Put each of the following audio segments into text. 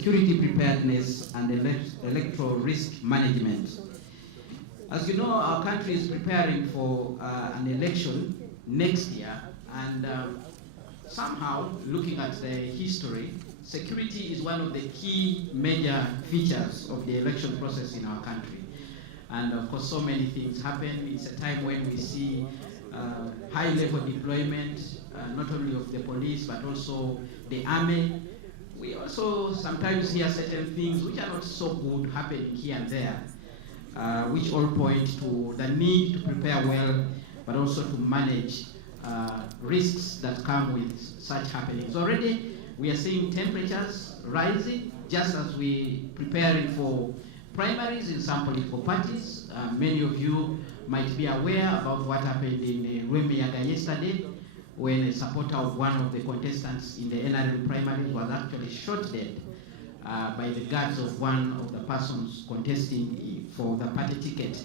security preparedness and electoral risk management. As you know, our country is preparing for an election next year, and somehow, looking at the history, security is one of the key major features of the election process in our country. And of course, so many things happen. It's a time when we see high-level deployment, not only of the police, but also the army. We also sometimes hear certain things which are not so good happening here and there, which all point to the need to prepare well, but also to manage risks that come with such happenings. Already, we are seeing temperatures rising, just as we preparing for primaries in some political parties. Many of you might be aware about what happened in Rwemiyaga yesterday, when a supporter of one of the contestants in the NRM primaries was actually shot dead by the guards of one of the persons contesting for the party ticket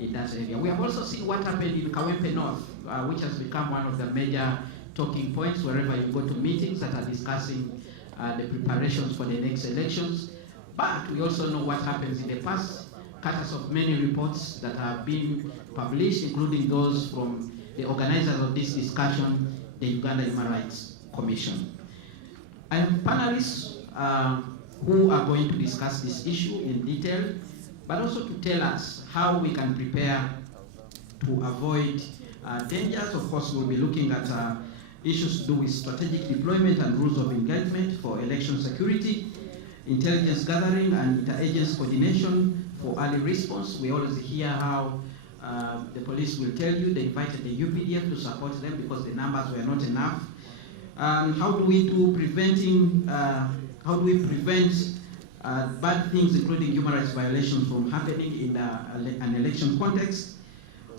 in that area. We have also seen what happened in Kawempe North, which has become one of the major talking points wherever you go to meetings that are discussing the preparations for the next elections. But we also know what happens in the past, cuts of many reports that have been published, including those from the organizers of this discussion, the Uganda Human Rights Commission. I have panelists who are going to discuss this issue in detail, but also to tell us how we can prepare to avoid dangers. Of course, we'll be looking at issues to do with strategic deployment and rules of engagement for election security, intelligence gathering and interagency coordination for early response. We always hear how the police will tell you they invited the UPDF to support them because the numbers were not enough. How do we prevent bad things, including human rights violations, from happening in an election context?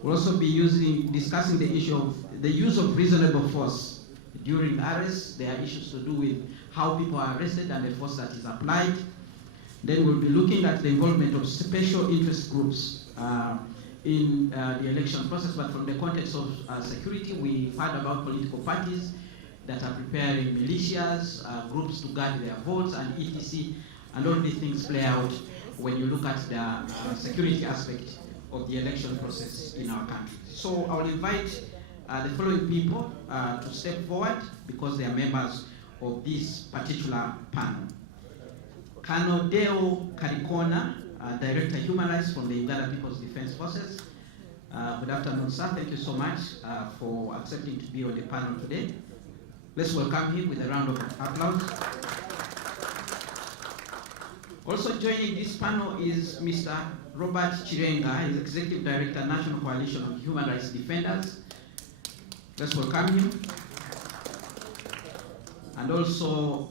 We'll also be discussing the issue of the use of reasonable force during arrests. There are issues to do with how people are arrested and the force that is applied. Then we'll be looking at the involvement of special interest groups in the election process, but from the context of security, we've heard about political parties that are preparing militias, groups to guard their votes, and etc. And all these things play out when you look at the security aspect of the election process in our country. So I will invite the following people to step forward because they are members of this particular panel. Colonel Deo Karikona, Director Human Rights from the Uganda People's Defense Forces. Good afternoon, sir. Thank you so much for accepting to be on the panel today. Let's welcome him with a round of applause. Also joining this panel is Mr. Robert Chirenga, he's Executive Director, National Coalition of Human Rights Defenders. Let's welcome him. And also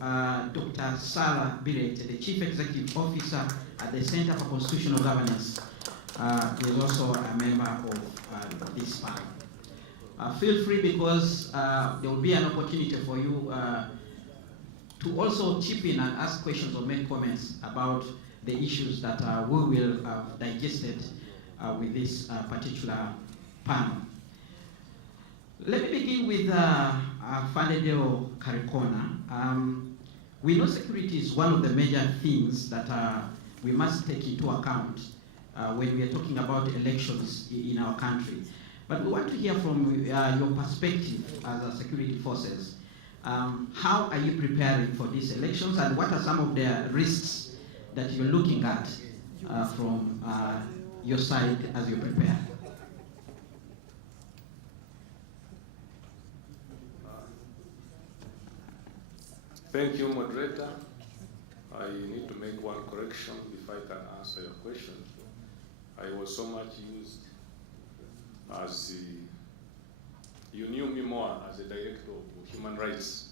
Dr. Sarah Biret, the Chief Executive Officer at the Center for Constitutional Governance. He is also a member of this panel. Feel free because there will be an opportunity for you to also chip in and ask questions or make comments about the issues that we will have digested with this particular panel. Let me begin with Fandedeo Karikona. We know security is one of the major things that we must take into account when we are talking about elections in our country. But we want to hear from your perspective as a security forces. How are you preparing for these elections, and what are some of the risks that you're looking at from your side as you prepare? Thank you, moderator. I need to make one correction before I can answer your question. I was so much used as you knew me more as a director of human rights,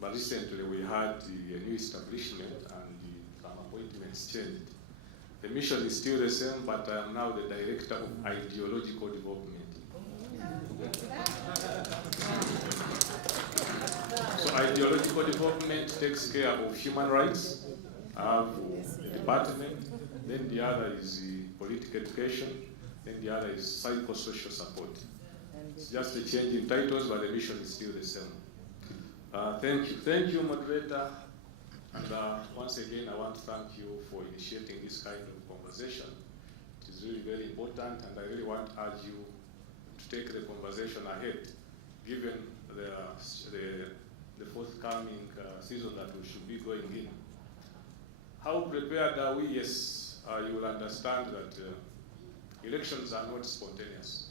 but recently we had a new establishment and some appointments changed. The mission is still the same, but I am now the director of ideological development. So ideological development takes care of human rights. I have a department, then the other is political education, then the other is psychosocial support. It's just a change in titles, but the mission is still the same. Thank you, moderator. And once again, I want to thank you for initiating this kind of conversation. It is really very important, and I really want to urge you to take the conversation ahead, given the forthcoming season that we should be going in. How prepared are we? Yes, you will understand that elections are not spontaneous.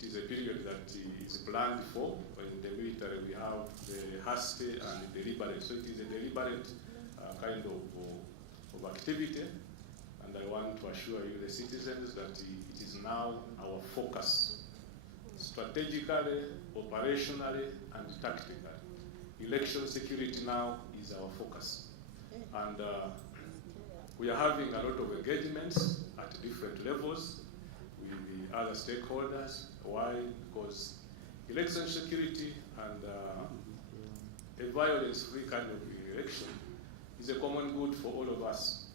It is a period that is planned for. In the military, we have the hasty and the deliberate. So it is a deliberate kind of activity. And I want to assure you, the citizens, that it is now our focus, strategically, operationally, and tactically. Election security now is our focus. And we are having a lot of engagements at different levels with the other stakeholders. Why? Because election security and a violence-free kind of election is a common good for all of us.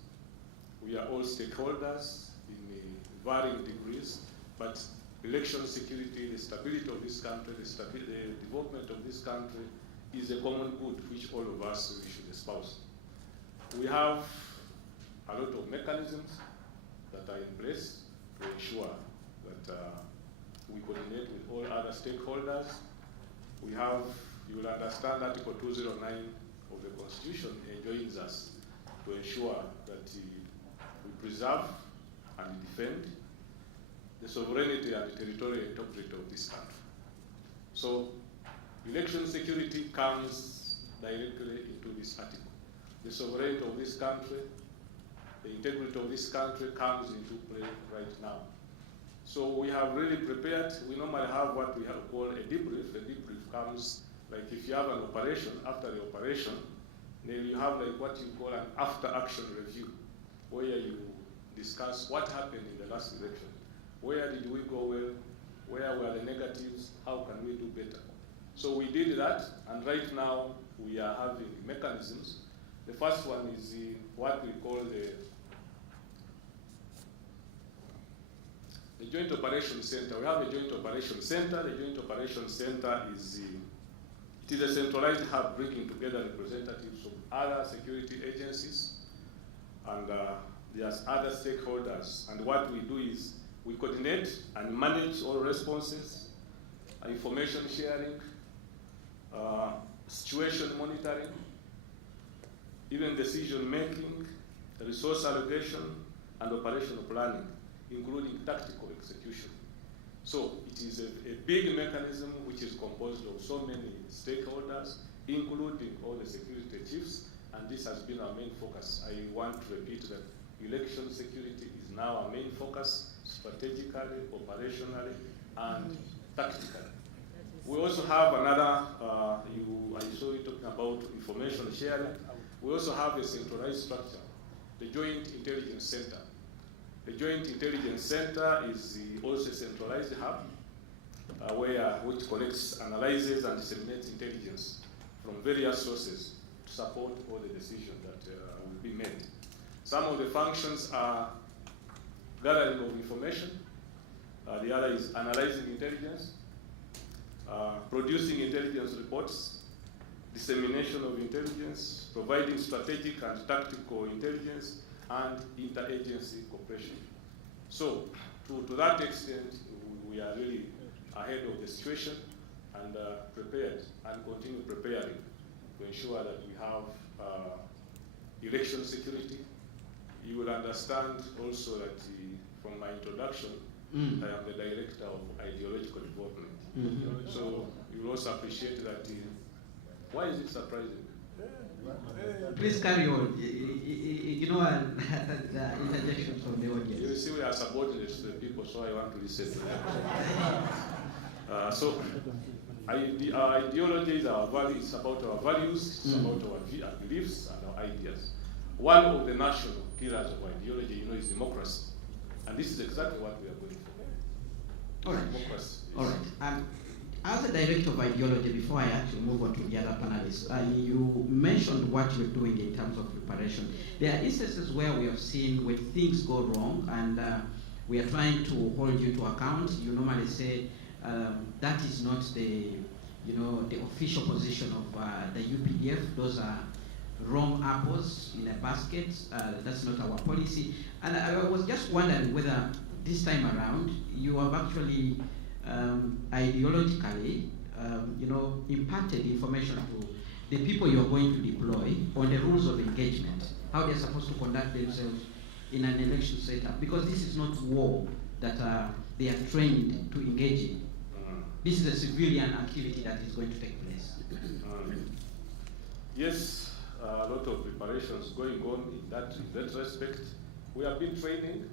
We are all stakeholders in varying degrees, but election security, the stability of this country, the development of this country is a common good which all of us should espouse. We have a lot of mechanisms that are in place to ensure that we coordinate with all other stakeholders. We have, you will understand, Article 209 of the Constitution enjoins us to ensure that we preserve and defend the sovereignty and the territorial integrity of this country. So, election security comes directly into this article. The sovereignty of this country, the integrity of this country comes into play right now. So we have really prepared. We normally have what we have called a debrief. A debrief comes, like if you have an operation, after the operation, then you have like what you call an after-action review, where you discuss what happened in the last election. Where did we go well? Where were the negatives? How can we do better? So we did that, and right now we are having mechanisms. The first one is what we call the Joint Operations Center. We have a Joint Operations Center. The Joint Operations Center is it is a centralized hub bringing together representatives from other security agencies and there's other stakeholders. And what we do is we coordinate and manage all responses, information sharing, situation monitoring, even decision making, resource allocation, and operational planning, including tactical execution. So it is a big mechanism which is composed of so many stakeholders, including all the security chiefs, and this has been our main focus. I want to repeat that election security is now our main focus, strategically, operationally, and tactically. We also have another, I saw you talking about information sharing. We also have a centralized structure, the Joint Intelligence Center. The Joint Intelligence Center is also a centralized hub which collects, analyzes, and disseminates intelligence from various sources to support all the decisions that will be made. Some of the functions are gathering of information. The other is analyzing intelligence, producing intelligence reports, dissemination of intelligence, providing strategic and tactical intelligence, and interagency cooperation. So, to that extent, we are really ahead of the situation and prepared and continue preparing to ensure that we have election security. You will understand also that from my introduction, I am the director of ideological development. So you will also appreciate that. Why is it surprising? Please carry on. You know, the interjections from the audience. You see, we are subordinates to the people, so I want to listen to them. So, our ideology is our values. It's about our values. It's about our beliefs and our ideas. One of the national pillars of ideology, is democracy, and this is exactly what we are going for. All right. Democracy. All right. As a director of ideology, before I actually move on to the other panelists, you mentioned what you're doing in terms of preparation. There are instances where we have seen when things go wrong and we are trying to hold you to account. You normally say that is not the the official position of the UPDF. Those are wrong apples in a basket. That's not our policy. And I was just wondering whether this time around you have actually ideologically, imparted information to the people you are going to deploy on the rules of engagement, how they are supposed to conduct themselves in an election setup, because this is not war that they are trained to engage in. This is a civilian activity that is going to take place. Yes, a lot of preparations going on in that respect. We have been training.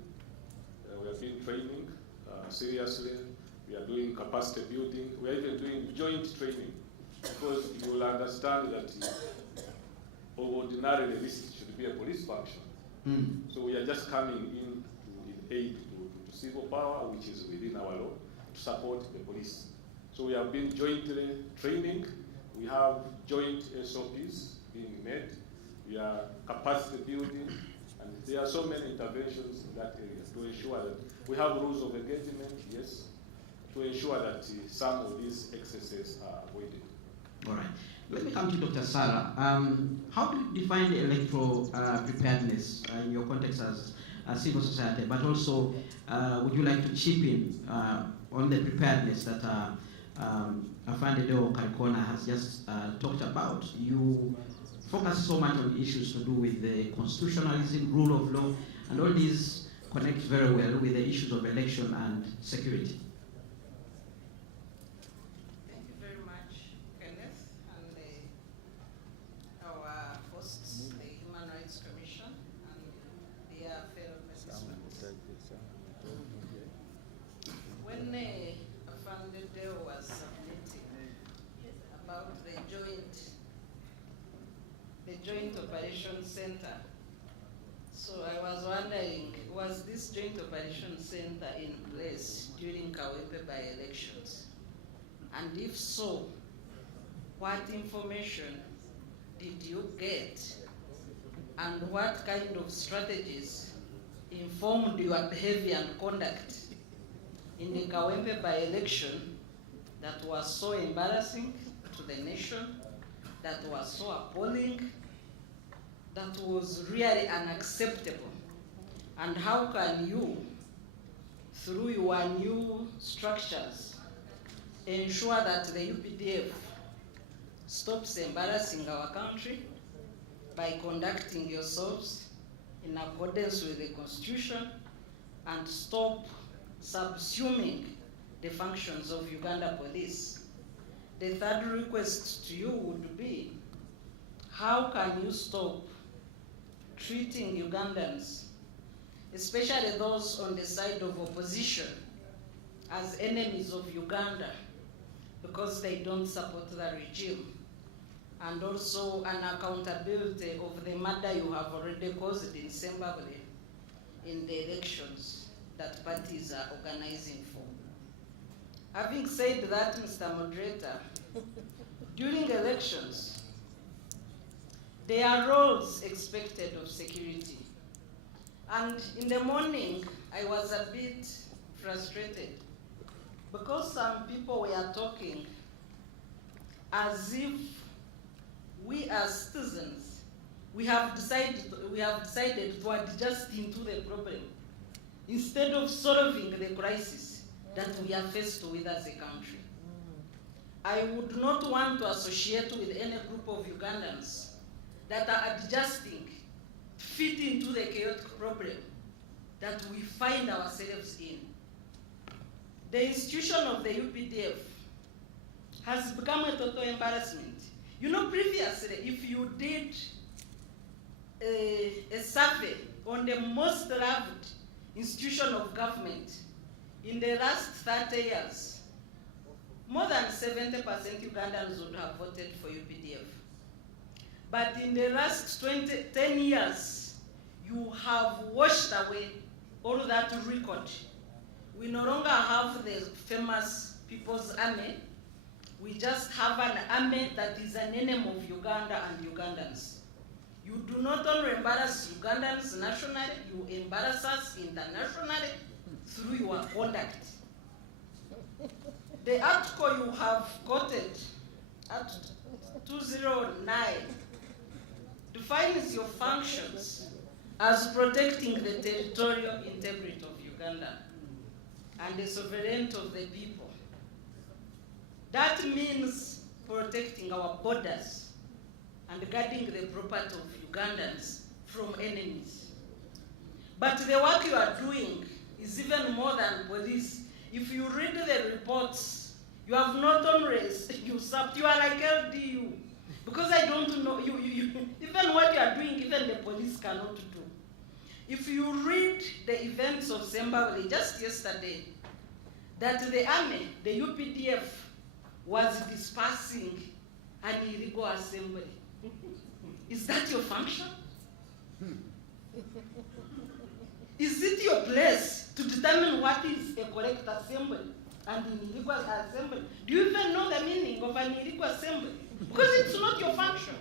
Seriously. We are doing capacity building. We are even doing joint training, because you will understand that ordinarily this should be a police function. So we are just coming in aid to civil power, which is within our law, to support the police. So we have been jointly training. We have joint SOPs being made. We are capacity building, and there are so many interventions in that area to ensure that we have rules of engagement, yes, to ensure that some of these excesses are avoided. All right. Let me come to Dr. Sarah. How do you define the electoral preparedness in your context as civil society, but also would you like to chip in on the preparedness that Afande Deo Kalkona has just talked about? You focus so much on issues to do with the constitutionalism, rule of law, and all these connect very well with the issues of election and security. Thank you very much, Kenneth, and our hosts, the Human Rights Commission, and their fellow participants. When Afande Deo was submitting about the Joint Operations Center, so I was wondering, was this Joint Operations Center in place during Kawempe by-elections? And if so, what information did you get? And what kind of strategies informed your behavior and conduct in the Kawempe by-election that was so embarrassing to the nation, that was so appalling, that was really unacceptable? And how can you, through your new structures, ensure that the UPDF stops embarrassing our country by conducting yourselves in accordance with the Constitution, and stop subsuming the functions of Uganda Police? The third request to you would be, how can you stop treating Ugandans, especially those on the side of opposition, as enemies of Uganda because they don't support the regime? And also an accountability of the murder you have already caused in Zimbabwe in the elections that parties are organizing for. Having said that, Mr. Moderator, during elections, there are roles expected of security. And in the morning, I was a bit frustrated because some people were talking as if we as citizens, we have decided to adjust into the problem instead of solving the crisis that we are faced with as a country. I would not want to associate with any group of Ugandans that are adjusting, fit into the chaotic problem that we find ourselves in. The institution of the UPDF has become a total embarrassment. You know, previously, if you did a survey on the most loved institution of government in the last 30 years, more than 70% Ugandans would have voted for UPDF. But in the last 10 years, you have washed away all that record. We no longer have the famous People's Army. We just have an army that is an enemy of Uganda and Ugandans. You do not only embarrass Ugandans nationally, you embarrass us internationally through your conduct. The article you have quoted at 209 defines your functions as protecting the territorial integrity of Uganda and the sovereignty of the people. That means protecting our borders and guarding the property of Ugandans from enemies. But the work you are doing is even more than police. If you read the reports, you have not only usurped, you are like LDU. Because I don't know, even what you are doing, even the police cannot do. If you read the events of Zimbabwe just yesterday, that the army, the UPDF, was dispersing an illegal assembly. Is that your function? Is it your place to determine what is a correct assembly and an illegal assembly? Do you even know the meaning of an illegal assembly? Because it's not your function.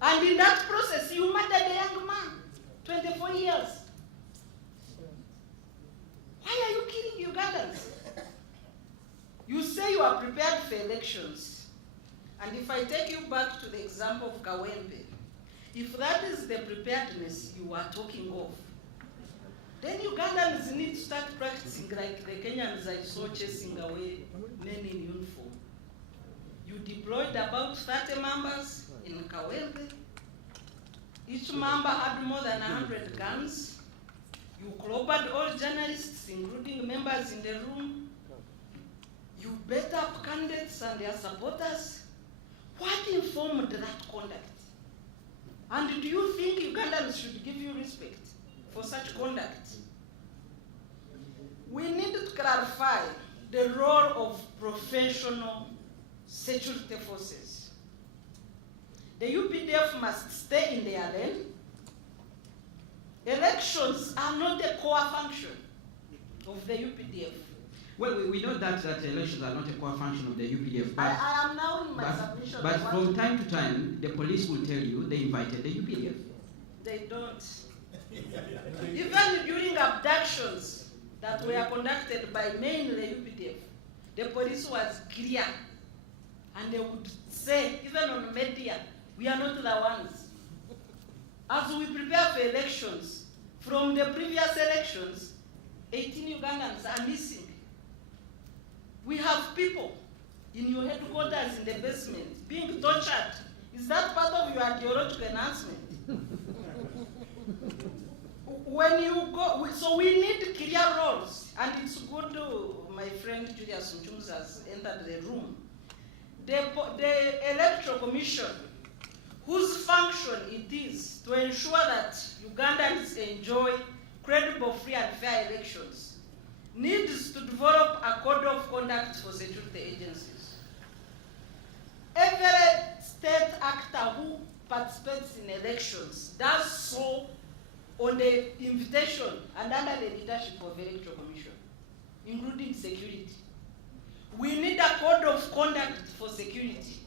And in that process, you murdered a young man, 24 years. Why are you killing Ugandans? You say you are prepared for elections. And if I take you back to the example of Kawempe, if that is the preparedness you are talking of, then Ugandans need to start practicing like the Kenyans I saw chasing away men in uniform. You deployed about 30 members in Kawempe. Each member had more than 100 guns. You clobbered all journalists, including members in the room. You beat up candidates and their supporters. What informed that conduct? And do you think Ugandans should give you respect for such conduct? We need to clarify the role of professional security forces. The UPDF must stay in their lane. Elections are not the core function of the UPDF. Well, we know that elections are not a core function of the UPDF. But I am now in my submission. But from time to time, the police will tell you they invited the UPDF. They don't. Even during abductions that were conducted by mainly UPDF, the police was clear. And they would say, even on media, we are not the ones. As we prepare for elections, from the previous elections, 18 Ugandans are missing. We have people in your headquarters in the basement being tortured. Is that part of your ideological announcement? When you go, so we need clear roles, and it's good my friend Julius Mchungs has entered the room. The Electoral Commission, whose function it is to ensure that Ugandans enjoy credible, free and fair elections, needs to develop a code of conduct for security agencies. Every state actor who participates in elections does so on the invitation and under the leadership of the Electoral Commission, including security. We need a code of conduct for security.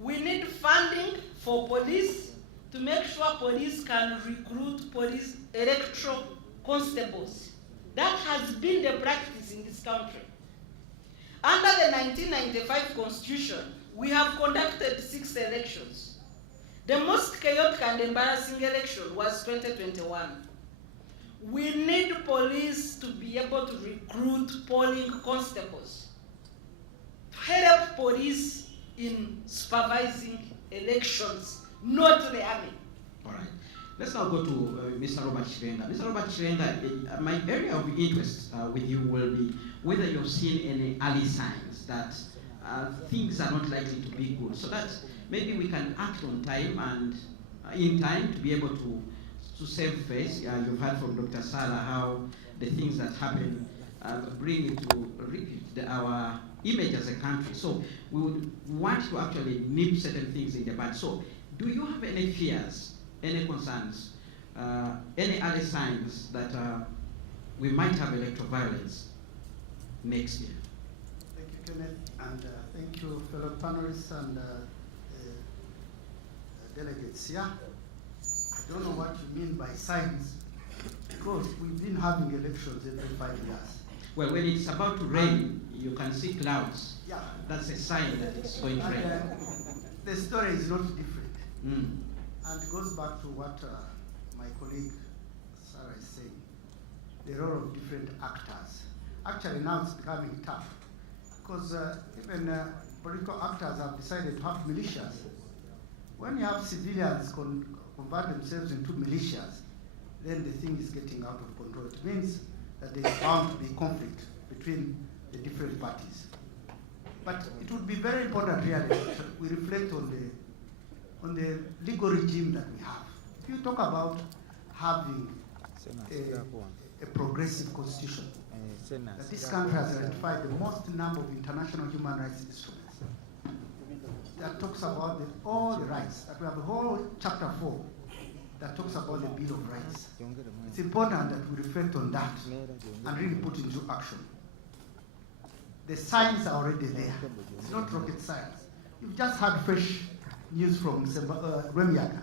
We need funding for police to make sure police can recruit police electoral constables. That has been the practice in this country. Under the 1995 Constitution, we have conducted 6 elections. The most chaotic and embarrassing election was 2021. We need police to be able to recruit polling constables, to help police in supervising elections, not the army. All right. Let's now go to Mr. Robert Chirenga. Mr. Robert Chirenga, my area of interest with you will be whether you've seen any early signs that things are not likely to be good, so that maybe we can act on time and in time to be able to save face. You've heard from Dr. Sala how the things that happen bring into repeat our image as a country. So we would want to actually nip certain things in the bud. So do you have any fears, any concerns, any early signs that we might have electoral violence next year? Thank you, Kenneth, and thank you, fellow panelists and delegates here. I don't know what you mean by signs, because we've been having elections every 5 years. Well, when it's about to rain, you can see clouds. Yeah. That's a sign that it's going to rain. The story is not different. Mm. And it goes back to what my colleague Sarah is saying, the role of different actors. Actually, now it's becoming tough because even political actors have decided to have militias. When you have civilians convert themselves into militias, then the thing is getting out of control. It means that there is bound to be conflict between the different parties. But it would be very important really that we reflect on the legal regime that we have. If you talk about having a progressive constitution, that this country has ratified the most number of international human rights instruments that talks about all the rights, that we have a whole chapter 4 that talks about the Bill of Rights. It's important that we reflect on that and really put into action. The signs are already there. It's not rocket science. You've just had fresh news from Remiaga.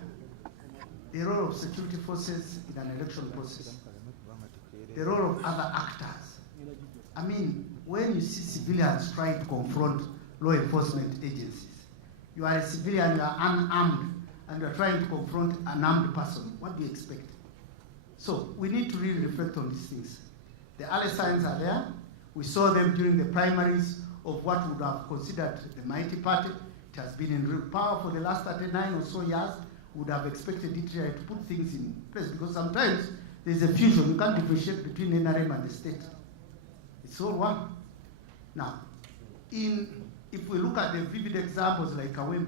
The role of security forces in an election process. The role of other actors. I mean, when you see civilians trying to confront law enforcement agencies, you are a civilian, you are unarmed, and you are trying to confront an armed person. What do you expect? So we need to really reflect on these things. The early signs are there. We saw them during the primaries of what would have considered the mighty party. It has been in real power for the last 39 or so years. Would have expected it to put things in place because sometimes there's a fusion. You can't differentiate between NRM and the state. It's all one. Now, if we look at the vivid examples like Kawempe,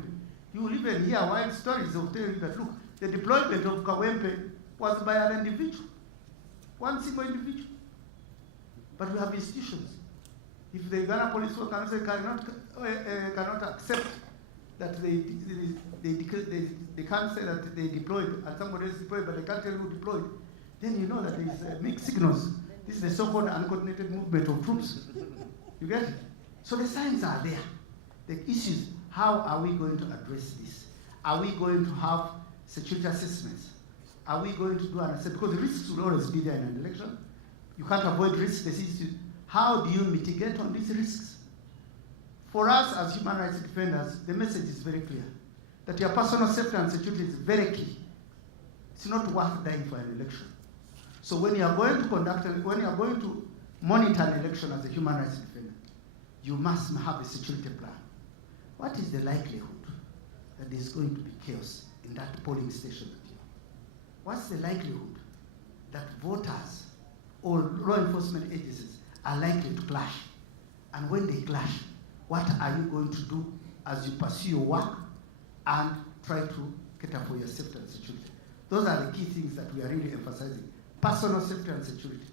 you will even hear wild stories of telling that, look, the deployment of Kawempe was by an individual, one single individual. But we have institutions. If the Ghana police force cannot accept that they can't say that they deployed and somebody else deployed, but they can't tell who deployed, then you know that there is mixed signals. This is the so-called uncoordinated movement of troops. You get it? So the signs are there. The issues, how are we going to address this? Are we going to have security assessments? Are we going to do an assessment? Because the risks will always be there in an election. You can't avoid risks. How do you mitigate on these risks? For us as human rights defenders, the message is very clear. That your personal safety and security is very key. It's not worth dying for an election. So when you are going to monitor an election as a human rights defender, you must have a security plan. What is the likelihood that there's going to be chaos in that polling station? What's the likelihood that voters or law enforcement agencies are likely to clash? And when they clash, what are you going to do as you pursue your work and try to cater for your safety and security? Those are the key things that we are really emphasizing. Personal safety and security.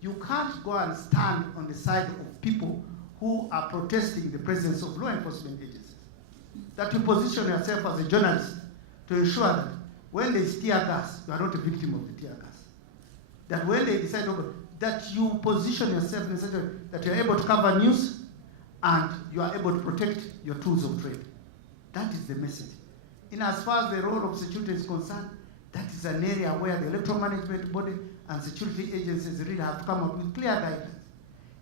You can't go and stand on the side of people who are protesting the presence of law enforcement agencies. That you position yourself as a journalist to ensure that when they tear gas, you are not a victim of the tear gas. That when they decide, that you position yourself in such a way that you are able to cover news and you are able to protect your tools of trade. That is the message. In as far as the role of security is concerned, that is an area where the electoral management body and security agencies really have to come up with clear guidelines.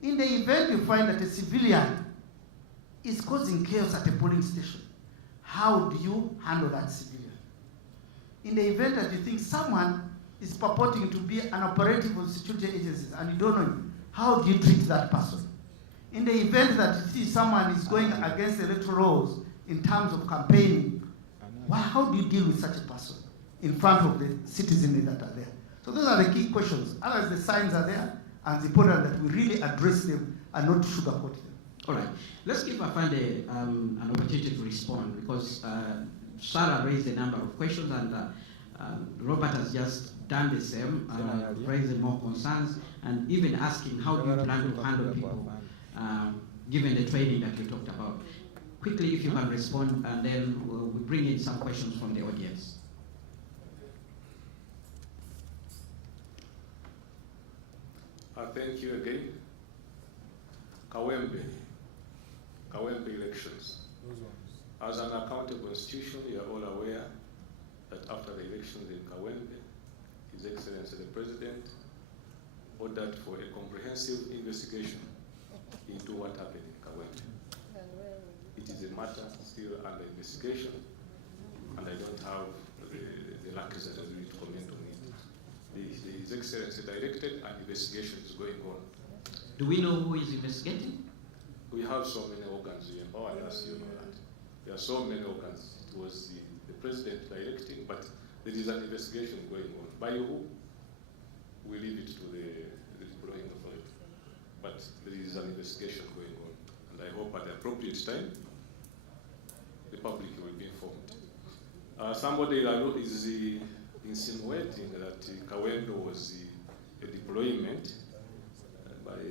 In the event you find that a civilian is causing chaos at a polling station, how do you handle that civilian? In the event that you think someone is purporting to be an operative of security agencies and you don't know him, how do you treat that person? In the event that you see someone is going against electoral laws in terms of campaigning, how do you deal with such a person in front of the citizens that are there? So those are the key questions. Otherwise, the signs are there, and it's important that we really address them and not sugarcoat them. All right. Let's give Afande an opportunity to respond, because Sarah raised a number of questions, and Robert has just done the same, raising more concerns, and even asking how do you plan to handle people, given the training that you talked about. Quickly, if you can respond, and then we'll bring in some questions from the audience. Thank you again. Kawempe elections. As an accountable institution, you are all aware that after the elections in Kawempe, His Excellency the President ordered for a comprehensive investigation into what happened in Kawente. It is a matter still under investigation, and I don't have the luxury to comment on it. His Excellency directed, and investigation is going on. Do we know who is investigating? We have so many organs who empowered us, you know that. There are so many organs. It was the president directing, but there is an investigation going on. By who? We leave it to the deploying authority. But there is an investigation going on, and I hope at the appropriate time, the public will be informed. Somebody is insinuating that Kawendo was a deployment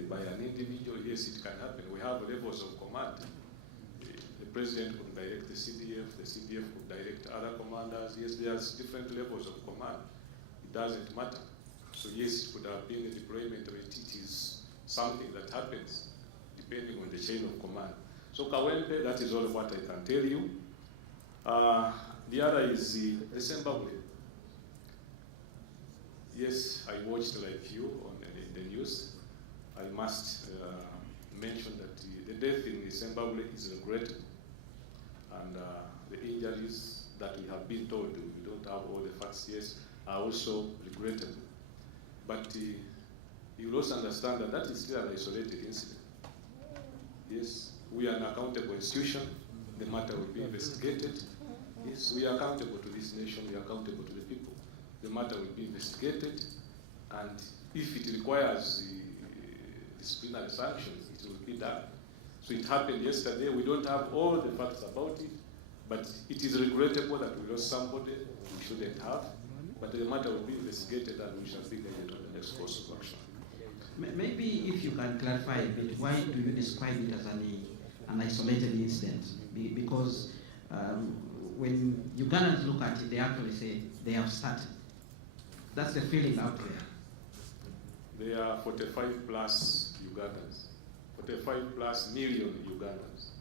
by an individual. Yes, it can happen. We have levels of command. The president could direct the CDF could direct other commanders. Yes, there's different levels of command. It doesn't matter. So yes, it could have been a deployment, but it is something that happens depending on the chain of command. So Kawempe, that is all what I can tell you. The other is the Zimbabwe. Yes, I watched like you on the news. I must mention that the death in Zimbabwe is regrettable, and the injuries that we have been told, we don't have all the facts, yes, are also regrettable. But you will also understand that that is still an isolated incident. Yes, we are an accountable institution. The matter will be investigated. Yes, we are accountable to this nation. We are accountable to the people. The matter will be investigated, and if it requires disciplinary sanctions, it will be done. So it happened yesterday. We don't have all the facts about it, but it is regrettable that we lost somebody we shouldn't have. But the matter will be investigated, and we shall be guided on the next course of action. Maybe if you can clarify a bit, why do you describe it as an isolated incident? Because when Ugandans look at it, they actually say they have started. That's the feeling out there. There are 45 plus Ugandans, 45 plus million Ugandans.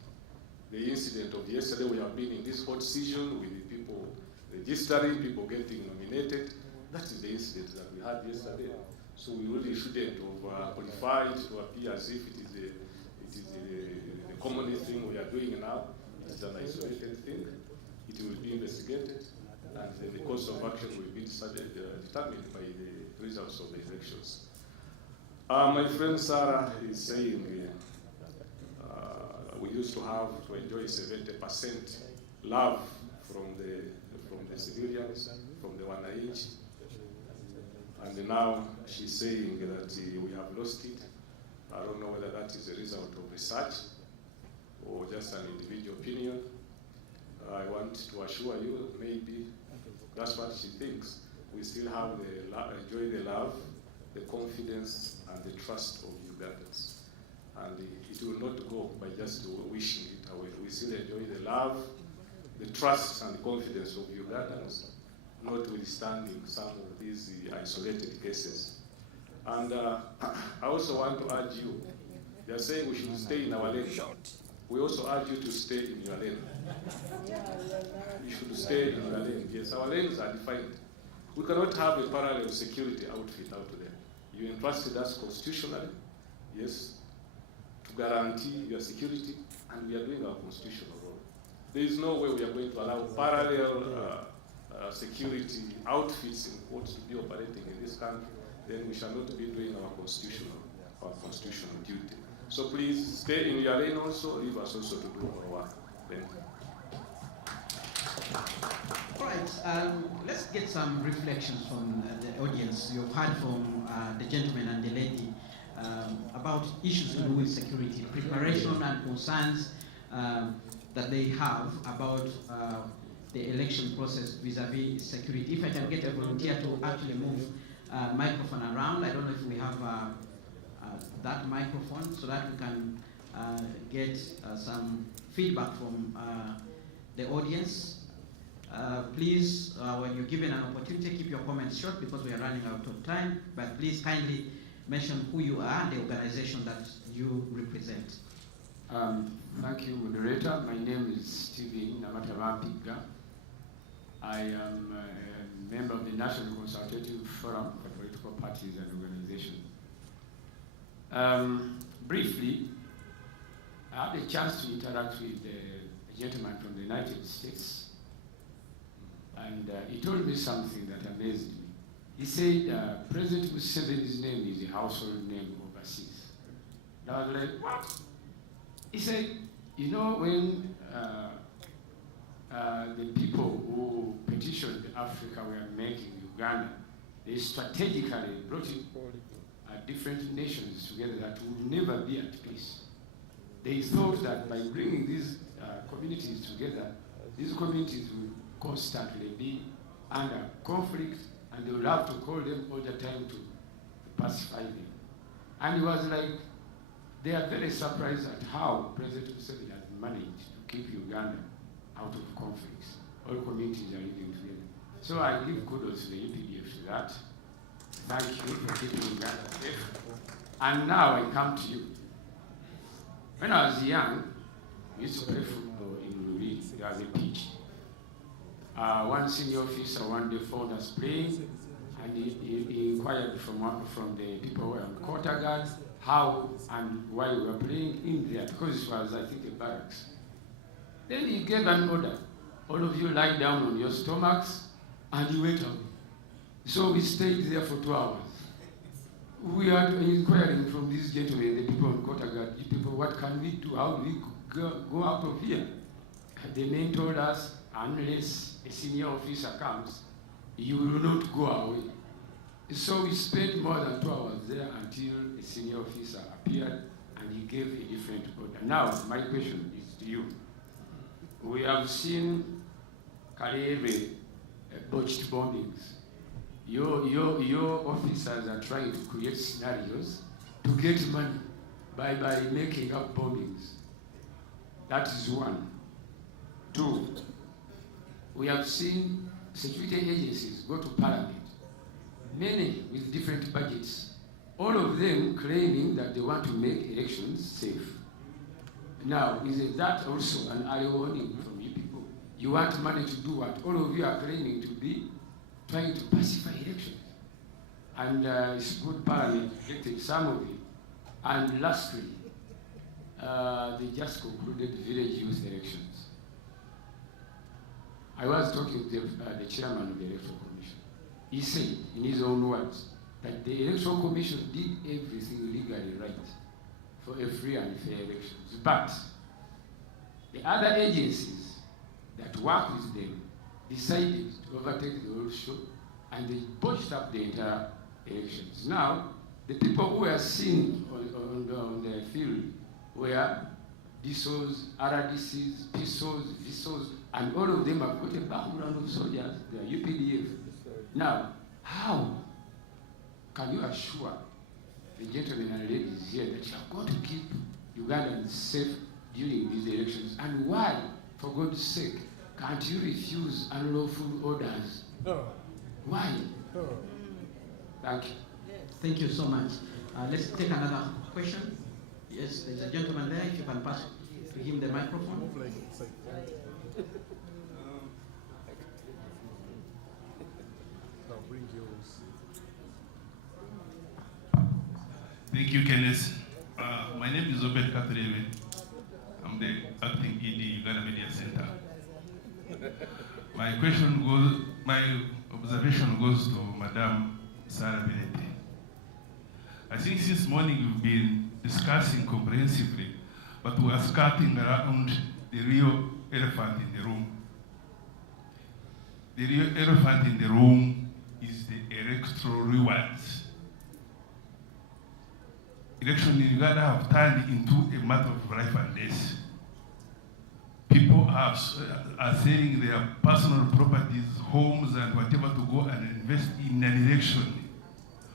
The incident of yesterday, we have been in this hot season with the people registering, people getting nominated. That is the incident that we had yesterday. So we really shouldn't have qualified to appear as if it is a common thing we are doing now. It is an isolated thing. It will be investigated, and the course of action will be determined by the results of the elections. My friend Sarah is saying we used to enjoy 70% love from the civilians, from the wananchi, and now she's saying that we have lost it. I don't know whether that is a result of research or just an individual opinion. I want to assure you, maybe that's what she thinks. We still have enjoy the love, the confidence, and the trust of Ugandans. And it will not go by just wishing it away. We still enjoy the love, the trust, and the confidence of Ugandans, notwithstanding some of these isolated cases. And I also want to urge you, they are saying we should stay in our lane. We also urge you to stay in your lane. You should stay in your lane. Yes, our lanes are defined. We cannot have a parallel security outfit out there. You entrusted us constitutionally, yes, to guarantee your security, and we are doing our constitutional role. There is no way we are going to allow parallel security outfits in courts to be operating in this country. Then we shall not be doing our constitutional duty. So please stay in your lane also, leave us also to do our work. Thank you. All right, let's get some reflections from the audience. You've heard from the gentleman and the lady about issues to do with security, preparation and concerns that they have about the election process vis-a-vis security. If I can get a volunteer to actually move microphone around. I don't know if we have that microphone so that we can get some feedback from the audience. Please, when you're given an opportunity, keep your comments short because we are running out of time, but please kindly mention who you are and the organization that you represent. Thank you, moderator. My name is Stephen Namatavapiga. I am a member of the National Consultative Forum for Political Parties and Organizations. Briefly, I had a chance to interact with a gentleman from the United States, and he told me something that amazed me. He said President Museveni's name is a household name overseas. And I was like, what? He said, you know, when the people who petitioned Africa were making Uganda, they strategically brought in different nations together that would never be at peace. They thought that by bringing these communities together, these communities will constantly be under conflict, and they will have to call them all the time to pacify them. And it was like, they are very surprised at how President Museveni has managed to keep Uganda out of conflicts. All communities are living together. So I give kudos to the UPDF for that. Thank you for keeping Uganda safe. And now I come to you. When I was young, we used to play football in Luri. There was a pitch. One senior officer one day found us playing, and he inquired from the people who were on quarter guards how and why we were playing in there, because it was, I think, a barracks. Then he gave an order. All of you lie down on your stomachs, and he went away. So we stayed there for 2 hours. We are inquiring from these gentlemen, the people on quarter guard, the people, what can we do? How do we go out of here? The men told us, unless a senior officer comes, you will not go away. So we spent more than 2 hours there until a senior officer appeared and he gave a different order. Now, my question is to you. We have seen Karebe botched bombings. Your officers are trying to create scenarios to get money by making up bombings. That is one. Two, we have seen security agencies go to parliament, many with different budgets, all of them claiming that they want to make elections safe. Now, isn't that also an eye warning from you people? You want money to do what? All of you are claiming to be trying to pacify elections. And it's good parliament elected some of it. And lastly, they just concluded village youth elections. I was talking to the chairman of the Electoral Commission. He said, in his own words, that the Electoral Commission did everything legally right for a free and fair elections. But the other agencies that work with them decided to overtake the whole show, and they botched up the entire elections. Now, the people who were seen on the field were DSOs, RDCs, PSOs, VSOs, and all of them have got a background of soldiers. They are UPDF. Now, how can you assure the gentlemen and ladies here that you are going to keep Ugandans safe during these elections? And why, for God's sake, can't you refuse unlawful orders? Why? Thank you. Thank you so much. Let's take another question. Yes, there's a gentleman there. If you can pass to him the microphone. Thank you, Kenneth. My name is Obed Katrebe. I'm the acting ED Uganda Media Center. My observation goes to Madam Sarah Benete. I think since morning we've been discussing comprehensively, but we are skirting around the real elephant in the room. The real elephant in the room is the electoral rewards. Elections in Uganda have turned into a matter of life and death. People are selling their personal properties, homes, and whatever to go and invest in an election,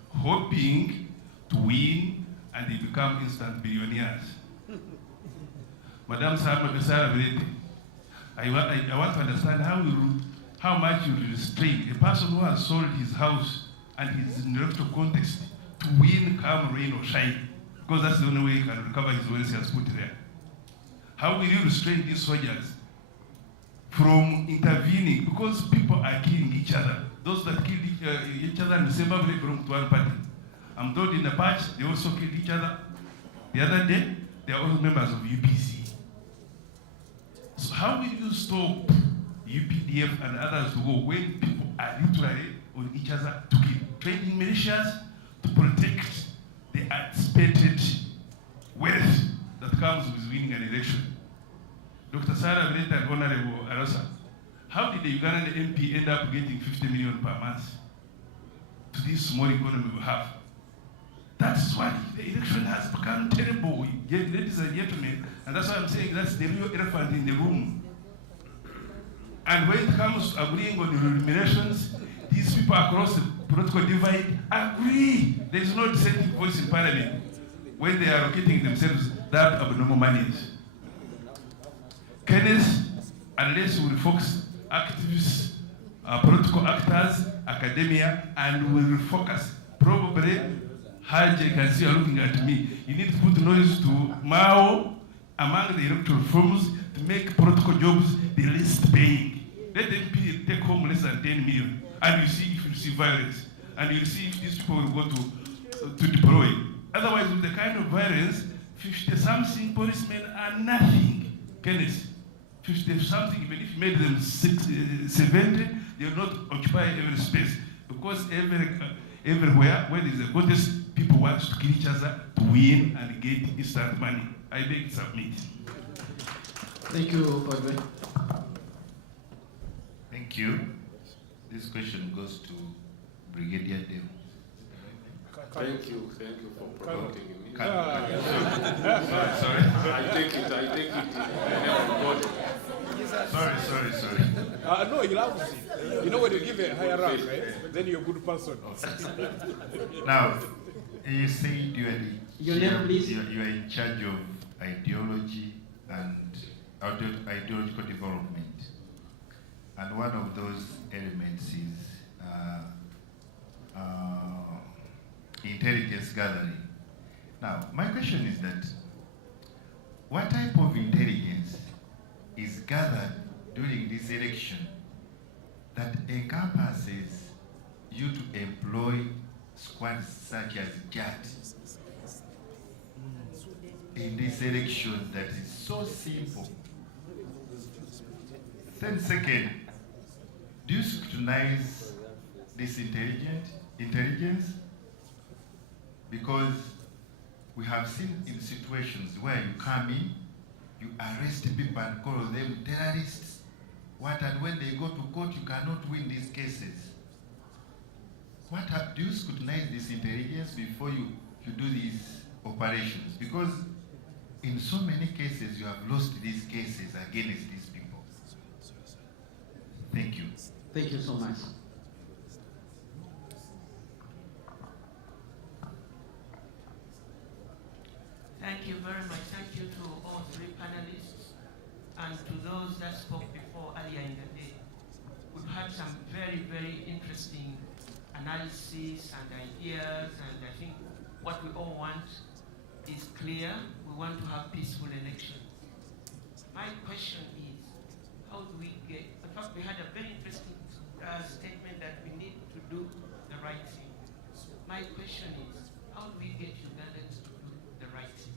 hoping to win, and they become instant billionaires. Madam Sarah Benete, I want to understand how much you restrain a person who has sold his house and his in the electoral context to win, come rain or shine, because that's the only way he can recover his wealth he has put there. How will you restrain these soldiers from intervening? Because people are killing each other. Those that kill each other in the same family belong to one party. I'm told in the patch, they also kill each other. The other day, they are all members of UPC. So how will you stop UPDF and others to go when people are literally on each other to kill? Training militias to protect the anticipated wealth that comes with winning an election. Dr. Sarah Brent and Honorable Arosa, how did the Ugandan MP end up getting 50 million per month to this small economy we have? That's why the election has become terrible, ladies and gentlemen, and that's why I'm saying that's the real elephant in the room. And when it comes to agreeing on the remunerations, these people across the political divide agree. There is no dissenting voice in parliament when they are allocating themselves that abnormal monies. Kenneth, unless we refocus activists, political actors, academia, and we refocus, probably, Haji can see you looking at me, you need to put noise to Mao among the electoral firms to make political jobs the least paying. Let them take home less than 10 million, and you see if you see violence, and you'll see if these people will go to deploy. Otherwise, with the kind of violence, 50-something policemen are nothing. Kenneth, 50-something, even if you made them 70, they will not occupy every space. Because everywhere where there is a contest, people want to kill each other to win and get instant money. I beg to submit. Thank you, Padre. Thank you. This question goes to Brigadier Dale. Thank you for promoting me. Sorry. I take it. Sorry. No, he loves it. You know when you give a higher rank, right? Then you're a good person. Now, you said Your name, please. You are in charge of ideology and ideological development. And one of those elements is intelligence gathering. Now, my question is that, what type of intelligence is gathered during this election that encompasses you to employ squads such as JAT in this election that is so simple? Then second, do you scrutinize this intelligence? Because we have seen in situations where you come in, you arrest people and call them terrorists. And when they go to court, you cannot win these cases. Do you scrutinize this intelligence before you do these operations? Because in so many cases, you have lost these cases against these people. Thank you. Thank you so much. Thank you very much. Thank you to all three panelists and to those that spoke before earlier in the day. We've had some very, very interesting analysis and ideas, and I think what we all want is clear. We want to have peaceful elections. My question is, how do we get, in fact, we had a very interesting statement that we need to do the right thing. My question is, how do we get Ugandans to do the right thing?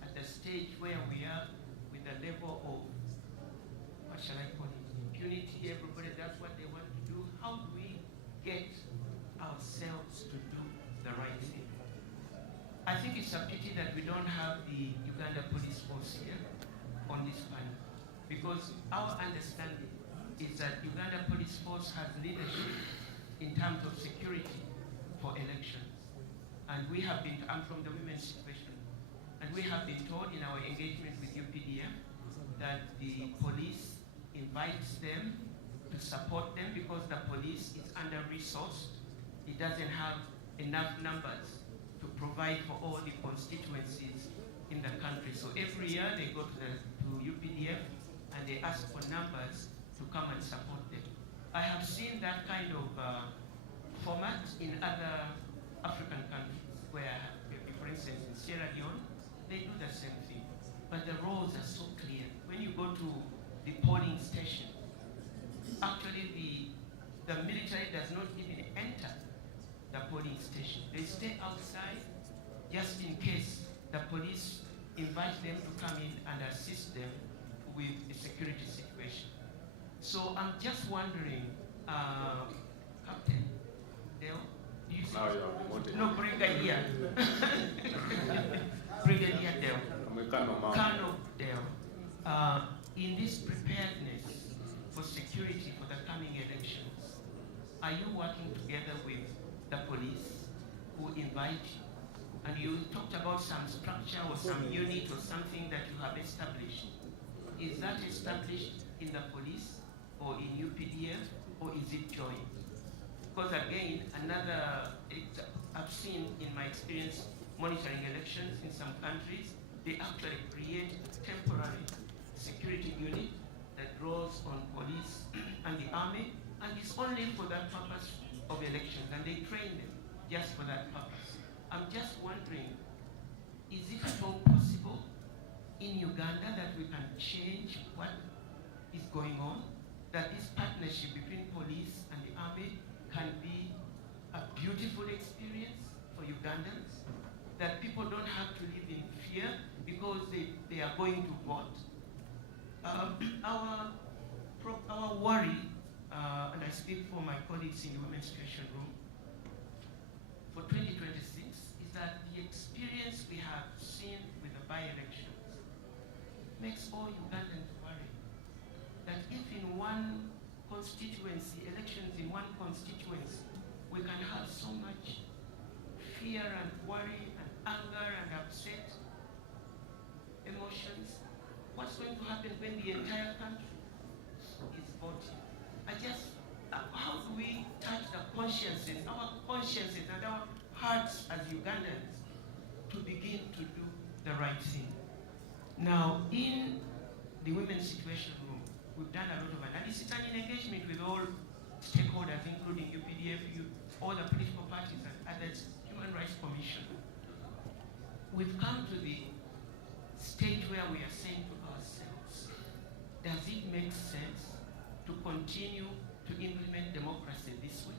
At the stage where we are with the level of, what shall I call it, impunity, everybody does what they want to do. How do we get ourselves to do the right thing? I think it's a pity that we don't have the Uganda Police Force here on this panel, because our understanding is that Uganda Police Force has leadership in terms of security for elections. And we have been, I'm from the women's situation, and we have been told in our engagement with UPDF that the police invites them to support them because the police is under-resourced. It doesn't have enough numbers to provide for all the constituencies in the country. So every year they go to UPDF and they ask for numbers to come and support them. I have seen that kind of format in other African countries where, for instance, in Sierra Leone, they do the same thing. But the roles are so clear. When you go to the polling station, actually the military does not even enter the polling station. They stay outside just in case the police invite them to come in and assist them with a security situation. So I'm just wondering, Captain Dale, do you see? Now you are demoted. No, Brigadier. Brigadier Dale. Colonel Dale. In this preparedness for security for the coming elections, are you working together with the police who invite you? And you talked about some structure or some unit or something that you have established. Is that established in the police or in UPDF, or is it joint? Because again, I've seen in my experience monitoring elections in some countries, they actually create a temporary security unit that draws on police and the army, and it's only for that purpose of elections, and they train them just for that purpose. I'm just wondering, is it at all possible in Uganda that we can change what is going on? That this partnership between police and the army can be a beautiful experience for Ugandans? That people don't have to live in fear because they are going to vote? Our worry, and I speak for my colleagues in the Women's Situation Room, for 2026 is that the experience we have seen with the by-elections makes all Ugandans worry. That if in one constituency, elections in one constituency, we can have so much fear and worry and anger and upset emotions, what's going to happen when the entire country is voting? How do we touch the consciences, our consciences and our hearts as Ugandans to begin to do the right thing? Now, in the Women's Situation Room, we've done a lot of analysis and in engagement with all stakeholders, including UPDF, all the political parties and others, Human Rights Commission. We've come to the stage where we are saying to ourselves, does it make sense to continue to implement democracy this way?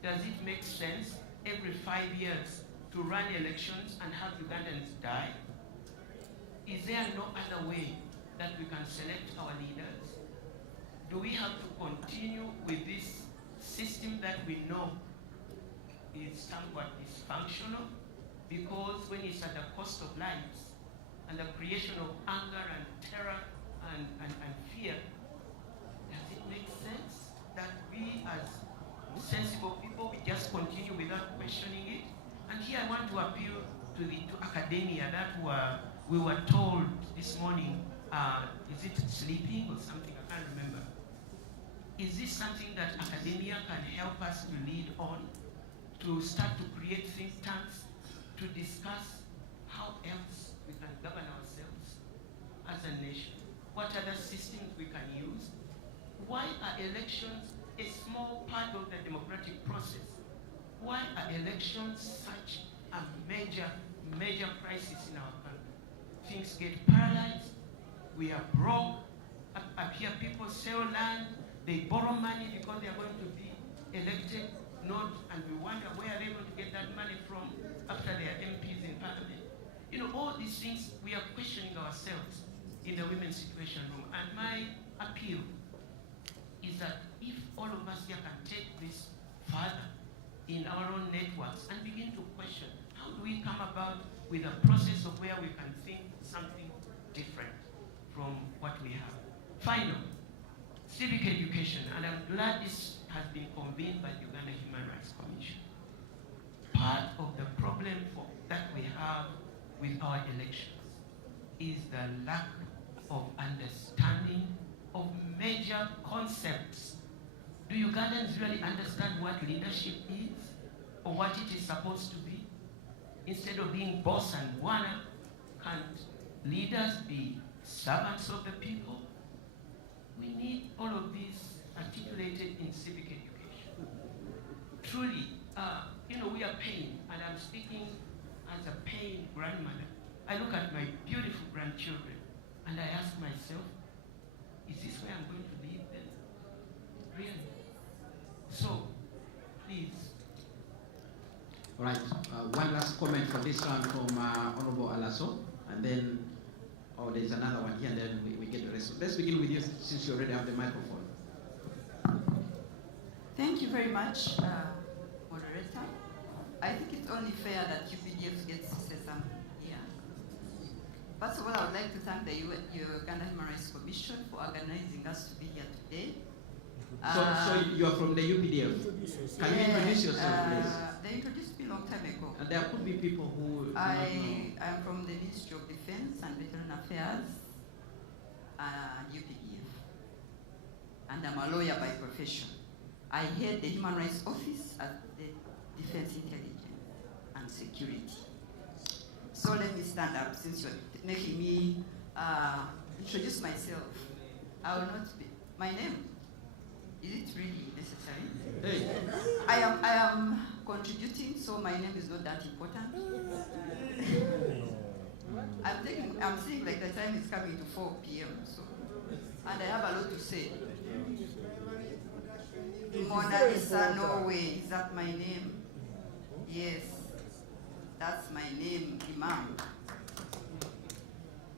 Does it make sense every 5 years to run elections and have Ugandans die? Is there no other way that we can select our leaders? Do we have to continue with this system that we know is somewhat dysfunctional? Because when it's at the cost of lives and the creation of anger and terror and fear, does it make sense that we as sensible people, we just continue without questioning it? And here I want to appeal to academia that we were told this morning, is it sleeping or something? I can't remember. Is this something that academia can help us to lead on, to start to create think tanks, to discuss how else we can govern ourselves as a nation? What other systems we can use? Why are elections a small part of the democratic process? Why are elections such a major crisis in our country? Things get paralyzed, we are broke. I hear people sell land, they borrow money because they are going to be elected, and we wonder where are they going to get that money from after they are MPs in parliament. You know, all these things, we are questioning ourselves in the Women's Situation Room. And my appeal is that if all of us here can take this further in our own networks and begin to question, how do we come about with a process of where we can think something different from what we have? Finally, civic education, and I'm glad this has been convened by the Uganda Human Rights Commission. Part of the problem that we have with our elections is the lack of understanding of major concepts. Do Ugandans really understand what leadership is or what it is supposed to be? Instead of being boss and wanna, can't leaders be servants of the people? We need all of these articulated in civic education. Truly, we are paying, and I'm speaking as a paying grandmother. I look at my beautiful grandchildren, and I ask myself, is this where I'm going to leave them? Really? So, please. All right, one last last comment for this round from Honorable Alaso, and then, oh, there's another one here, and then we get the rest. Let's begin with you, since you already have the microphone. Thank you very much, moderator. I think it's only fair that UPDF gets to say something here. First of all, I would like to thank the Uganda Human Rights Commission for organizing us to be here today. So you are from the UPDF. Can you introduce yourself, please? They introduced me a long time ago. And there could be people who I am from the Ministry of Defense and Veteran Affairs, UPDF. And I'm a lawyer by profession. I head the Human Rights Office at the Defense Intelligence and Security. So let me stand up since you're making me introduce myself. I will not be, my name, is it really necessary? Hey. I am contributing, so my name is not that important. I'm seeing like the time is coming to 4 p.m. So, and I have a lot to say. Mona Lisa Norway, is that my name? Yes, that's my name, Imam.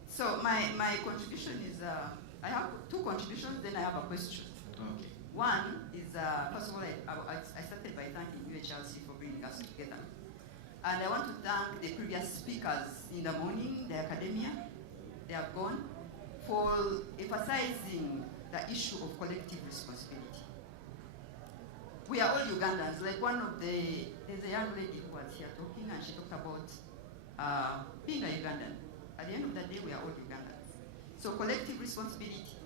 So my contribution is, I have 2 contributions, then I have a question. Okay. One is, first of all, I started by thanking UHRC for bringing us together. And I want to thank the previous speakers in the morning, the academia, they have gone, for emphasizing the issue of collective responsibility. We are all Ugandans. Like there's a young lady who was here talking, and she talked about being a Ugandan. At the end of the day, we are all Ugandans. So collective responsibility,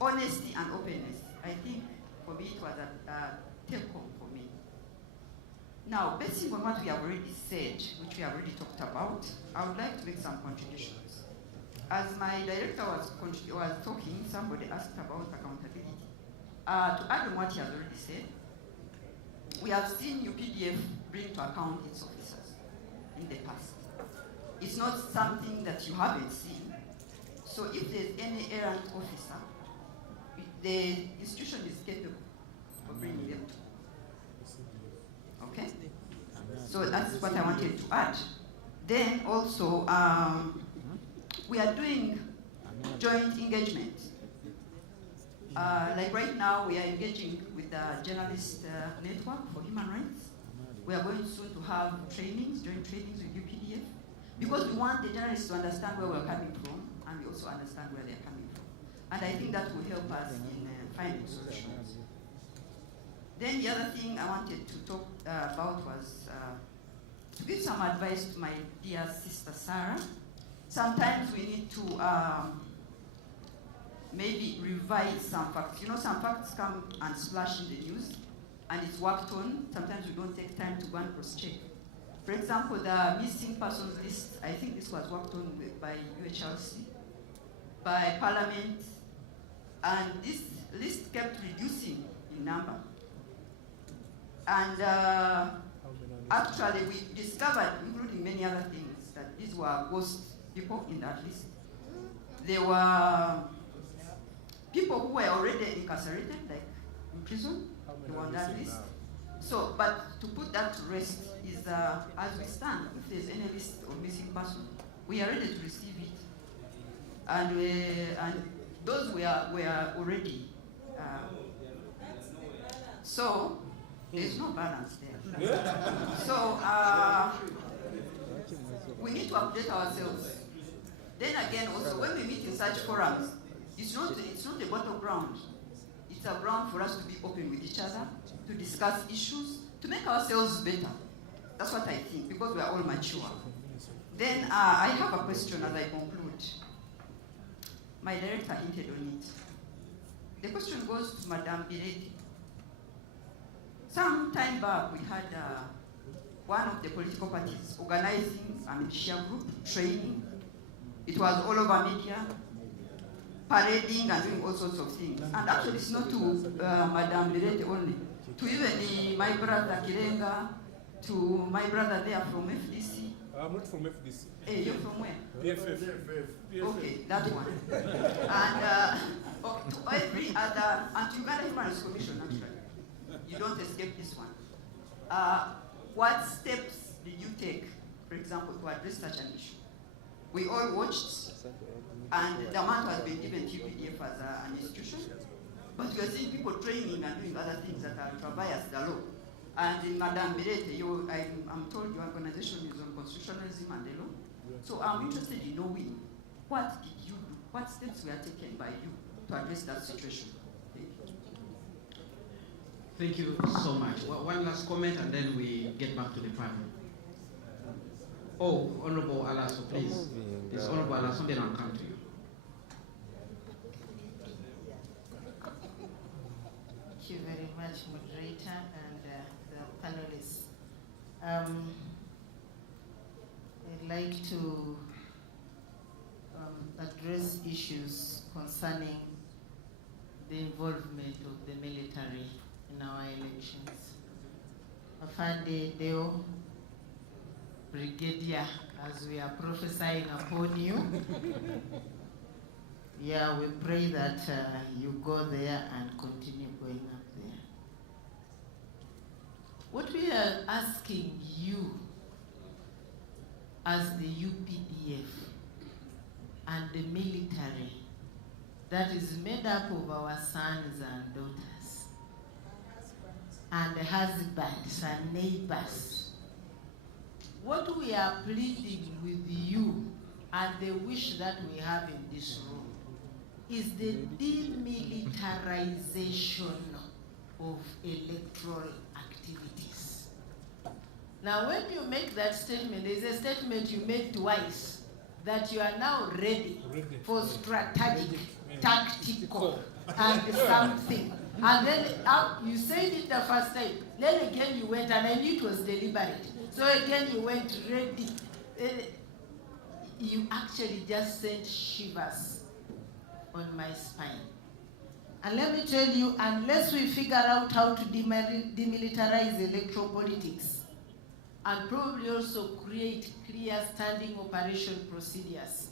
honesty and openness, I think for me it was a take-home for me. Now, based on what we have already said, which we have already talked about, I would like to make some contributions. As my director was talking, somebody asked about accountability. To add on what he has already said, we have seen UPDF bring to account its officers in the past. It's not something that you haven't seen. So if there's any errant officer, the institution is capable of bringing them to. Okay? So that's what I wanted to add. Then also, we are doing joint engagement. Like right now, we are engaging with the Journalist Network for Human Rights. We are going soon to have trainings, joint trainings with UPDF, because we want the journalists to understand where we're coming from, and we also understand where they're coming from. And I think that will help us in finding solutions. Then the other thing I wanted to talk about was to give some advice to my dear sister Sarah. Sometimes we need to maybe revise some facts. You know, some facts come and splash in the news, and it's worked on. Sometimes we don't take time to go and cross-check. For example, the missing persons list, I think this was worked on by UHRC, by Parliament, and this list kept reducing in number. And actually, we discovered, including many other things, that these were ghost people in that list. There were people who were already incarcerated, like in prison, they were on that list. So, but to put that to rest is, as we stand, if there's any list of missing persons, we are ready to receive it. And those were already. So, there's no balance there. So, we need to update ourselves. Then again, also, when we meet in such forums, it's not a battleground. It's a ground for us to be open with each other, to discuss issues, to make ourselves better. That's what I think, because we are all mature. Then I have a question as I conclude. My director hinted on it. The question goes to Madame Bireti. Some time back, we had one of the political parties organizing a militia group, training. It was all over media, parading and doing all sorts of things. And actually, it's not to Madame Bireti only, to even my brother Kirenga, to my brother there from FDC. I'm not from FDC. Hey, you're from where? PFF. Okay, that one. And to every other, and to Uganda Human Rights Commission, actually. You don't escape this one. What steps did you take for example, to address such an issue. We all watched, and the amount has been given to UPDF as an institution, but we are seeing people training and doing other things that are traverse the law. And in Madame Berete, I'm told your organization is on constitutionalism and the law. So I'm interested in knowing, what did you do? What steps were taken by you to address that situation? Thank you so much. One last comment and then we get back to the panel. Oh, Honorable Alaso, please. This Honorable Alaso, then I'll come to you. Thank you very much, moderator and the panelists. I'd like to address issues concerning the involvement of the military in our elections. Afande Deo, Brigadier, as we are prophesying upon you, yeah, we pray that you go there and continue going up there. What we are asking you as the UPDF and the military that is made up of our sons and daughters and husbands and neighbors, what we are pleading with you and the wish that we have in this room is the demilitarization of electoral activities. Now, when you make that statement, there's a statement you made twice, that you are now ready for strategic, tactical, and something. And then you said it the first time, then again you went, and I knew it was deliberate. So again you went ready. You actually just sent shivers on my spine. And let me tell you, unless we figure out how to demilitarize electoral politics, and probably also create clear standing operation procedures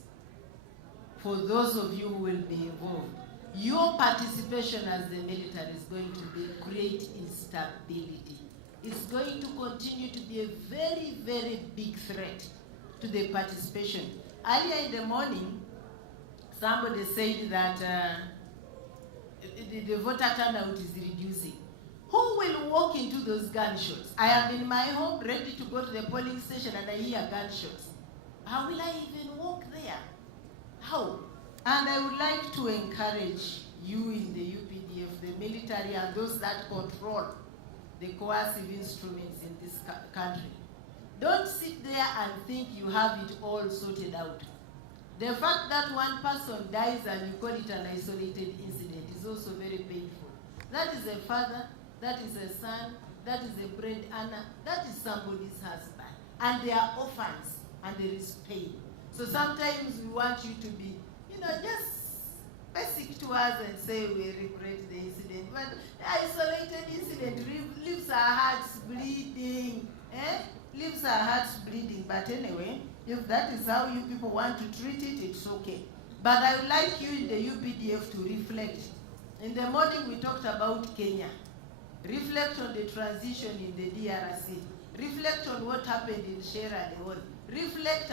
for those of you who will be involved, your participation as the military is going to create instability. It's going to continue to be a very, very big threat to the participation. Earlier in the morning, somebody said that the voter turnout is reducing. Who will walk into those gunshots? I am in my home ready to go to the polling station and I hear gunshots. How will I even walk there? How? And I would like to encourage you in the UPDF, the military, and those that control the coercive instruments in this country. Don't sit there and think you have it all sorted out. The fact that one person dies and you call it an isolated incident is also very painful. That is a father, that is a son, that is a breadwinner, that is somebody's husband. And they are orphans, and there is pain. So sometimes we want you to be, just basic to us and say we regret the incident. But the isolated incident leaves our hearts bleeding. Leaves our hearts bleeding. But anyway, if that is how you people want to treat it, it's okay. But I would like you in the UPDF to reflect. In the morning we talked about Kenya. Reflect on the transition in the DRC. Reflect on what happened in Sierra Leone. Reflect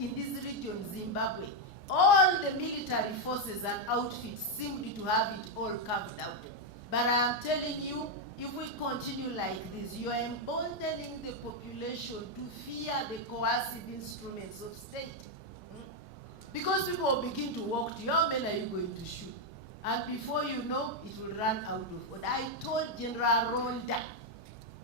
in this region, Zimbabwe. All the military forces and outfits seem to have it all carved out. But I am telling you, if we continue like this, you are emboldening the population to fear the coercive instruments of state. Because people will begin to walk to you, how many are you going to shoot? And before you know, it will run out of order. I told General Ronda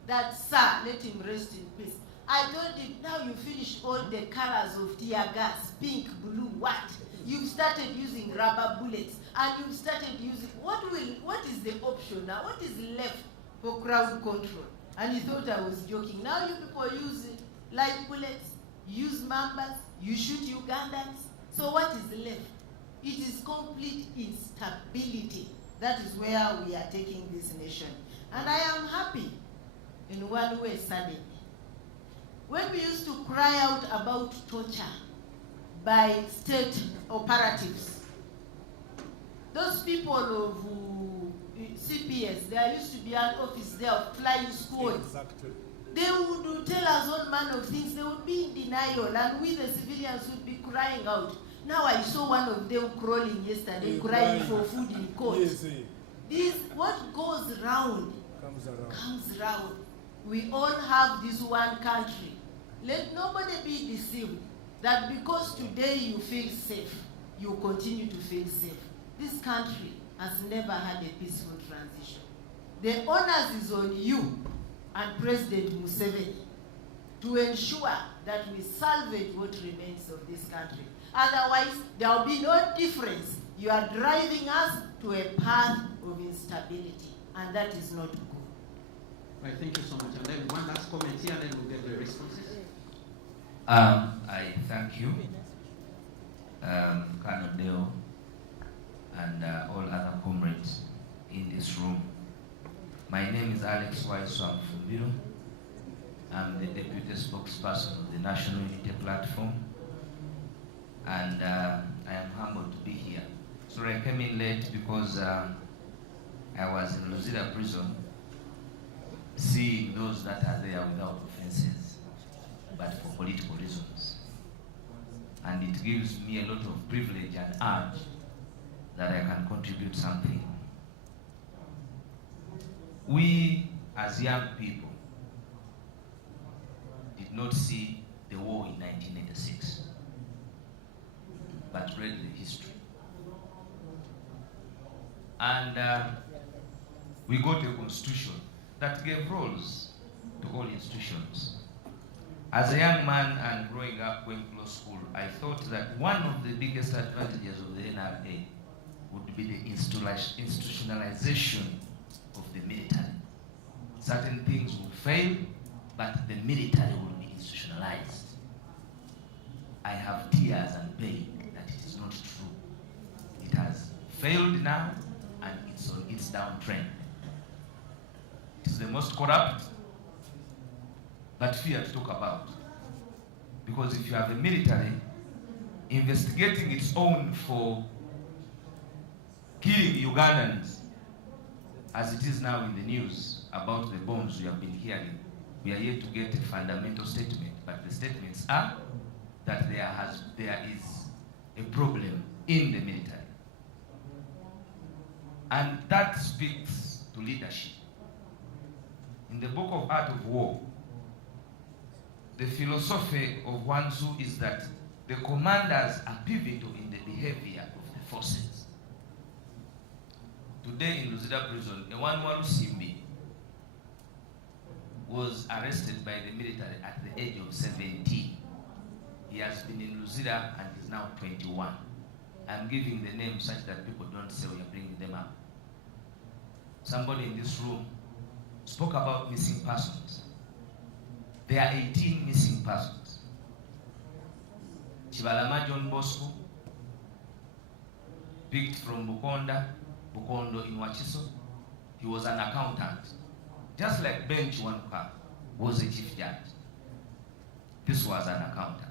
that, sir, let him rest in peace. I told him, now you finished all the colors of tear gas, pink, blue, what? You've started using rubber bullets, and you've started using, what is the option now? What is left for crowd control? And he thought I was joking. Now you people use light bullets, use mambas, you shoot Ugandans. So what is left? It is complete instability. That is where we are taking this nation. And I am happy in one way suddenly. When we used to cry out about torture by state operatives, those people of CPS, there used to be an office there of flying squad. Exactly. They would tell us all manner of things. They would be in denial, and we, the civilians, would be crying out. Now I saw one of them crawling yesterday, crying for food in court. Yes, This, what goes round comes round. We all have this one country. Let nobody be deceived that because today you feel safe, you continue to feel safe. This country has never had a peaceful transition. The onus is on you and President Museveni to ensure that we salvage what remains of this country. Otherwise, there will be no difference. You are driving us to a path of instability, and that is not good. Right, thank you so much. And then one last comment here, and then we'll get the responses. I thank you, Colonel Deo, and all other comrades in this room. My name is Alex Waiswam Fumbiro. I'm the deputy spokesperson of the National Unity Platform, and I am humbled to be here. Sorry, I came in late because I was in Luzira prison, seeing those that are there without offenses, but for political reasons. And it gives me a lot of privilege and urge that I can contribute something. We, as young people, did not see the war in 1986, but read the history. And we got a constitution that gave roles to all institutions. As a young man and growing up going to law school, I thought that one of the biggest advantages of the NRA would be the institutionalization of the military. Certain things will fail, but the military will be institutionalized. I have tears and pain that it is not true. It has failed now, and it's on its downtrend. It is the most corrupt, but fear to talk about. Because if you have a military investigating its own for killing Ugandans, as it is now in the news about the bombs we have been hearing, we are yet to get a fundamental statement, but the statements are that there is a problem in the military. And that speaks to leadership. In the book of Art of War, the philosophy of Wan Tzu is that the commanders are pivotal in the behavior of the forces. Today in Luzira prison, Ewanwalu Simbi was arrested by the military at the age of 17. He has been in Luzira and is now 21. I'm giving the name such that people don't say we are bringing them up. Somebody in this room spoke about missing persons. There are 18 missing persons. Chibalama John Bosco, picked from Bukondo in Wachiso. He was an accountant. Just like Ben Chiwanuka was a chief judge. This was an accountant.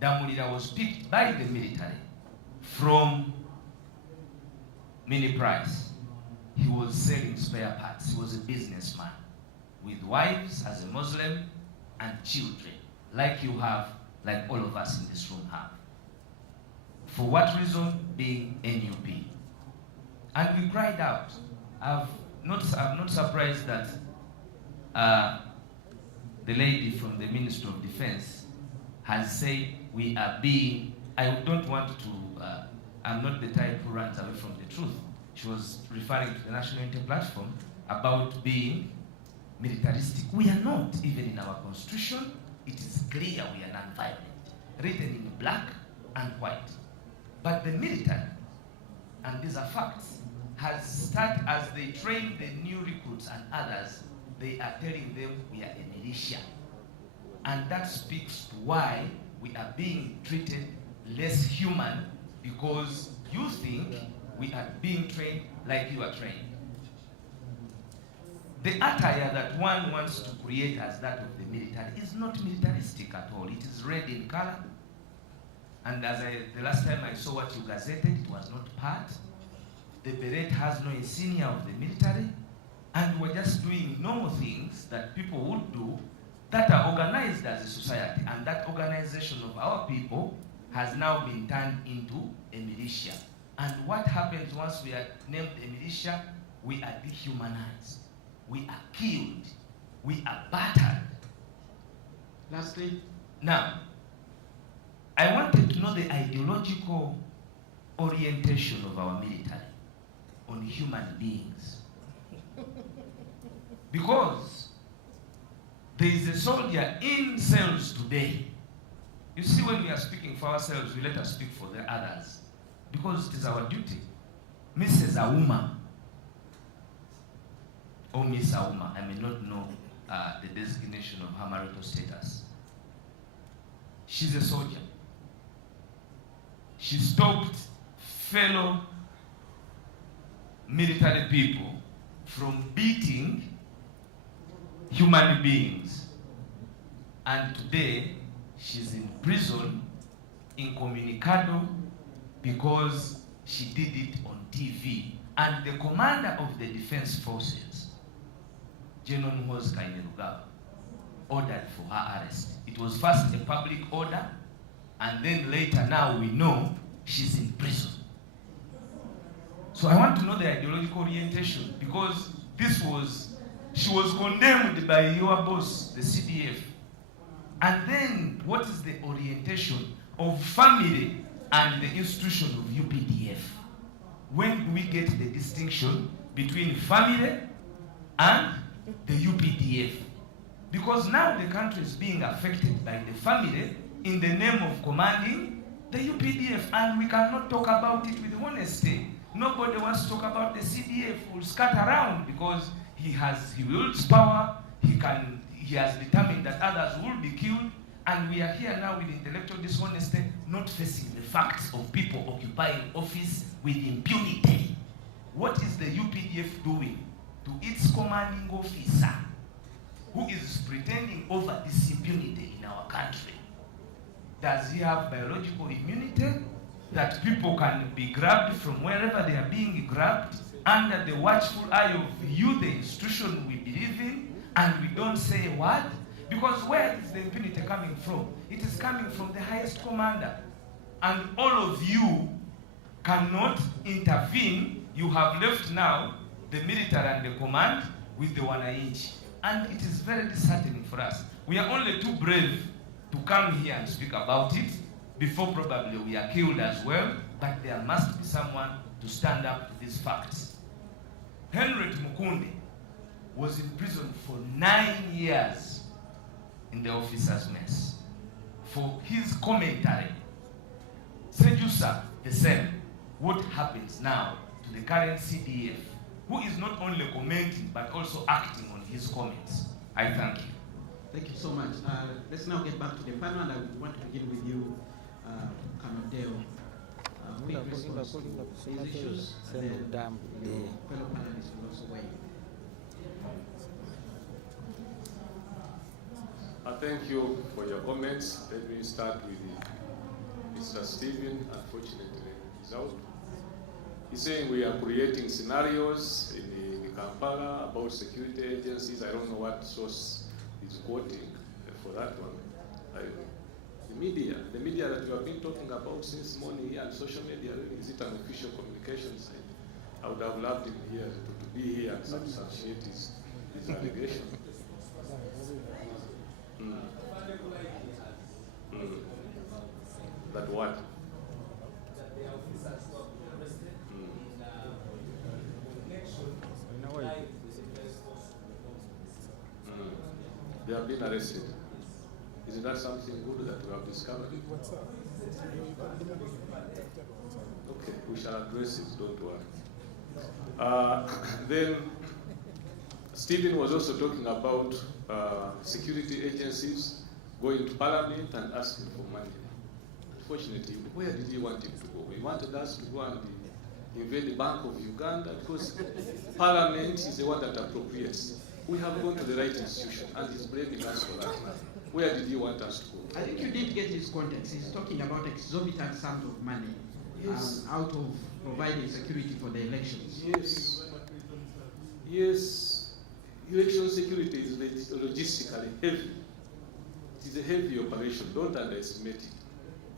Damulira was picked by the military from Mini Price. He was selling spare parts. He was a businessman with wives as a Muslim and children, like you have, like all of us in this room have. For what reason? Being NUP. And we cried out. I'm not surprised that the lady from the Ministry of Defense has said we are being, I don't want to, I'm not the type who runs away from the truth. She was referring to the National Unity Platform about being militaristic. We are not, even in our constitution, it is clear we are non-violent, written in black and white. But the military, and these are facts, has started as they train the new recruits and others, they are telling them we are a militia. And that speaks to why we are being treated less human, because you think we are being trained like you are trained. The attire that one wants to create as that of the military is not militaristic at all. It is red in color. And as the last time I saw what you gazetted, it was not part. The beret has no insignia of the military. And we're just doing doing normal things that people would do that are organized as a society, and that organization of our people has now been turned into a militia. And what happens once we are named a militia? We are dehumanized, we are killed, we are battered. Lastly, now, I wanted to know the ideological orientation of our military on human beings. Because there is a soldier in cells today. You see, when we are speaking for ourselves, we let us speak for the others. Because it is our duty. Mrs. Auma, or Miss Auma, I may not know the designation of her marital status. She's a soldier. She stopped fellow military people from beating human beings. And today, she's in prison, incommunicado, because she did it on TV. And the commander of the defense forces, General Muhoozi Kainerugaba, ordered for her arrest. It was first a public order, and then later, now we know she's in prison. So I want to know the ideological orientation, because she was condemned by your boss, the CDF. And then what is the orientation of family and the institution of UPDF? When do we get the distinction between family and the UPDF? Because now the country is being affected by the family in the name of commanding the UPDF, and we cannot talk about it with honesty. Nobody wants to talk about the CDF. Will scatter around because he wields power. He has determined that others will be killed, and we are here now with intellectual dishonesty, not facing the facts of people occupying office with impunity. What is the UPDF doing to its commanding officer, who is pretending over this impunity in our country? Does he have biological immunity that people can be grabbed from wherever they are being grabbed under the watchful eye of you, the institution we believe in, and we don't say a word? Because where is the impunity coming from? It is coming from the highest commander. And all of you cannot intervene. You have left now the military and the command with the wananchi. And it is very disheartening for us. We are only too brave to come here and speak about it before probably we are killed as well, but there must be someone to stand up to these facts. Henry Mukunde was in prison for 9 years in the officers' mess for his commentary. Sejusa, the same. What happens now to the current CDF, who is not only commenting but also acting on his comments? I thank you. Thank you so much. Let's now get back to the panel, and I want to begin with you, Kanodeo. Quick response to these issues, and then your fellow panelists will also weigh. Thank you for your comments. Let me start with Mr. Stephen. Unfortunately, he's out. He's saying we are creating scenarios in Kampala about security agencies. I don't know what source is quoting for that one. The media that you have been talking about since morning here and social media, is it an official communication site? I would have loved him here to be here and substantiate his allegation. That what? They have been arrested. Isn't that something good that we have discovered? Okay, we shall address it, don't worry. Then, Stephen was also talking about security agencies going to Parliament and asking for money. Unfortunately, where did he want him to go? He wanted us to go and invade the Bank of Uganda because Parliament is the one that appropriates. We have gone to the right institution, and he's blaming us for that. Where did he want us to go? I think you did get his context. He's talking about exorbitant sums of money out of providing security for the elections. Yes. Yes. election security is logistically heavy. It is a heavy operation. Don't underestimate it.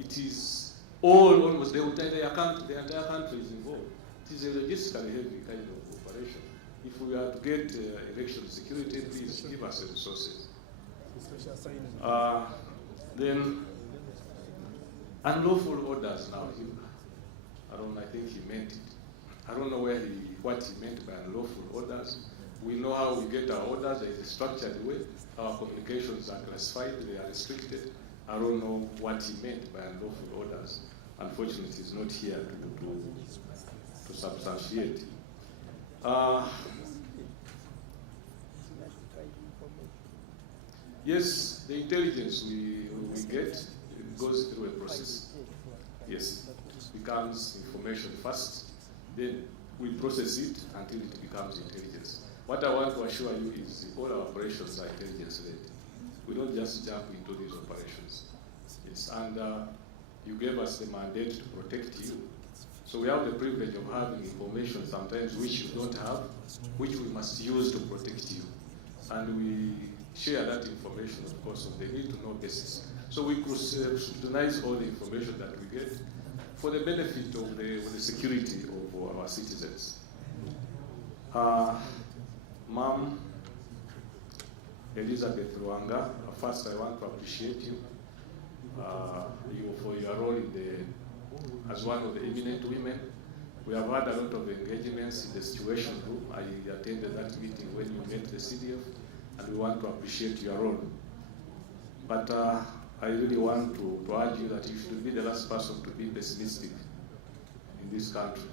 It is almost the entire country is involved. It is a logistically heavy kind of operation. If we are to get election security, please give us the resources. Then unlawful orders now. I think he meant it. I don't know what he meant by unlawful orders. We know how we get our orders. There is a structured way. Our communications are classified, they are restricted. I don't know what he meant by unlawful orders. Unfortunately, he's not here to substantiate. Yes, the intelligence we get, it goes through a process. Yes, it becomes information first, then we process it until it becomes intelligence. What I want to assure you is all our operations are intelligence-led. We don't just jump into these operations. Yes, and you gave us the mandate to protect you. So we have the privilege of having information sometimes which you don't have, which we must use to protect you. And we share that information, of course, on the need-to-know basis. So we scrutinize all the information that we get for the benefit of the security of our citizens. Ma'am Elizabeth Ruanga, first I want to appreciate you, for your role as one of the eminent women. We have had a lot of engagements in the Situation Room. I attended that meeting when you met the CDF, and we want to appreciate your role. But I really want to urge you that you should be the last person to be pessimistic in this country.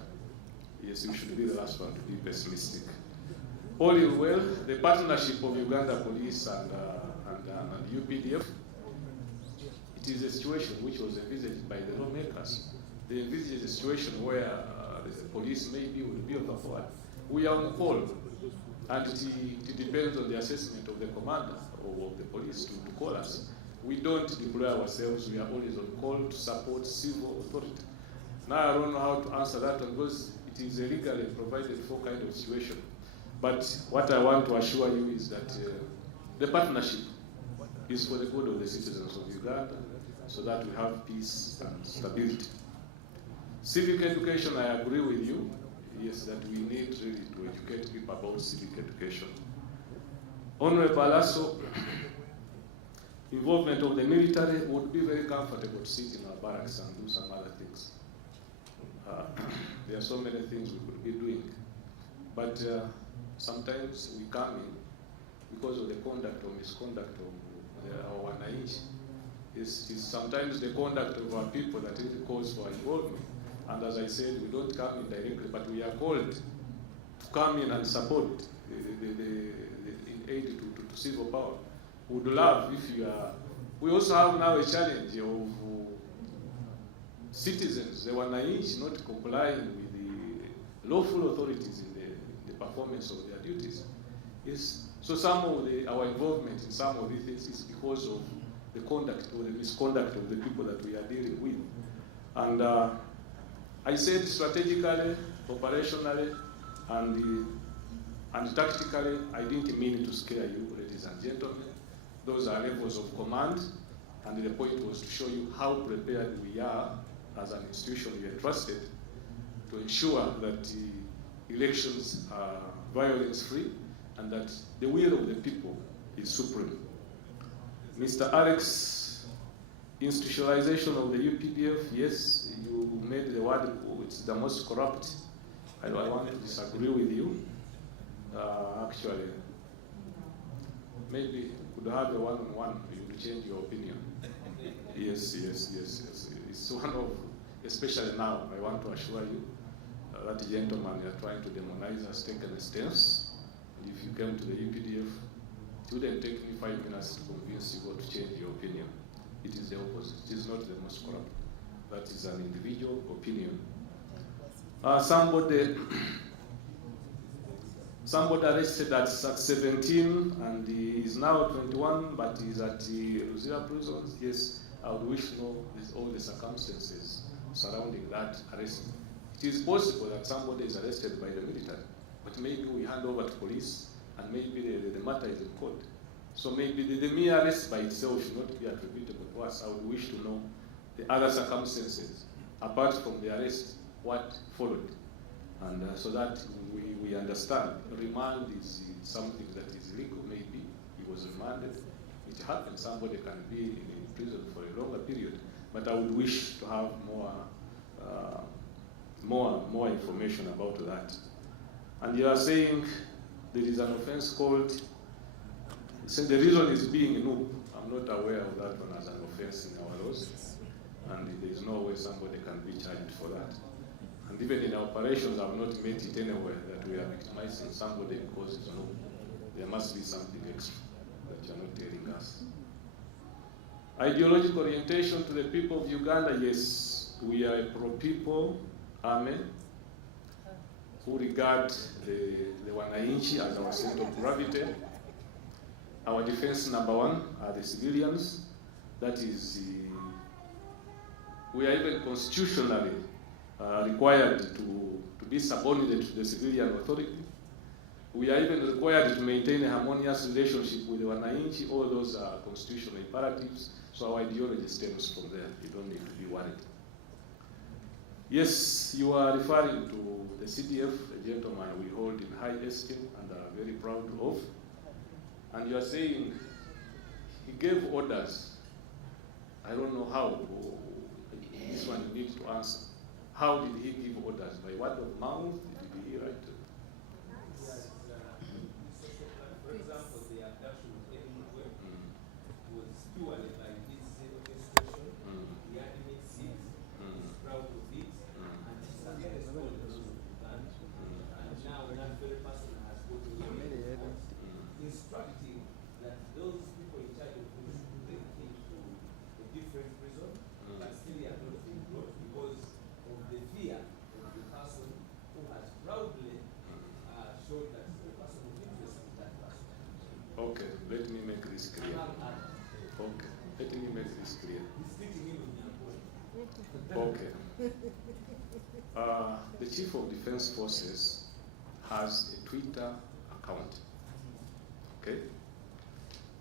Yes, you should be the last one to be pessimistic. All is well. The partnership of Uganda Police and UPDF, it is a situation which was envisaged by the lawmakers. They envisaged a situation where the police maybe will be overpowered. We are on call, and it depends on the assessment of the commander of the police to call us. We don't deploy ourselves. We are always on call to support civil authority. Now I don't know how to answer that because it is a legally provided for kind of situation. But what I want to assure you is that the partnership is for the good of the citizens of Uganda, so that we have peace and stability. Civic education, I agree with you. Yes, that we need really to educate people about civic education. Honorable Alaso, involvement of the military would be very comfortable to sit in our barracks and do some other things. There are so many things we could be doing. But sometimes we come in because of the conduct or misconduct of our wananchi. It's sometimes the conduct of our people that really calls for involvement. And as I said, we don't come in directly, but we are called to come in and support in aid to civil power. We would love if you are. We also have now a challenge of citizens, the wananchi, not complying with the lawful authorities in the performance of their duties. Yes. So some of our involvement in some of these things is because of the conduct or the misconduct of the people that we are dealing with. And I said strategically, operationally, and tactically, I didn't mean to scare you, ladies and gentlemen. Those are levels of command, and the point was to show you how prepared we are as an institution we are trusted to ensure that the elections are violence-free and that the will of the people is supreme. Mr. Alex, institutionalization of the UPDF, yes, you made the word, it's the most corrupt. I want to disagree with you. Actually, maybe we could have a one-on-one, you will change your opinion. Yes. It's one of, especially now, I want to assure you that gentleman you are trying to demonize has taken a stance. And if you came to the UPDF, it wouldn't take me 5 minutes to convince you or to change your opinion. It is the opposite. It is not the most corrupt. That is an individual opinion. Somebody arrested at 17 and he is now 21, but he's at the Luzira prisons. Yes, I would wish to know all the circumstances surrounding that arrest. It is possible that somebody is arrested by the military, but maybe we hand over to police and maybe matter is in court. So maybe the mere arrest by itself should not be attributable to us. I would wish to know the other circumstances, apart from the arrest, what followed. And so that we understand. Remand is something that is legal, maybe. He was remanded. It happens, somebody can be in prison for a longer period. But I would wish to have more information about that. And you are saying there is an offense called, so the reason is being a noob. I'm not aware of that one as an offense in our laws. And there is no way somebody can be charged for that. And even in our operations, I've not met it anywhere that we are victimizing somebody because it's a noob. There must be something extra that you're not telling us. Ideological orientation to the people of Uganda, yes, we are a pro-people army who regard the Wananchi as our center of gravity. Our defense number one are the civilians. That is, we are even constitutionally required to be subordinate to the civilian authority. We are even required to maintain a harmonious relationship with the Wananchi. All those are constitutional imperatives. So our ideology stems from there. You don't need to be worried. Yes, you are referring to the CDF, a gentleman we hold in high esteem and are very proud of. And you are saying he gave orders. I don't know how. This one you need to answer. How did he give orders? By word of mouth? Did he write? For example, the abduction of Edmund was purely by his orchestration. He had made seeds, he's proud of it, and he's against all the laws of Uganda. And now that very person has got to instructing that those people in charge of this should take him to a different prison, but still he has not been brought because of the fear of the person who has proudly showed that the person of interest is that person. Okay, let me make this clear. Okay, let me make this clear. Okay. The Chief of Defense Forces has a Twitter account. Okay?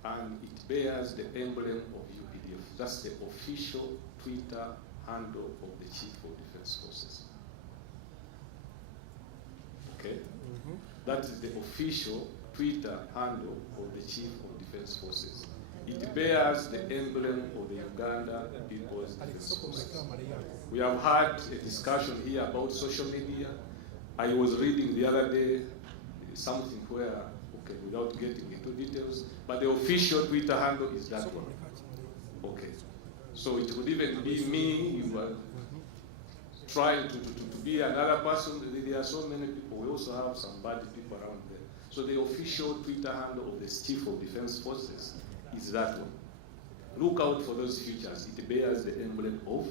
And it bears the emblem of UPDF. That's the official Twitter handle of the Chief of Defense Forces. Okay? That is the official Twitter handle of the Chief of Defense Forces. It bears the emblem of the Uganda People's Defense Forces. We have had a discussion here about social media. I was reading the other day something where, okay, without getting into details, but the official Twitter handle is that one. Okay. So it could even be me, you are trying to be another person. There are so many people. We also have some bad people around there. So the official Twitter handle of the Chief of Defense Forces is that one. Look out for those features. It bears the emblem of,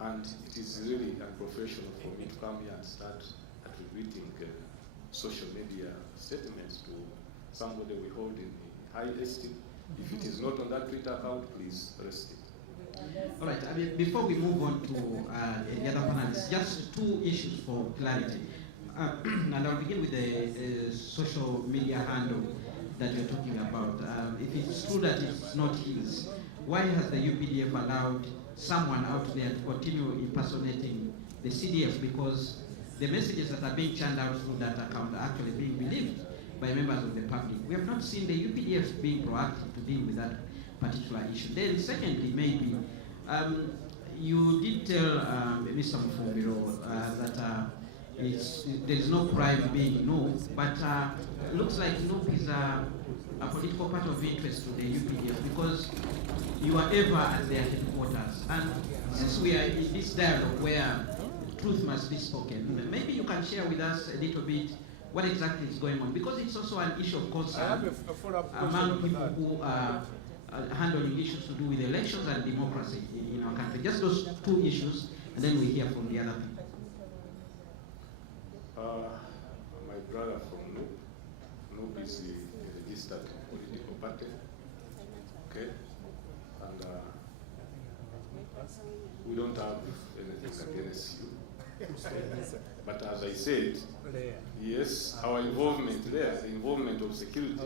and it is really unprofessional for me to come here and start attributing social media statements to somebody we hold in high esteem. If it is not on that Twitter account, please rest it. All right, I mean, before we move on to the other panelists, just two issues for clarity. And I'll begin with the social media handle that you're talking about. If it's true that it's not his, why has the UPDF allowed someone out there to continue impersonating the CDF? Because the messages that are being churned out through that account are actually being believed by members of the public. We have not seen the UPDF being proactive to deal with that particular issue. Then secondly, maybe, you did tell Mr. Mfumbiro that there is no crime being no, but it looks like no is a political part of interest to the UPDF because you are ever at their headquarters. And since we are in this dialogue where truth must be spoken, maybe you can share with us a little bit what exactly is going on, because it's also an issue of concern among people who are handling issues to do with elections and democracy in our country. Just those two issues, and then we hear from the other people. My brother from NUP is a registered political party. Okay? And we don't have anything against you. But as I said, yes, our involvement there, the involvement of security,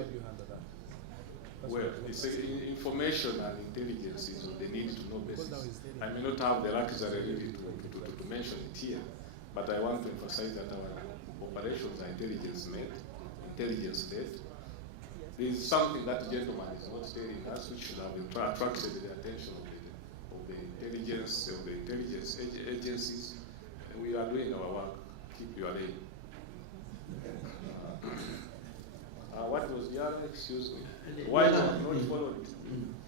Well, it's information and intelligence is on the need to know basis. I may not have the luxury really to mention it here, but I want to emphasize that our operations are intelligence-led. There is something that gentleman is not telling us, which should have attracted the attention of the intelligence agencies. We are doing our work. Keep your lane. What was the other? Excuse me. Why you have not followed?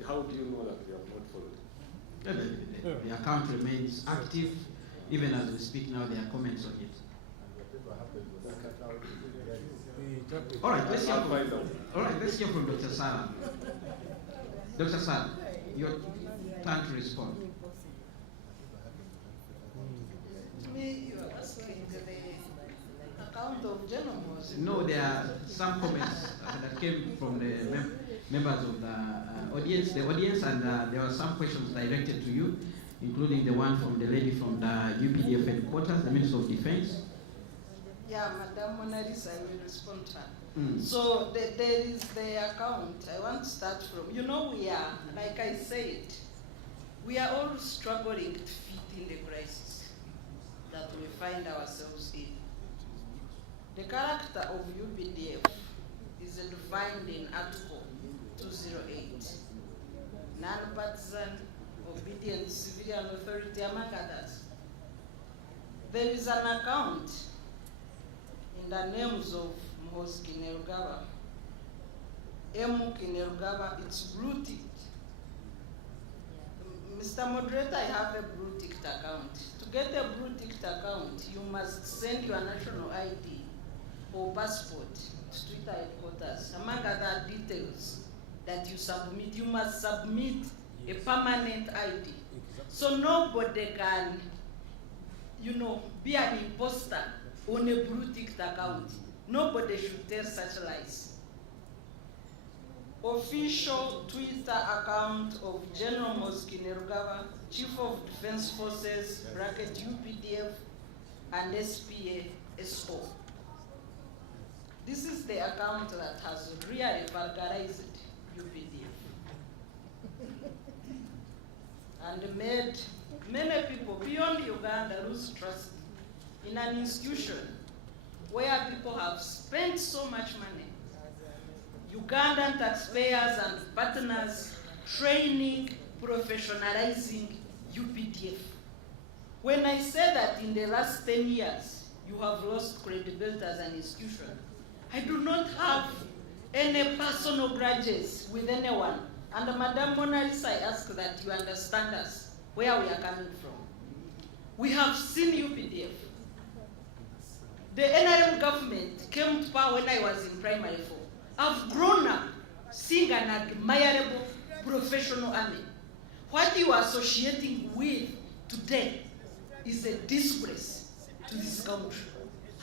How do you know that you have not followed? The account remains active, even as we speak now. There are comments on it. All right, let's hear from Dr. Sara. Dr. Sara, your turn to respond. To me, you are asking the account of Genomos. No, there are some comments that came from the members of the audience, and there were some questions directed to you, including the one from the lady from the UPDF headquarters, the Minister of Defense. Yeah, Madam Monaris, I will respond to her. So there is the account. I want to start from, we are, like I said, we are all struggling to fit in the crisis that we find ourselves in. The character of UPDF is defined in Article 208, non-partisan, obedient civilian authority, among others. There is an account in the names of Mhos Kinerugaba, Emu Kinerugaba, it's blue-ticked. Mr. Moderator, I have a blue-ticked account. To get a blue-ticked account, you must send your national ID or passport to Twitter headquarters. Among other details that you submit, you must submit a permanent ID. So nobody can, be an imposter on a blue-ticked account. Nobody should tell such lies. Official Twitter account of General Mhos Kinerugaba, Chief of Defense Forces, UPDF, and SPA SO. This is the account that has really vulgarized UPDF and made many people beyond Uganda lose trust in an institution where people have spent so much money, Ugandan taxpayers and partners, training, professionalizing UPDF. When I say that in the last 10 years, you have lost credibility as an institution, I do not have any personal grudges with anyone. And Madam Monaris, I ask that you understand us, where we are coming from. We have seen UPDF. The NRM government came to power when I was in primary 4. I've grown up seeing an admirable professional army. What you are associating with today is a disgrace to this country.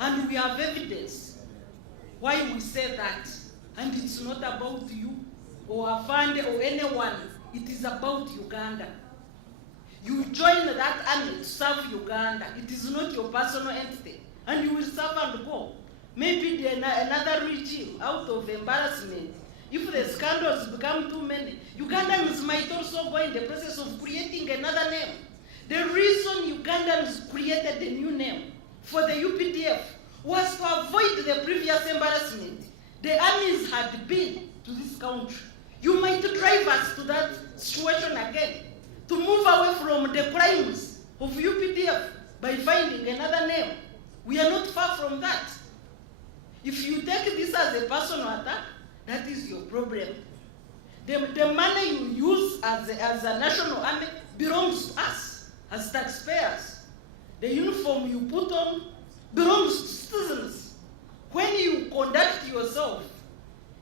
And we have evidence why we say that. And it's not about you or Afande or anyone. It is about Uganda. You join that army to serve Uganda. It is not your personal entity. And you will serve and go. Maybe another regime, out of embarrassment, if the scandals become too many, Ugandans might also go in the process of creating another name. The reason Ugandans created a new name for the UPDF was to avoid the previous embarrassment the armies had been to this country. You might drive us to that situation again, to move away from the crimes of UPDF by finding another name. We are not far from that. If you take this as a personal attack, that is your problem. The money you use as a national army belongs to us as taxpayers. The uniform you put on belongs to citizens. When you conduct yourself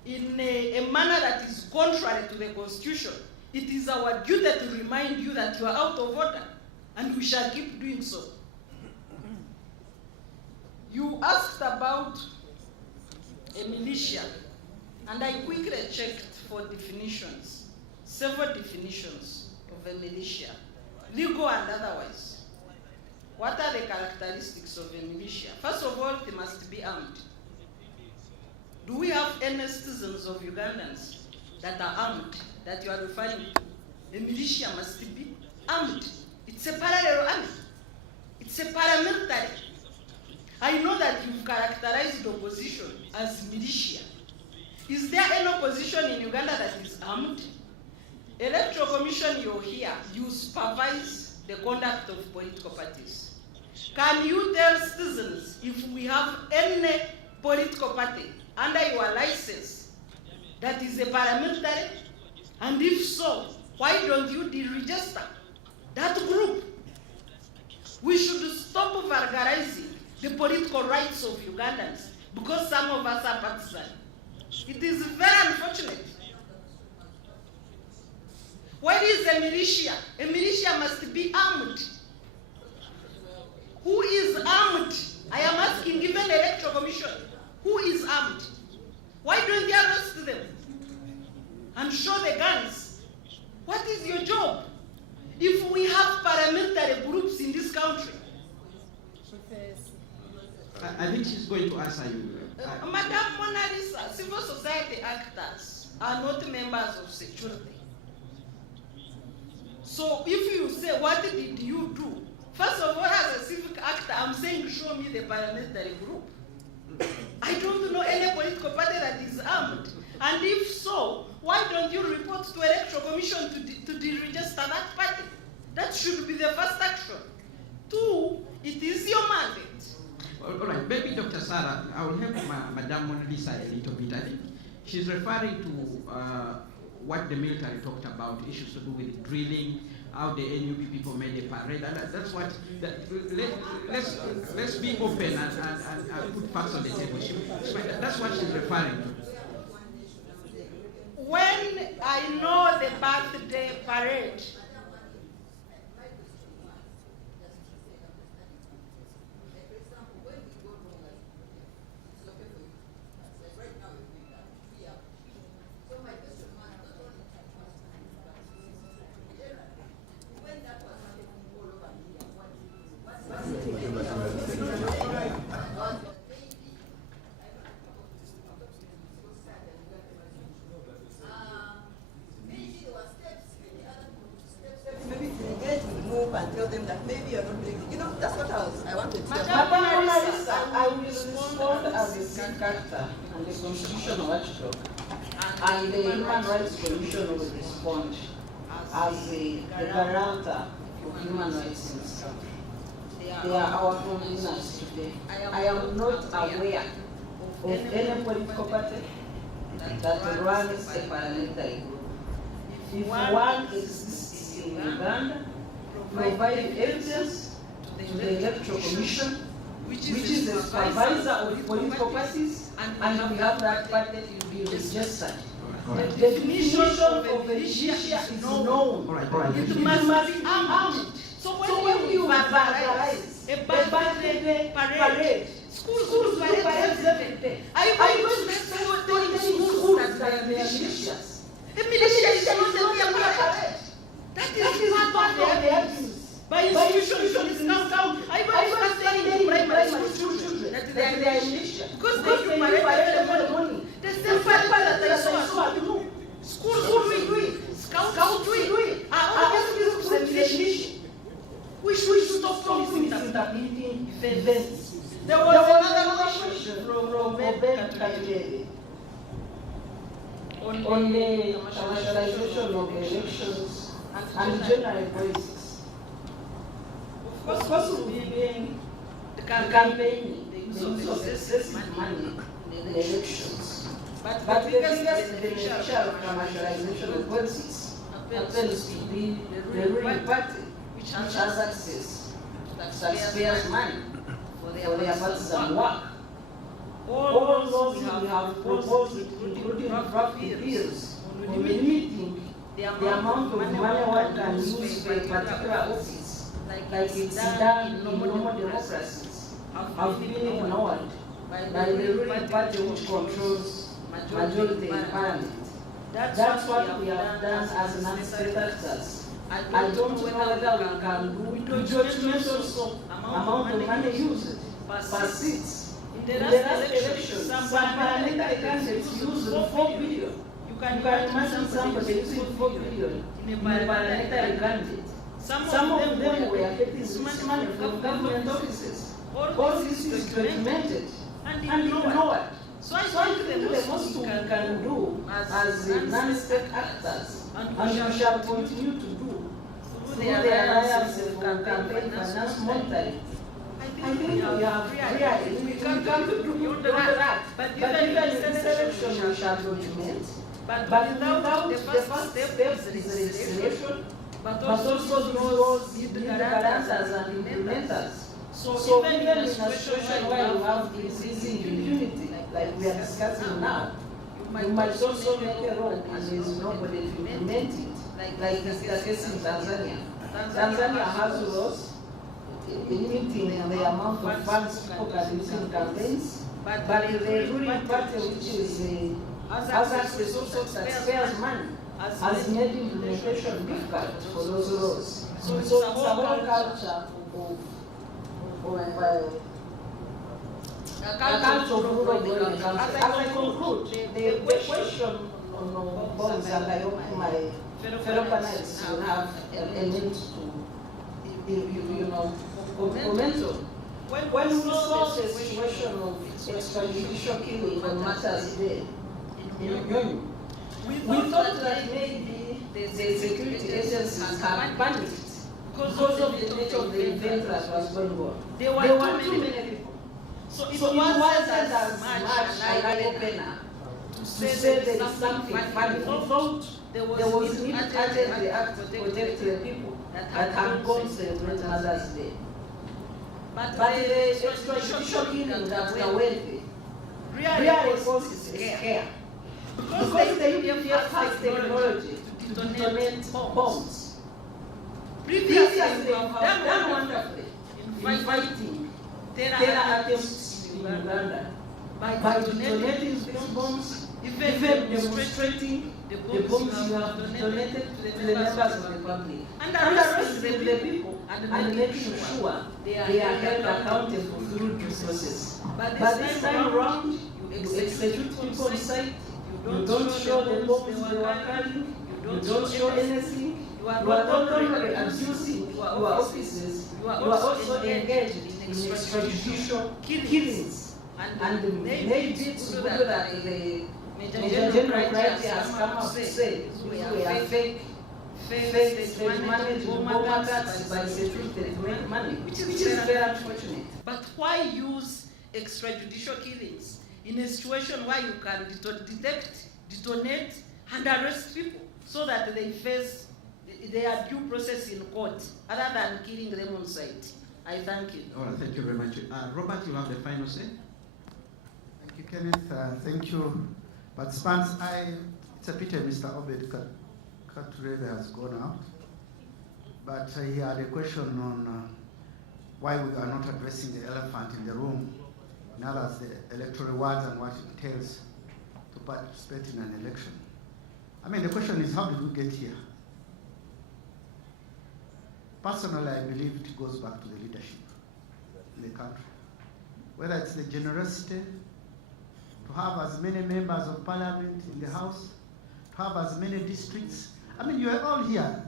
in a manner that is contrary to the Constitution, it is our duty to remind you that you are out of order, and we shall keep doing so. You asked about a militia, and I quickly checked for definitions, several definitions of a militia, legal and otherwise. What are the characteristics of a militia? First of all, they must be armed. Do we have any citizens of Ugandans that are armed that you are referring to. The militia must be armed. It's a parallel army. It's a paramilitary. I know that you've characterized the opposition as militia. Is there any opposition in Uganda that is armed? Electoral Commission, you're here. You supervise the conduct of political parties. Can you tell citizens if we have any political party under your license that is a paramilitary? And if so, why don't you deregister that group? We should stop vulgarizing the political rights of Ugandans because some of us are partisan. It is very unfortunate. What is a militia? A militia must be armed. Who is armed? I am asking, given the Electoral Commission, who is armed? Why don't they arrest them and show the guns? What is your job? If we have paramilitary groups in this country, I think she's going to answer you. Madam Mona Lisa, civil society actors are not members of security. So if you say, what did you do? First of all, as a civic actor, I'm saying, show me the paramilitary group. I don't know any political party that is armed. And if so, why don't you report to Electoral Commission to deregister that party? That should be the first action. 2, it is your mandate. All right, maybe Dr. Sarah, I will help Madame Mona Lisa a little bit. I think she's referring to what the military talked about, issues to do with drilling, how the NUP people made a parade. And that's what, let's be open and put facts on the table. That's what she's referring to. When I know the birthday parade, and tell them that maybe you're not doing it. You know, that's what I wanted to say. Madam I will respond as a civic actor and the constitutional watchdog, and the Human Rights Commission will respond as the guarantor of human rights in this country. They are our conveners today. I am not aware of any political party that runs a parliamentary group. If one exists in Uganda, provide evidence to the Electoral Commission, which is the supervisor of political parties, and we have that party to be registered. The definition of a militia is known. It must be armed. So when you verbalize a birthday parade, schools do parades every day. Are you going to tell schools that they are militias? A militia is not a parade. That is part of the abuse. By institutions in this country. I was telling primary school children that they are militia. Because they do parade every morning. The same parade that I saw at home. Schools do it. Scouts do it. All these groups are militia. We should stop from interpreting events. There was another question from Ben Kakirere on the commercialization of elections and general policies. Of course, we've been campaigning the use of excessive money in the elections. But the biggest beneficiary of commercialization of politics happens to be the ruling party, which has access to taxpayers' money for their partisan work. All those we have proposed, including draft bills, on limiting the amount of money one can use by particular office, like it's done in normal democracies, have been ignored by the ruling party which controls majority in parliament. That's what we have done as non-state actors. I don't know whether we can do judgments also amount of money used per seat. In the last election, some parliamentary candidates used 4 billion. You can imagine somebody using 4 billion in a parliamentary candidate. Some of them were getting this money from government offices. All this is documented and ignored. So I think the most we can do as non-state actors, and we shall continue to do through the alliance of campaign finance monitoring. I think we have really, we can do beyond that. But even in this election, we shall document. But without the first step is registration, but also those lead guarantors and implementers. So even in a situation where you have increasing impunity, like we are discussing now, you might also make a wrong and there is nobody to implement it, like is the case in Tanzania. Tanzania has laws limiting the amount of funds people can use in campaigns, but the ruling party, which is has access to taxpayers' money, has made implementation difficult for those laws. So it's a whole culture of a culture of rural government. As I conclude, the question on bonds, and I hope my fellow panelists will have a need to comment on. When we saw the situation of extrajudicial killing on matters there, we thought that maybe the security agencies had panicked because of the nature of the event that was going on. There were too many people. So it wasn't as much an eye-opener to say there is something funny. We thought there was need to urgently act to protect the people that had gone to celebrate Mother's Day. But the extrajudicial killing that were wealthy really causes scare. Because the UPF has technology to detonate bombs. Previously, they have done wonderfully in fighting terror attempts in Uganda by detonating these bombs, even demonstrating the bombs you have detonated to the members of the public, and arresting the people and making sure they are held accountable through due process. But this time around, you execute people on site. You don't show the bombs they were carrying, you don't show anything, you are not only abusing your offices, you are also engaged in extrajudicial killings. And maybe it's good that the Major General Crisis has come out to say we are fake managed bomb attacks by security money, which is very unfortunate. But why use extrajudicial killings in a situation where you can detect, detonate, and arrest people so that they face their due process in court, other than killing them on site? I thank you. All right, thank you very much. Robert, you have the final say. Thank you, Kenneth. Thank you. But Spence, it's a pity Mr. Obed Katurebe has gone out. But he had a question on why we are not addressing the elephant in the room, now as the electoral rewards and what it entails to participate in an election. I mean, the question is, how did we get here? Personally, I believe it goes back to the leadership in the country. Whether it's the generosity to have as many members of parliament in the House, to have as many districts. I mean, you are all here.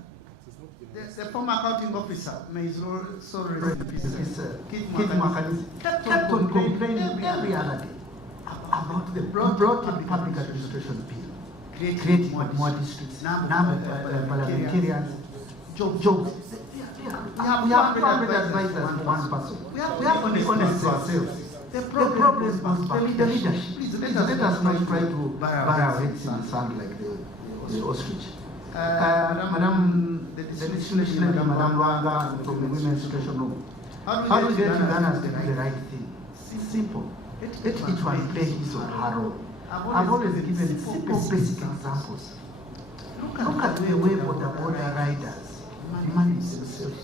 The former accounting officer, may his soul rest in peace, Keith Mwakali, kept on complaining every other day about the broad public administration bill, creating more districts, number of parliamentarians, jobs. We have 200 advisors for one person. We have to be honest with ourselves. The problem is the leadership. Please let us not try to bury our heads in the sand like the ostrich. Madam, the legislation, Madam Wanga from the Women's Situation Room. How do we get Uganda to do the right thing? Simple. Let each one play his or her role. I've always given simple, basic examples. Look at the way border riders manage themselves.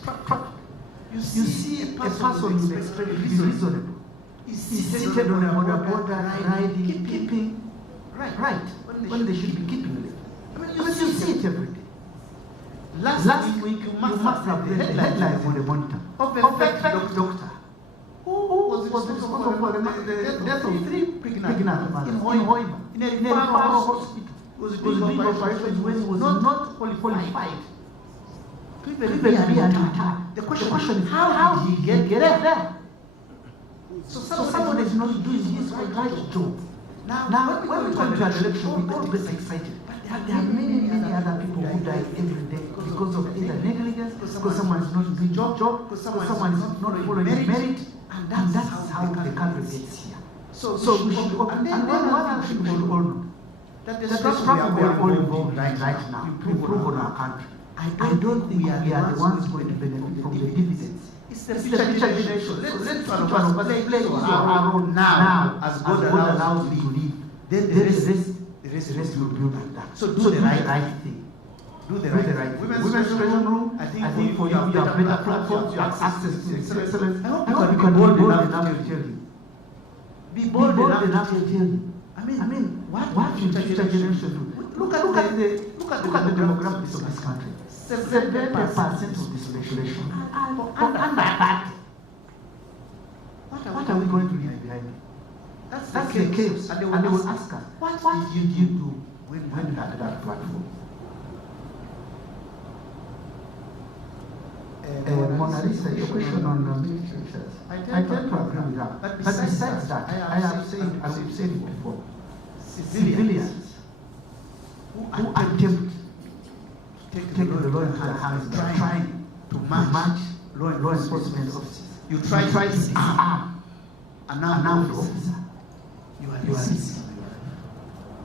You see a person who is extremely reasonable. Is seated on a border riding, keeping right when they should be keeping left. I mean, you see it every day. Last week you must have read the headlines on the monitor of a fake doctor who was responsible for the death of 3 pregnant women in Hoima, in a referral hospital. was doing operations when he was not qualified to even be an attack. The question is, how did he get there? So somebody is not doing his right job. Now when we come to an election, we all get excited. But there are many other people who die every day because of either negligence, because someone is not doing job, because someone is not following merit, and that's how the country gets here. So we should, and then one other thing we should all know, that the struggle we are all involved right now to improve on our country. I don't think we are the ones going to benefit from the dividends. It's the future generation. So let's each one of us play our role now as God allows me to live. Then the rest will build like that. So do the right thing. Do the right thing. Women's Treasure Room, I think for you have better platforms, you have access to excellence. I hope you can be bold enough to tell you. Be bold enough to tell you. I mean, what should future generation do? Look at the demographics of this country. 70% of this population are under 30. What are we going to leave behind? That's the case. And they will ask us, what did you do when you had that platform? Mona Lisa, your question on military shares. I tend to agree with that. But besides that, I have said it before. Civilians who attempt to take the law into their hands, trying to match law enforcement officers. You try to disarm an armed officer. You are racist.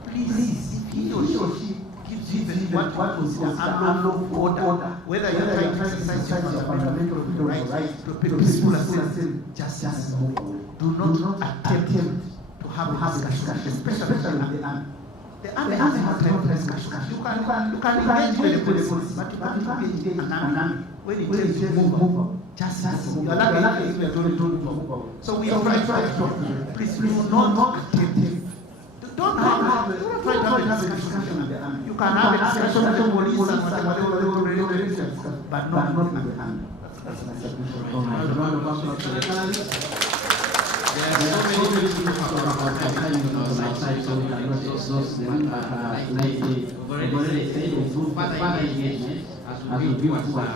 Please, if he or she gives you what was the unlawful order, whether you are trying to exercise your fundamental right to peaceful assembly, just move away. Do not attempt to have discussion, especially with the army. The army has no discussion. You can engage with the police, but you can't engage an army. When it tells you move out, just move. You are lucky if you are told to move out. So we are trying to talk to you. Please do not attempt. Don't try to have a discussion with the army. You can have a discussion with the police and whatever, but not with the army. That's my submission. There are so many people who are timing on our side, so we cannot exhaust them. Like we've already said, through further engagement, as we build towards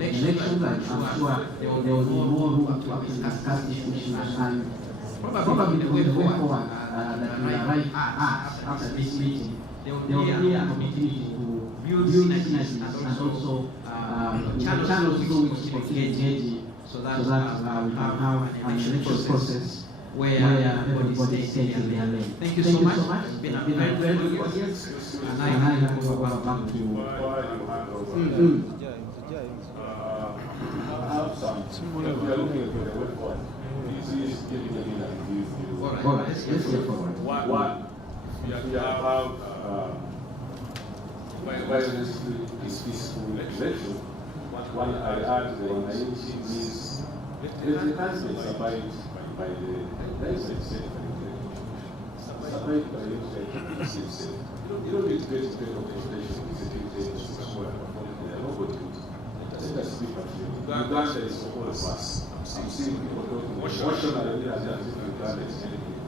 elections, I'm sure there will be more room to discuss this issue, and probably the way forward that will arrive after this meeting, there will be an opportunity to build synergies and also channels through which we can engage, so that we can have an election process where everybody stays in their lane. Thank you so much. It's been a very good audience, and I hand over back to you. I have some. If you are looking at the website, please give me a minute. All right, let's go forward. One, if you have violence is peaceful election. One I add the naivety is let the candidates abide by the license. Abide by the license. You don't need to get to pay for consultation with security agencies who are performing there. Nobody would. Let us be patriotic. Uganda is for all of us. I'm seeing people talking emotionally as if Uganda is anything.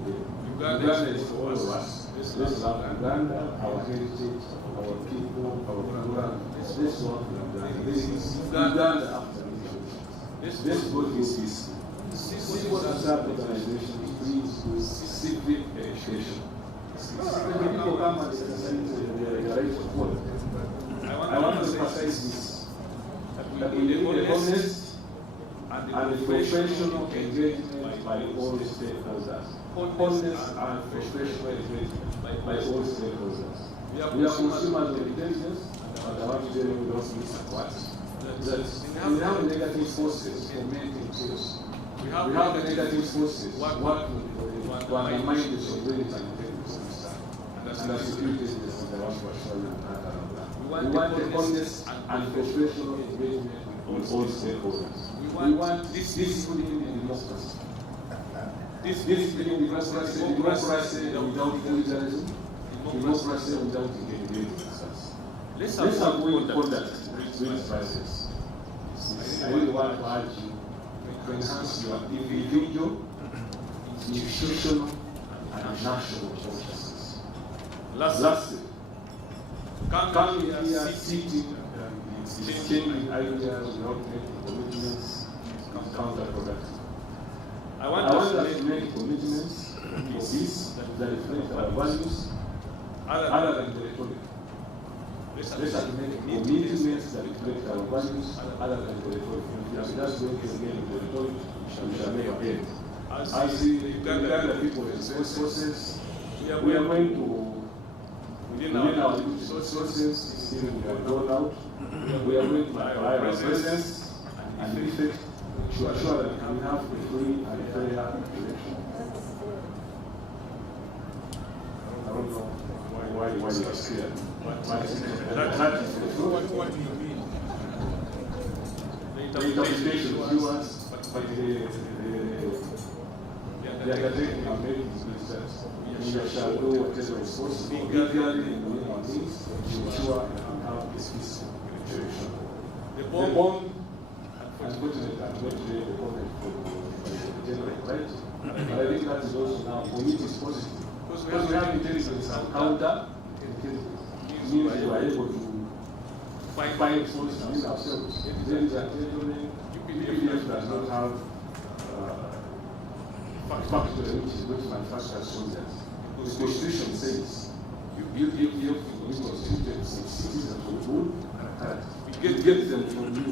Uganda is for all of us. Let's love Uganda, our heritage, our people, our program. Let's love Uganda. This is Uganda after this. Let's go to this. Civil society organization brings civic education. When people come and exercise their right to vote, I want to emphasize this. That we need the honest and the professional engagement by all stakeholders. Honest and professional engagement by all stakeholders. We are consumers of intelligence, but I want to tell you we don't miss a part. That we have negative forces fomenting chaos. We have negative forces working to undermine the sovereignty and integrity of the and the security agencies that want to assure you we want the honest and professional engagement with all stakeholders. We want this discipline democracy. This discipline democracy without militarism, democracy without intimidating us. Let's avoid conduct with crisis. I really want to urge you to enhance your individual, institutional, and national consciousness. Lastly, come here sitting and exchanging ideas without making commitments is counterproductive. I want us to make commitments for peace that reflect our values other than the rhetoric. Let us make commitments that reflect our values other than the rhetoric. If we are just going again with the rhetoric, we shall never end. As the Uganda people resources, we are going to, within our resources, still we are drawn out, we are going to apply our presence and effect to assure that we have a free and fair election. I don't know why you are scared. That is the truth. What do you mean? The interpretation of viewers, but the undertaking of making is that we shall do whatever is possible legally and within our means to ensure that we have a peaceful election. The bomb, unfortunately, I'm going to make a comment for the general right, but I think that is also now, for me, it is positive. Because we have intelligence and counter intelligence. It means we are able to find forces within ourselves. Ladies and gentlemen, UPDF does not have factory which manufactures soldiers. The Constitution says you constitute some citizens of good and character. You get them from you,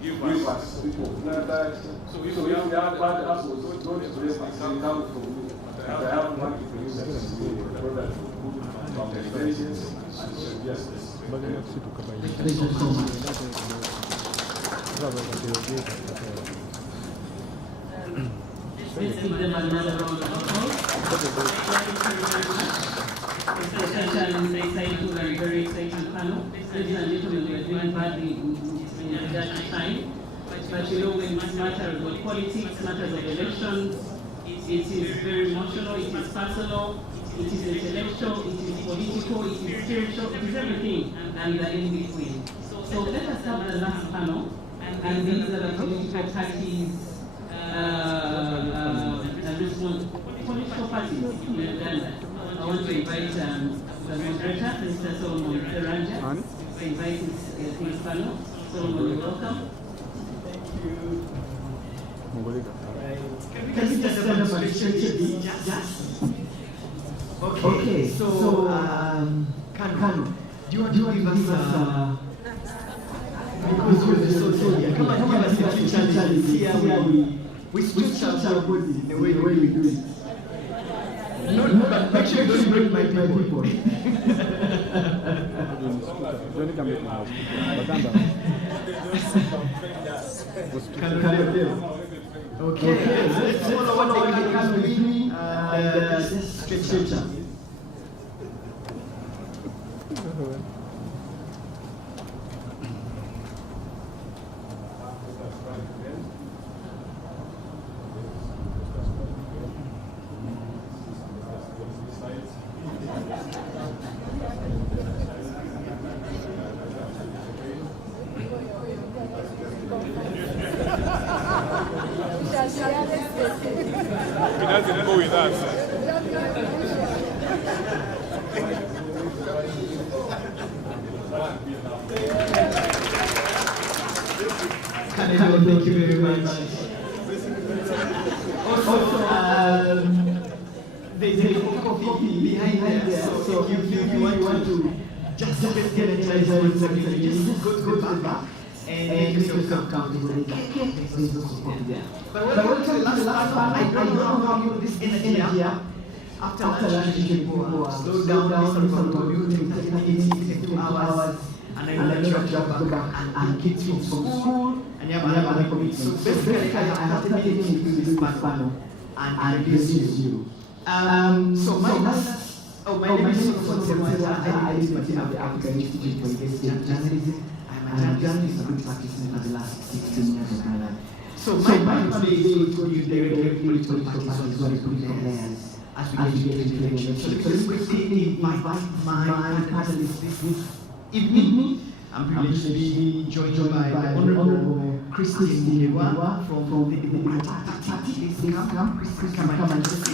give us people of that. So if we have bad apples, don't blame us, they come from you. But I have one to produce that is the product of good intelligence and should be assessed. Thank you so much. Let's give them another round of applause. Thank you very much. It's such an exciting and very exciting panel. Ladies and gentlemen, we are doing badly in that time. But you know, when it matters about politics, matters of elections, it is very emotional, it is personal, it is intellectual, it is political, it is spiritual, it is everything, and in between. So let us have the last panel, and these are the political parties, political parties in Uganda. I want to invite the moderator, Mr. Solomon Feranja, to invite his panel. Solomon, welcome. Thank you. Can you just demonstrate a bit? Just. Okay, so Kanu, do you want to give us because you're the soldier, come and give us a few challenges here. We switch our body the way we do it. No, but make sure you don't break my people. Okay, let's follow what they can do and stretch up. He doesn't go with us. Thank you very much. Also, there's a coffee behind there, so if you want to just get a chance, just go to the back and make yourself comfortable. There's also coffee there. But welcome to the last part. I don't know how you this energy after lunch people slow down, listen from community, 2 hours, and then you have to go back and kids from school, and you have another committee. So basically, I have 10 minutes to do this panel, and this is you. So my name is Solomon. I lead the team of the African Institute for Investigative Journalism. I'm a journalist, a good practitioner for the last 16 years of my life. So my panel today is going to use directly political parties as well as political players as we get into the election. So let's quickly invite my panelists this evening. I'm privileged to be joined by the Honorable Christine Ndiwa from the Democratic Party. Please come and just sit.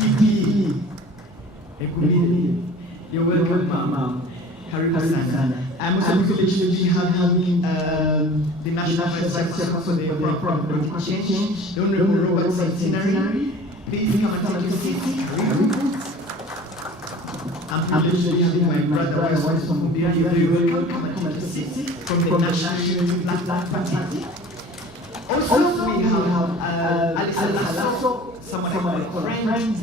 TP. You're welcome, ma'am. Karibu sana. I'm also privileged to be having the National Vice Chairman for the Forum for Democratic Change, the Honorable Robert Centenary. Please come and take your seat. I'm privileged to be having my brother Wise from Kumbia. You're very welcome. Come and take your seat from the National Black Party. Also, we have Alice Alasso, someone I call a friend.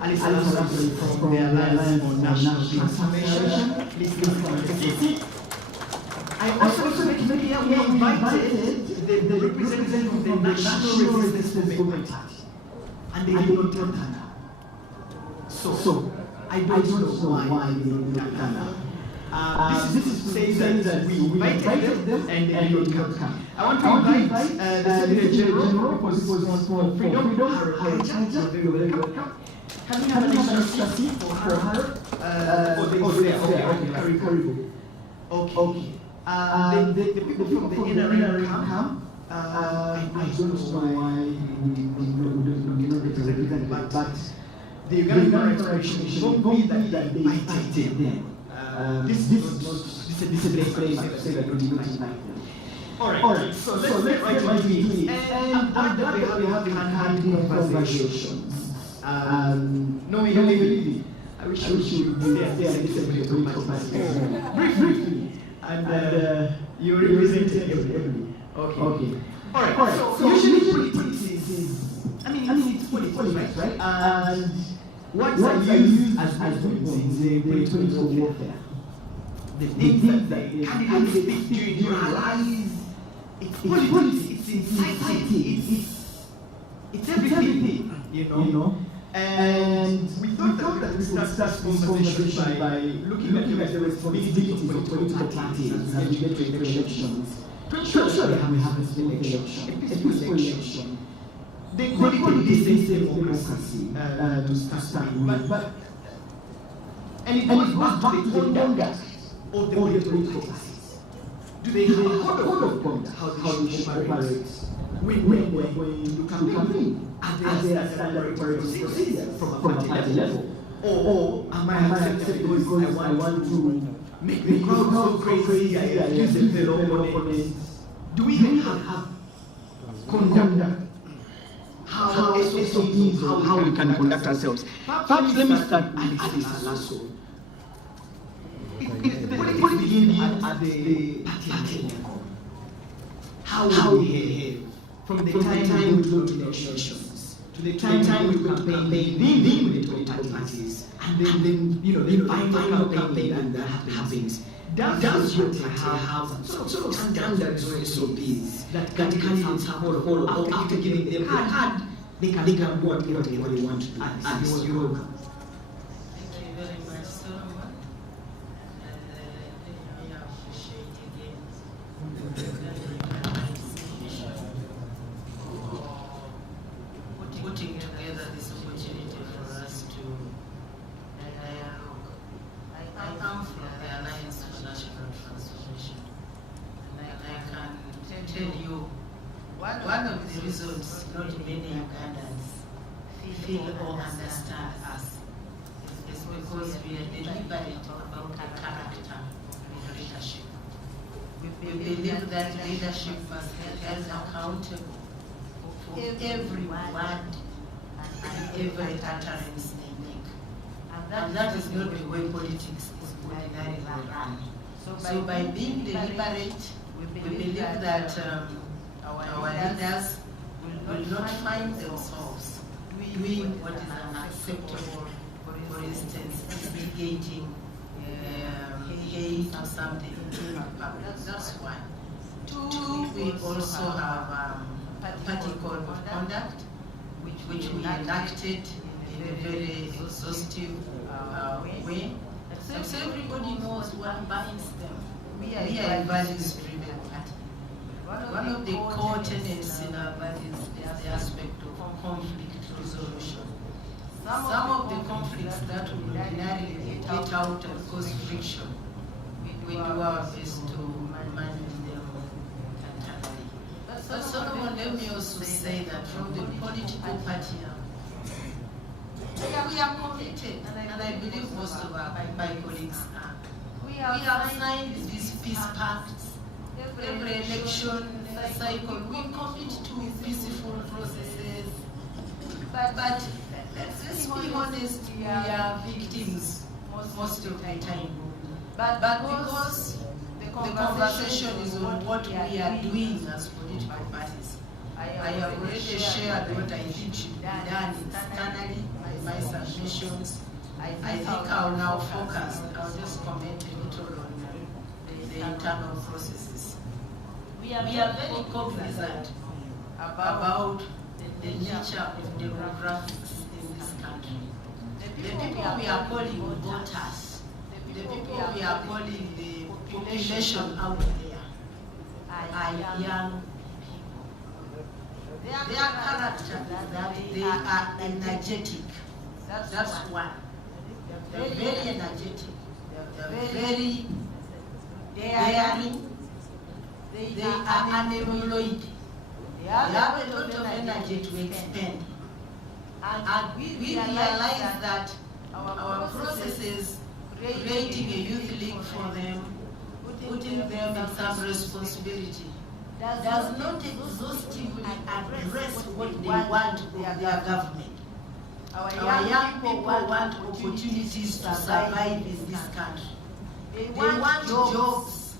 Alice Alasso from the Alliance for National Transformation. Please come and take your seat. I also make clear we invited the representative from the National Resistance Movement Party, and they did not turn up. So I don't know why they did not turn up. This is to say that we invited them and they did not come. I want to invite the Secretary General for Freedom, Harry. Very welcome. Can we have an extra seat for her? Okay, Karibu. Okay. The people from the NRM come. I don't know why we don't represent them, but the Ugandan Federation won't be that they invited them. This is a display to say that we did not invite them. Alright, so let's get right into it. And I'm glad that we have had conversations. No, really. I wish you would stay and listen to the political party. Briefly. And you represent everybody. Okay. Alright. So usually politics is, it's politics, right? And what I use as weapons in the political warfare. The things that the candidates speak during your rallies, it's politics, it's inciting, it's everything, you know. And we thought that we would start this conversation by looking at the responsibilities of political parties as we get to elections. To ensure that we have a peaceful election. They call it the same democracy to start with. And it goes back to the conduct of the political parties. Do they have a code of conduct? How they should operate? When you campaign? Are there standard operating procedures from a party level? Or am I accepted because I want to make the crowd go crazy, I use a fellow opponent? Do we even have conduct? How SOPs, how we can conduct ourselves? Perhaps let me start with Alice Alasso. Politics begin at the party level. How we behave from the time we go to elections to the time we campaign with the political parties, and then the final campaign that happens. Does your party have sort of standards or SOPs that candidates have follow after giving them the card? They can do whatever they want to do. Alice, you're welcome. Thank you very much, Solomon. And I appreciate again for putting together this opportunity for us to dialogue. I come from the Alliance for National Transformation, and I can tell you one of the reasons not many Ugandans feel or understand us is because we are deliberate about the character of leadership. We believe that leadership must be held accountable for every word and every utterance they make. And that is not the way politics is ordinarily run. So by being deliberate, we believe that our leaders will not find themselves doing what is unacceptable, for instance, instigating hate or something in public. That's one. Two, we also have a party code of conduct, which we enacted in a very exhaustive way. So everybody knows what binds them. We are a values-driven party. One of the core tenets in our values is the aspect of conflict resolution. Some of the conflicts that we ordinarily get out and cause friction, we do our best to manage them internally. But Solomon, let me also say that from the political party We are committed, and I believe most of my colleagues are. We have signed these peace pacts. Every election cycle, we commit to peaceful processes. But let's be honest, we are victims most of the time. But because the conversation is on what we are doing as political parties, I have already shared what I think should be done internally, my submissions. I think I'll now focus, I'll just comment a little on the internal processes. We are very cognizant about the nature of demographics in this country. The people we are calling voters, the people we are calling the population out there, are young people. Their character is that they are energetic. That's one. They're very energetic. They're very daring. They are unemployed. They have a lot of energy to expend. And we realize that our processes, creating a youth league for them, putting them in some responsibility, does not exhaustively address what they want of their government. Our young people want opportunities to survive in this country. They want jobs,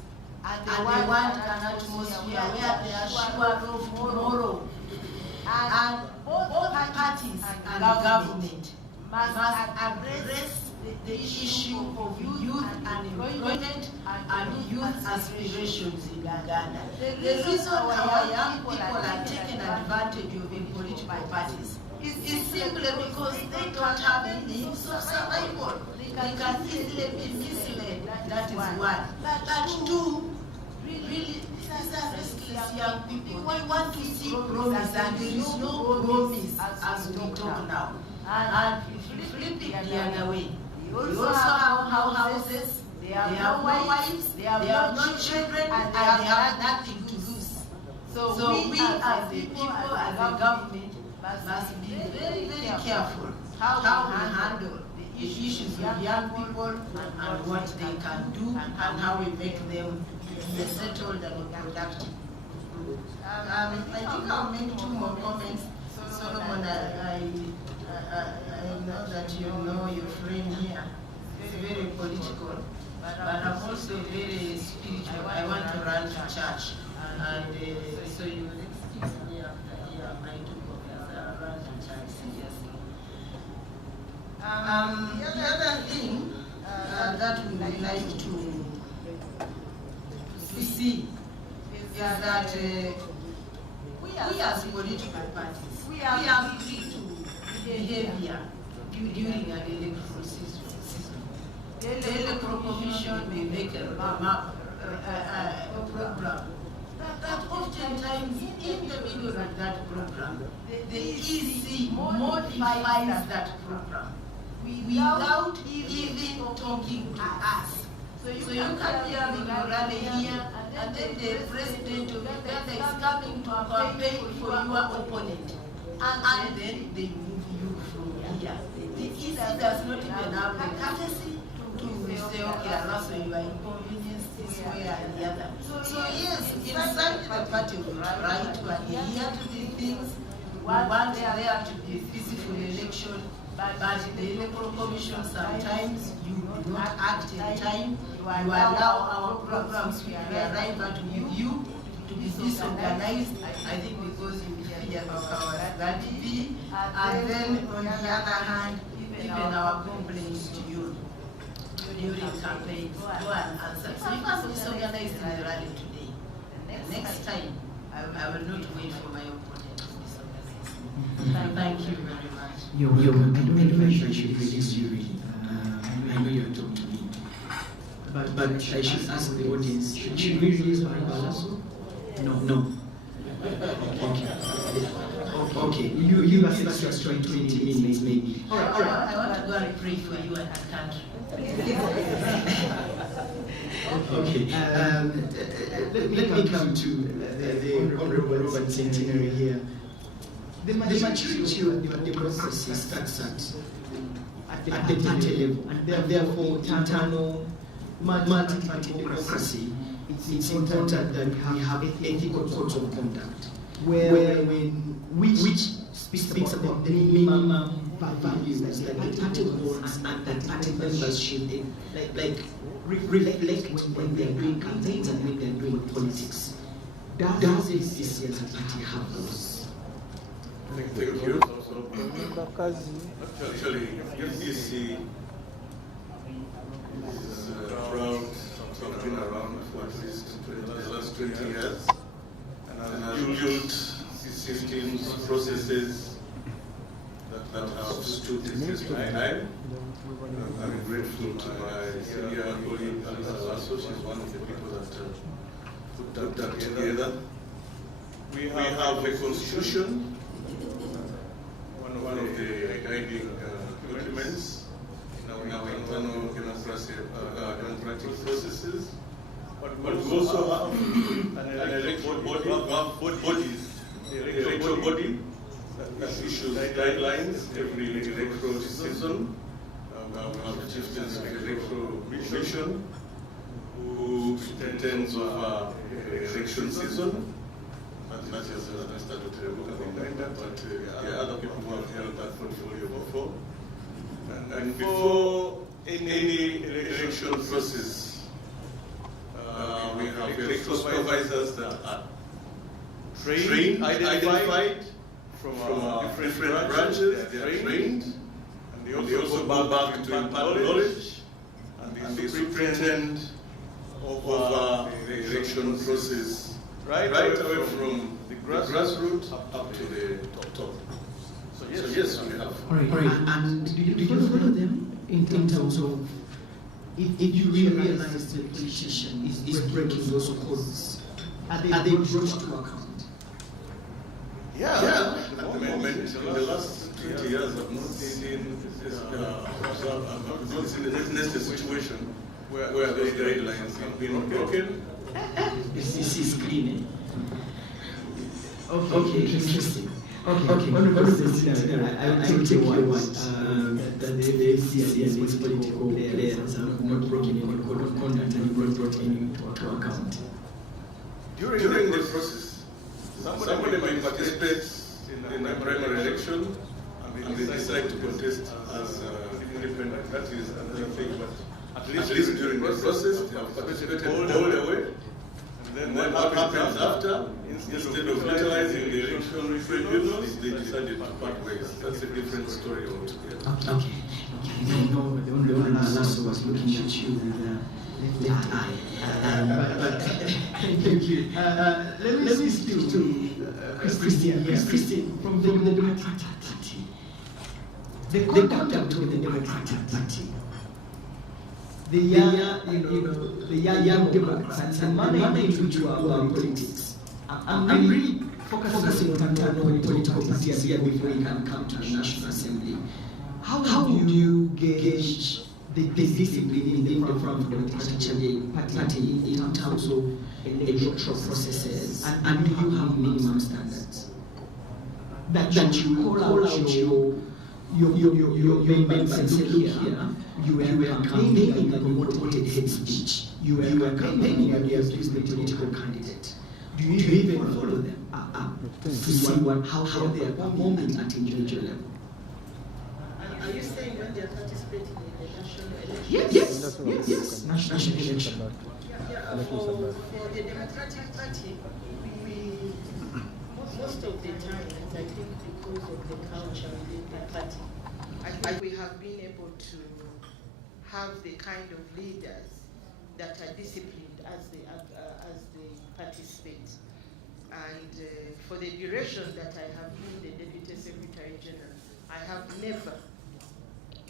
and they want an atmosphere where they are sure of tomorrow. And both parties and government must address the issue of youth unemployment and youth aspirations in Uganda. The reason our young people are taken advantage of in political parties is simply because they don't have the means of survival. They can easily be misled, that is one. But two, really, these are restless young people. We want to see promise, and there is no promise as we talk now. And if you flip it the other way, they also have houses, they have no wives, they have no children, and they have nothing to lose. So we as the people, as the government, must be very, very careful how we handle the issues of young people and what they can do and how we make them settled and productive. I think I'll make two more comments. Solomon, I know that you know your friend here. It's very political, but I'm also very spiritual. I want to run to church, and so you will excuse me after here. I do run to church seriously. The other thing that we would like to see is that we as political parties, we are free to behavior during an electoral season. The Electoral Commission may make a program that oftentimes in the middle of that program, the EC modifies that program without even talking to us. So you can be having a rally here, and then the president of Uganda is coming to campaign for your opponent, and then they move you from here. The EC does not even have the courtesy to say, okay, also you are inconvenienced this way and the other. So yes, inside the party we try to adhere to these things. We want there to be a peaceful election, but the Electoral Commission sometimes you do not act in time. You allow our programs we arrive at with you to be disorganized, I think because you fear of our strategy, and then on the other hand, even our complaints to you during campaigns, go and answer. So you can disorganize in the rally today. The next time, I will not wait for my opponent to disorganize. Thank you very much. You're welcome. I don't know if I should release you really. I know you're talking to me. But I should ask the audience, should we release Balaso? No. Okay. You give us just 20 minutes maybe. All right. I want to go and pray for you and the country. Okay. Let me come to the Honorable Robert Centenary here. The maturity of your democracy starts at at the party level, and therefore internal multi-party democracy, it's important that we have ethical codes of conduct, which speaks about the minimum values that the party holds and that party members should reflect when they are doing campaigns and when they are doing politics. Does this as a party have those? Thank you. Actually, FDC is proud to have been around for at least the last 20 years and has built systems, processes that have stood the test of time. I'm grateful to my senior colleague, Alisa Lasso. She's one of the people that put that together. We have a constitution, one of the guiding documents in our internal democratic processes. But we also have an electoral bodies, the electoral body that issues guidelines every electoral season. We have the chieftains of the electoral commission who superintends over the election season. That is Mr. Dr. But other people who have held that portfolio before. And before any election process, we have electoral supervisors that are trained, identified from different branches. They are trained, and they also go back to impart knowledge, and they superintend over the election process right away from the grassroots up to the top. So yes, we have. All right. And do you follow them in terms of if you realize the politician is breaking those codes, are they brought to account? Yeah. At the moment, in the last 20 years, I've not seen a situation where those guidelines have been broken. This is clean. Okay, interesting. Okay. Honorable President, I will take your word that the FCC and its political players have not broken any code of conduct and you brought any to account. During the process, somebody might participate in a primary election and they decide to contest as independent. That is another thing, but at least during the process, they have participated all the way. And then what happens after, instead of utilizing the election tribunals, they decided to part ways. That's a different story altogether. Okay. I know the only Lasso was looking at you with the left eye. But thank you. Let me speak to Christine. Yes, Christine, from the Democratic Party. The conduct of the Democratic Party. The young Democrats and manner in which you are about politics. I'm really focusing on internal political parties here before we can come to the National Assembly. How do you gauge the discipline in the front of the Democratic Party in terms of electoral processes? And do you have minimum standards that you call out your members and say, look here, you were campaigning and you promoted hate speech. You were campaigning and you abused the political candidate. Do you even follow them to see how they are performing at individual level? Are you saying when they are participating in the national election? Yes. National election. For the Democratic Party, most of the time, I think because of the culture within the party, I think we have been able to have the kind of leaders that are disciplined as they participate. And for the duration that I have been the Deputy Secretary General, I have never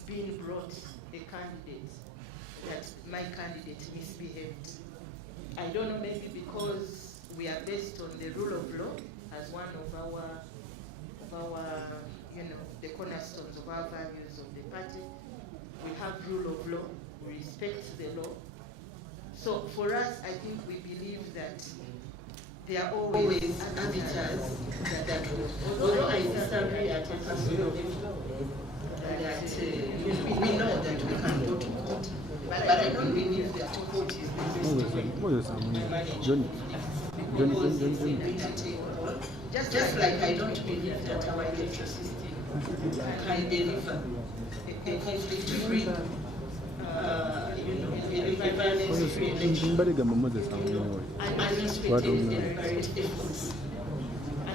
been brought a candidate that my candidate misbehaved. I don't know, maybe because we are based on the rule of law as one of our the cornerstones of our values of the party. We have rule of law, we respect the law. So for us, I think we believe that there are always arbiters that although I disagree at a personal level, we know that we can go to court, but I don't believe that court is the best way to manage just like I don't believe that our electoral system can deliver a conflict-free, violence-free election, unrestricted deliberate efforts.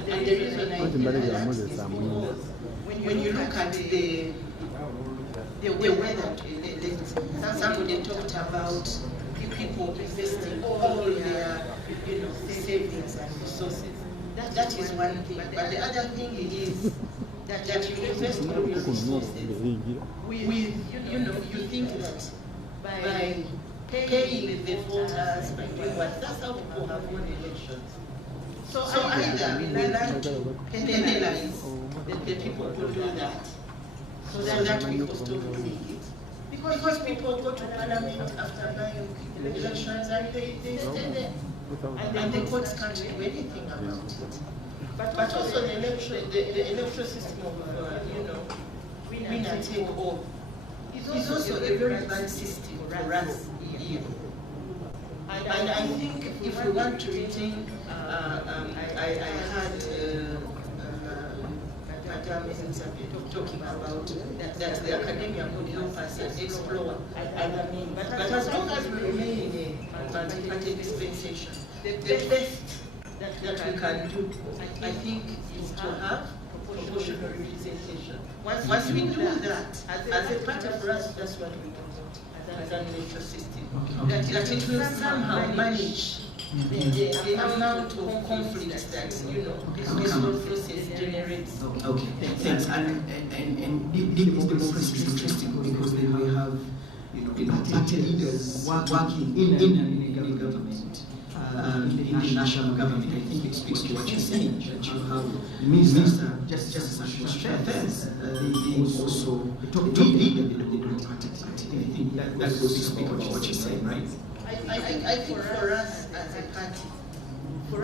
And the reason I do that is when you look at the way that we elect, somebody talked about people investing all their savings and resources. That is one thing. But the other thing is that you invest all your resources with you think that by paying the voters, by doing what, that's how people have won elections. So either we learn to penalize the people who do that, so that people stop doing it. Because people go to parliament after buying elections and they stay there. And the courts can't do anything about it. But also the electoral system of, winner take all is also a very bad system for us here. And I think if we want to retain, I had Madam talking about that the academia would help us explore other means. But as long as we remain in a multi-party dispensation, the best that we can do, I think, is to have proportional representation. Once we do that, as a party for us, that's what we want as an electoral system. That it will somehow manage the amount of conflict that this whole process generates. Okay, thanks. And democracy is interesting because then we have party leaders working in a government. In the national government, I think it speaks to what you're saying, that you have the Minister Justice and Social Affairs, they also the leader of the Democratic Party. I think that also speaks to what you're saying, right? I think for us as a party, we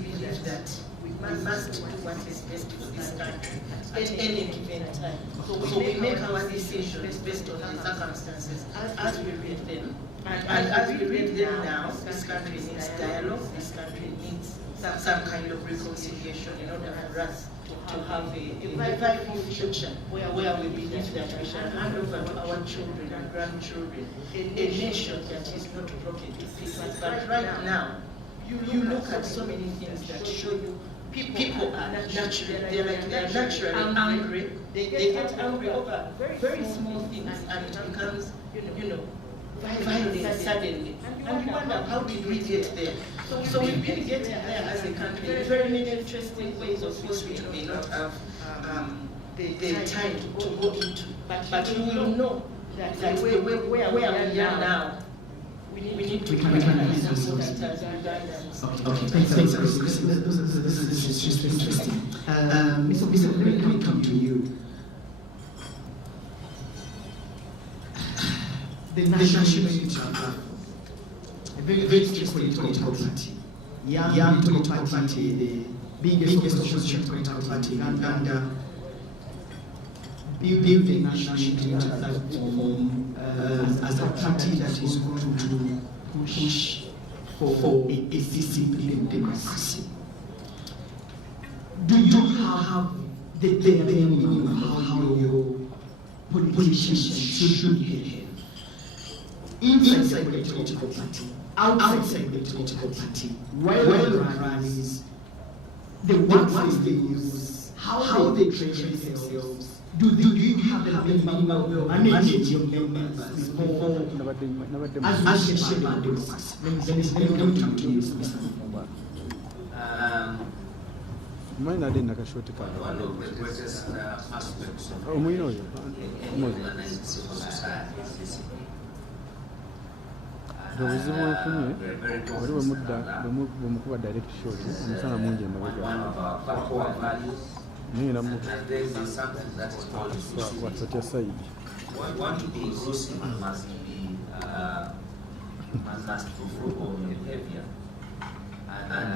believe that we must do what is best for this country at any given time. So we make our decisions based on the circumstances as we read them. And as we read them now, this country needs dialogue, this country needs some kind of reconciliation in order for us to have a viable future where we believe that we shall hand over to our children and grandchildren a nation that is not broken to pieces. But right now, you look at so many things that show you people are naturally, they're naturally angry. They get angry over very small things, and it becomes, violence suddenly. And you wonder, how did we get there? So we've been getting there as a country in very many interesting ways, of course, which we may not have the time to go into. But you will know that where we are now, we need to recognize that as Ugandans. Okay, thanks, Chris. This is just interesting. Mr. let me come to you. The National Unity of Africa, a very strict political party, young political party, the biggest opposition political party in Uganda, build the National Unity platform as a party that is going to push for a disciplined democracy. Do you have the bare minimum of how your politicians should behave? Inside the political party, outside the political party, where the rallies, the words they use, how they train themselves. Do you have the minimum of managing your members before as you shape our democracy? Let me come to you, Mr. Mine I didn't have a short one of the greatest aspects of we know you. civil society is discipline. Obuzibu bwefunye wali bwemukuba direct shot omusana mungi emabega naye watotya sayidi want to be inclusive must provoke behavior and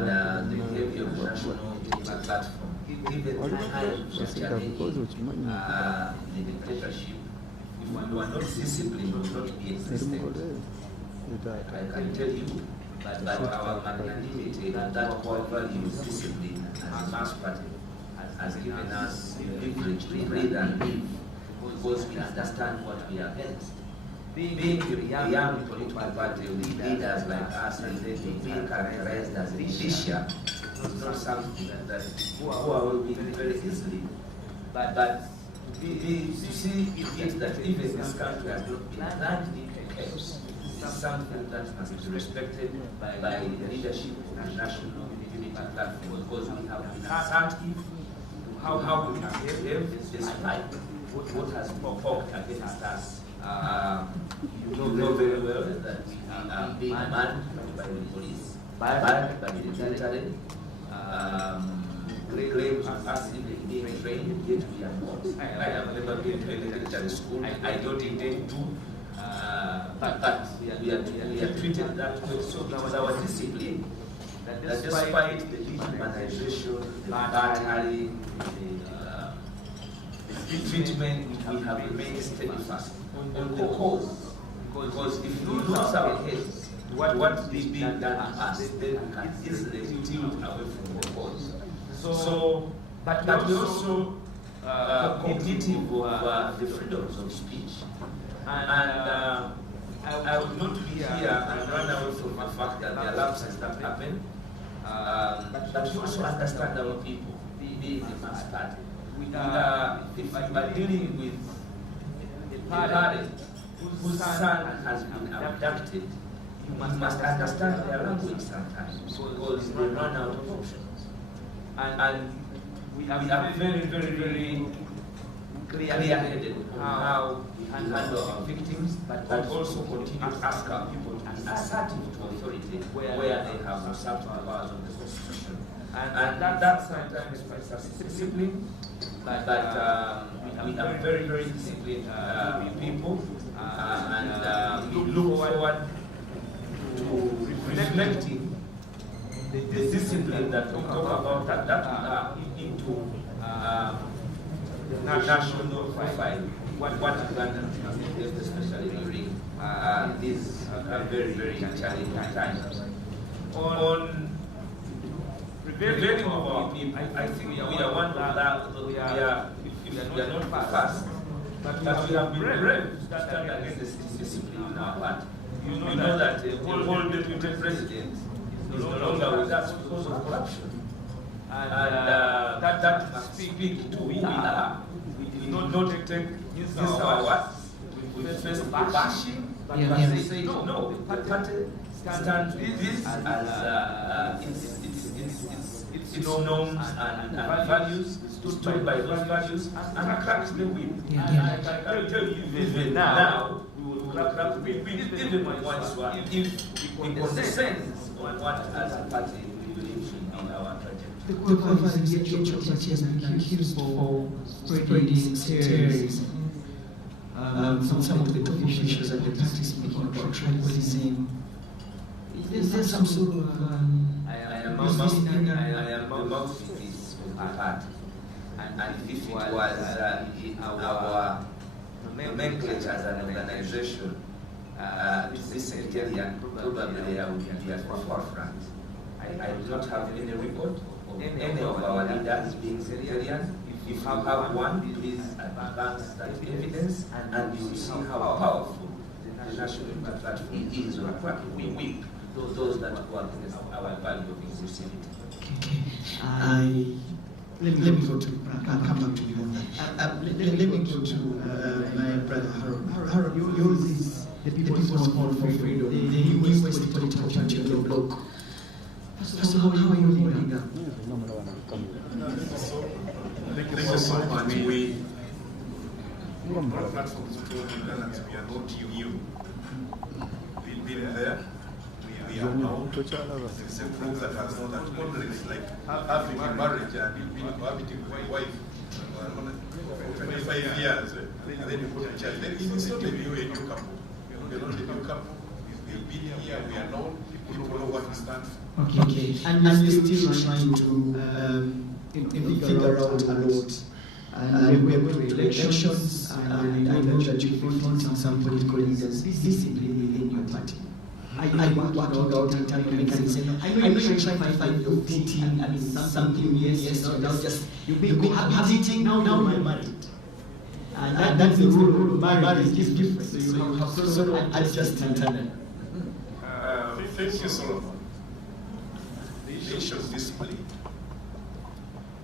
the behavior of the national media platform, given the times of the dictatorship, if you are not disciplined, will not be existent. I can tell you that our magnanimity and that core value is discipline and mass party has given us the privilege to breathe and live because we understand what we are against. Being a young political party with leaders like us and then being characterized as a militia is not something that go away with very easily. But to see it that even this country has not been plunged into chaos is something that must be respected by the leadership of the National Unity Platform, because we have been assertive to how we have behaved despite what has provoked against us. You know very well that we are being manned by the police, by the military, claims of us even being trained, yet we are not. I have never been to a military school. I don't intend to. But we are treated that way. So it was our discipline that despite the dehumanization, the battering, the treatment, we have remained steadfast on the cause. Because if we lose our heads, what is being done to us, then we can easily tilt away from the cause. So, but we also cognitive of the freedoms of speech. And I would not be here and run away from the fact that there are lapses that happen. But we also understand our people, being the mass party. If you are dealing with a parent whose son has been abducted, you must understand their language sometimes because they run out of options. And we are very, very, very clear-headed on how we handle our victims, but also continue to ask our people to be assertive to authority where they have usurped the powers of the Constitution. And that sometimes makes us disciplined, but we are very, very disciplined people, and we look forward to reflecting the discipline that we talk about, that we are into the national profile, what Uganda is, especially during these very, very challenging times. On prevailing of our people, I think we are one of that, if we are not fast, but we have been brave to stand against this discipline in our party. You know that the whole deputy president is no longer with us because of corruption. And that must speak to who we are. We did not take this our words. We faced bashing, but we say no. The party stands with this as its norms and values, stood by those values, and cracks the whip. I can tell you, even now, we will crack the whip, even once if we consent on what as a party we believe should be our trajectory. The qualified electoral party has been accused for spreading stereotypes from some of the officials at the party speaking about tribalism. Is there some sort of I am the mouthpiece of the party, and if it was our nomenclature as an organization, this sectarian, probably I would be at the forefront. I do not have any record of any of our leaders being sectarian. If you have one, please advance that evidence, and you will see how powerful the national platform is on cracking we whip those that work against our value of inclusivity. Okay. Let me go to, I'll come back to you on that. Let me go to my brother Harold. Harold, yours is the People's Call for Freedom, the newest political party on the block. First of all, how are you holding up? Thank you so much. Our platforms told Ugandans we are not new. We've been there. We are now. It's a group that has known that models like African marriage and being cohabiting with my wife for 25 years. And then you put a child. Then it's not a new couple. You're not a new couple. We've been here, we are known, people know what we stand for. Okay. And you're still trying to figure out a lot. And we are going to elections, and I know that you're confronting some political leaders. Discipline within your party. Are you working out internal mechanism? I know you're trying to find your footing. I mean, something yes, now just you've been cohabiting, now you're married. And that's the rule of marriage is different. So you have to sort of adjust internally. Thank you, Solomon. The issue of discipline.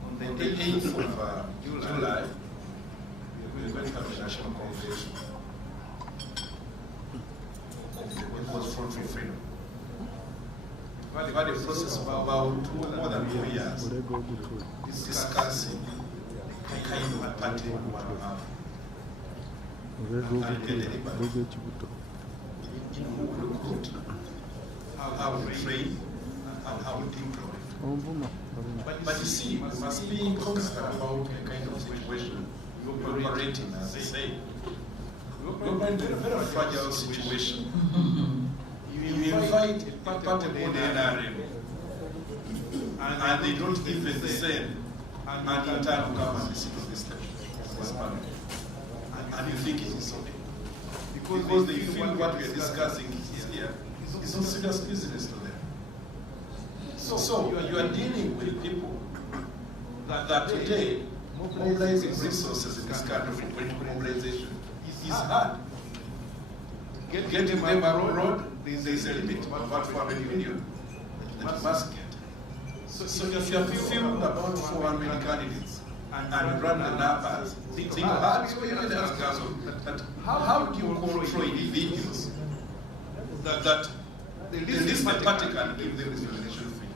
On the 8th of July, we're going to have a national convention of the People's Front for Freedom. We've had a process of about more than 2 years discussing the kind of party we want to have. And deliberate who we recruit, how we train, and how we deploy. But you see, we must be conscious about the kind of situation we're operating, as I say. We're operating in a very fragile situation. You invite a party on the NRM, and they don't even descend, and in time to come and sit on this panel. And you think it is okay. Because they feel what we are discussing here is not serious business to them. So you are dealing with people that today mobilizing resources in this country for political mobilization is hard. Getting them abroad, there is a limit of about 400 million that you must get. So if you have filmed about 400 candidates and run the numbers, think hard. So you need to ask us that how do you control individuals that the least the party can give them this nomination fee?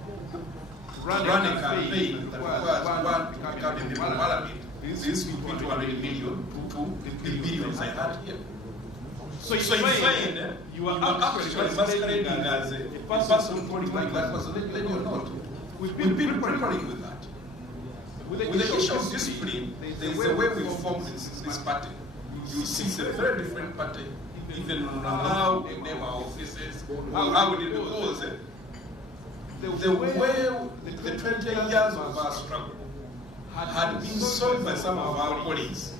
Run a campaign that requires one to become a member of parliament. This will be 200 million to the billions I had here. So you find you are actually masquerading as a person calling like that person, then you're not. We've been preparing with that. With the issue of discipline, there is a way we formed this party. You see it's a very different party, even on how we name our offices, how we did the goals. The way the 20 years of our struggle had been solved by some of our colleagues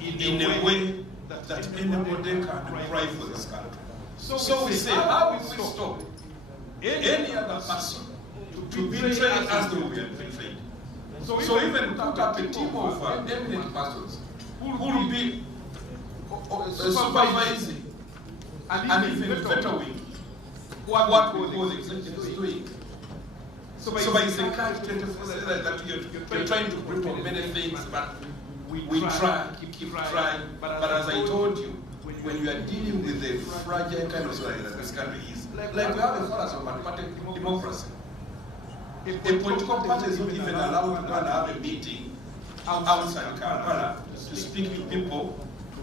in a way that anybody can cry for this country. So we say, how will we stop any other person to be trained as though we are being trained? So even put up a team of eminent persons who will be supervising and even vetoing what we call the executive is doing. So by saying that you're trying to grip on many things, but we try, keep trying. But as I told you, when you are dealing with a fragile kind of society that this country is, like we have a forest of one-party democracy. A political party is not even allowed to go and have a meeting outside Kampala to speak to people,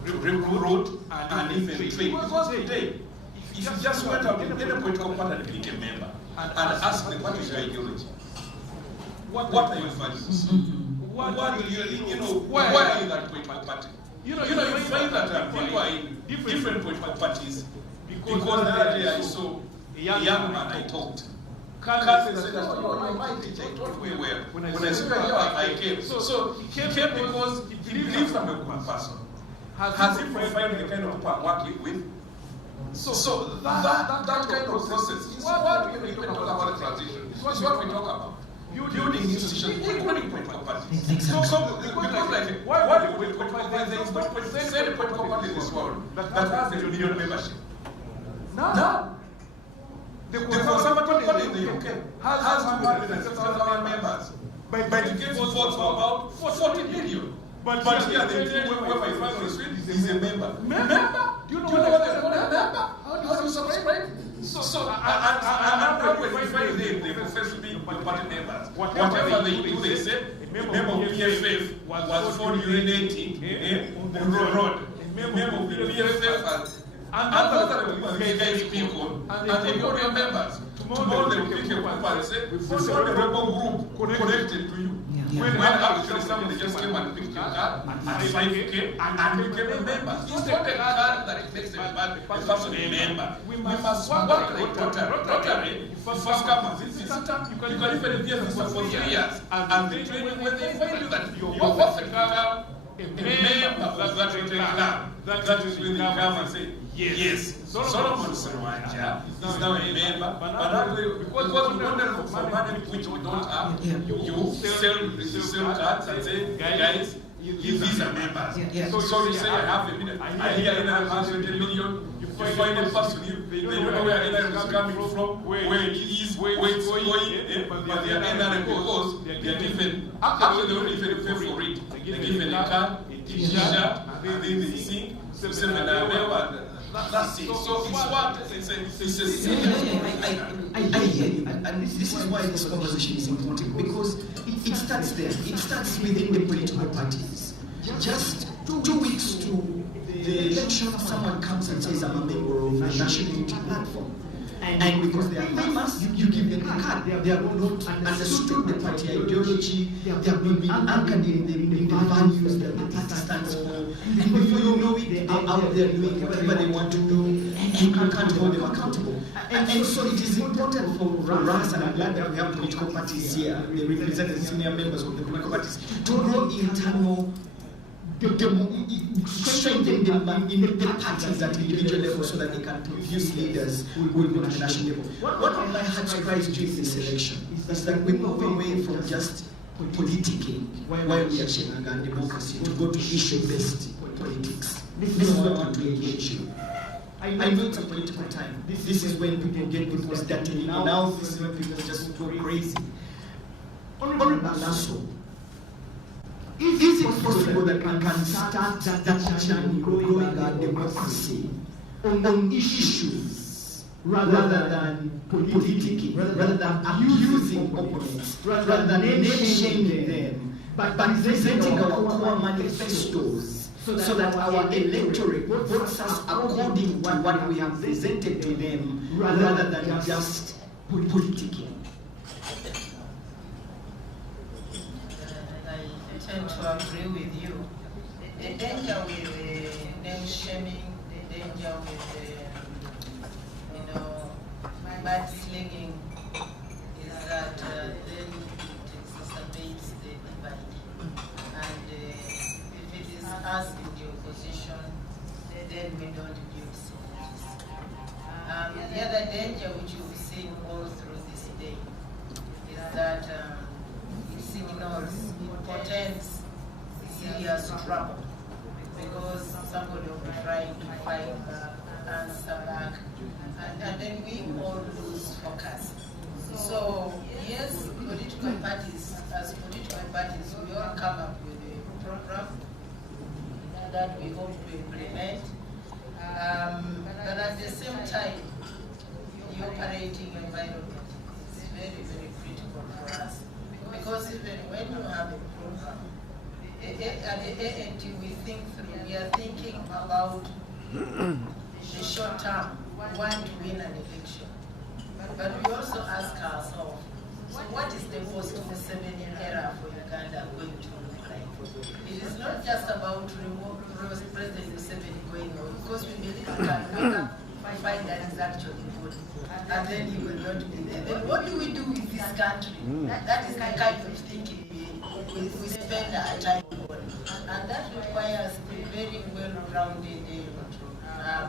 to recruit, and even train. Because today, if you just went up in any political party and pick a member and ask them what is your ideology, what are your values? Why are you that political party? You find that people are in different political parties because the other day I saw a young man I talked. Can't say that, no, my teacher told me where. When I saw here, I came. So he came because he believes I'm a good person. Has he provided the kind of people I'm working with? So that kind of process is what we talk about the transition. It's what we talk about. Building institutions, including political parties. So because like, why do we political parties? There is no political party in this world that has a million membership. Now, the Conservative Party in the UK has 270,000 members, but it gets votes for about 40 million. But here, where my family is a member. Member? Do you know what they call a member? How do you subscribe? So, and when we find they profess to be party members, whatever they do, they say, a member of PFF was found urinating on the road. A member of the PFF and those are the people, and they go to your members. Tomorrow they will pick you up and say, we found a rebel group connected to you. When actually somebody just came and picked your card at 5K and became a member. It's not a card that makes a person a member. We must work like Rotary. You first come as a visitor. You can even be a visitor for 3 years. And the training, when they find you that you are worth to become a member of that Rotary club, that is when they come and say, yes, Solomon Serwanja is now a member, but actually, because we wanted for money which we don't have, you sell cards and say, guys, these are members. So you say, I have a minute, I hear NRM has 20 million, you find a person, they don't know where NRM is coming from, where it is, where it's going, but they are NRM because they are given, actually they don't even pay for it. They're given a card, a t-shirt, and then they sing, that's it. So it's what? It's a I hear you. And this is why this conversation is important, because it starts there. It starts within the political parties. Just 2 weeks to the election, someone comes and says, I'm a member of the National Unity Platform. And because they are members, you give them a card. They have not understood the party ideology. They have not been anchored in the values that the party stands for. And before you know it, they are out there doing whatever they want to do, and you can't hold them accountable. And so it is important for us, and I'm glad that we have political parties here, they represent the senior members of the political parties, to grow internal strengthen them in the parties at individual level so that they can produce leaders who will go to the national level. One of my heart cries during this election is that we move away from just politicking while we are achieving our democracy to go to issue-based politics. This is where I want to engage you. I know it's a political time. This is when people get people's dirty in and out. This is when people just go crazy. Honorable Lasso, is it possible that we can start that journey growing our democracy on issues rather than politicking, rather than abusing opponents, rather than name-shaming them, but presenting our core manifestos so that our electorate votes us according to what we have presented to them, rather than just politicking? I tend to agree with you. The danger with name shaming, the danger with mudslinging is that then it exacerbates the divide. And if it is us in the opposition, then we don't build synergies. The other danger which you've seen all through this day is that it signals, it portends serious trouble, because somebody will be trying to find answer back, and then we all lose focus. So yes, political parties, as political parties, we all come up with a program that we hope to implement, but at the same time, the operating environment is very, very critical for us, because even when you have a program, at the ANT we are thinking about the short term, we want to win an election. But we also ask ourselves, so what is the post-Museveni era for Uganda going to look like? It is not just about President Museveni going on, because we believe we can wake up and find that is actually good, and then he will not be there. Then what do we do with this country? That is the kind of thinking we spend our time on. And that requires a very well-rounded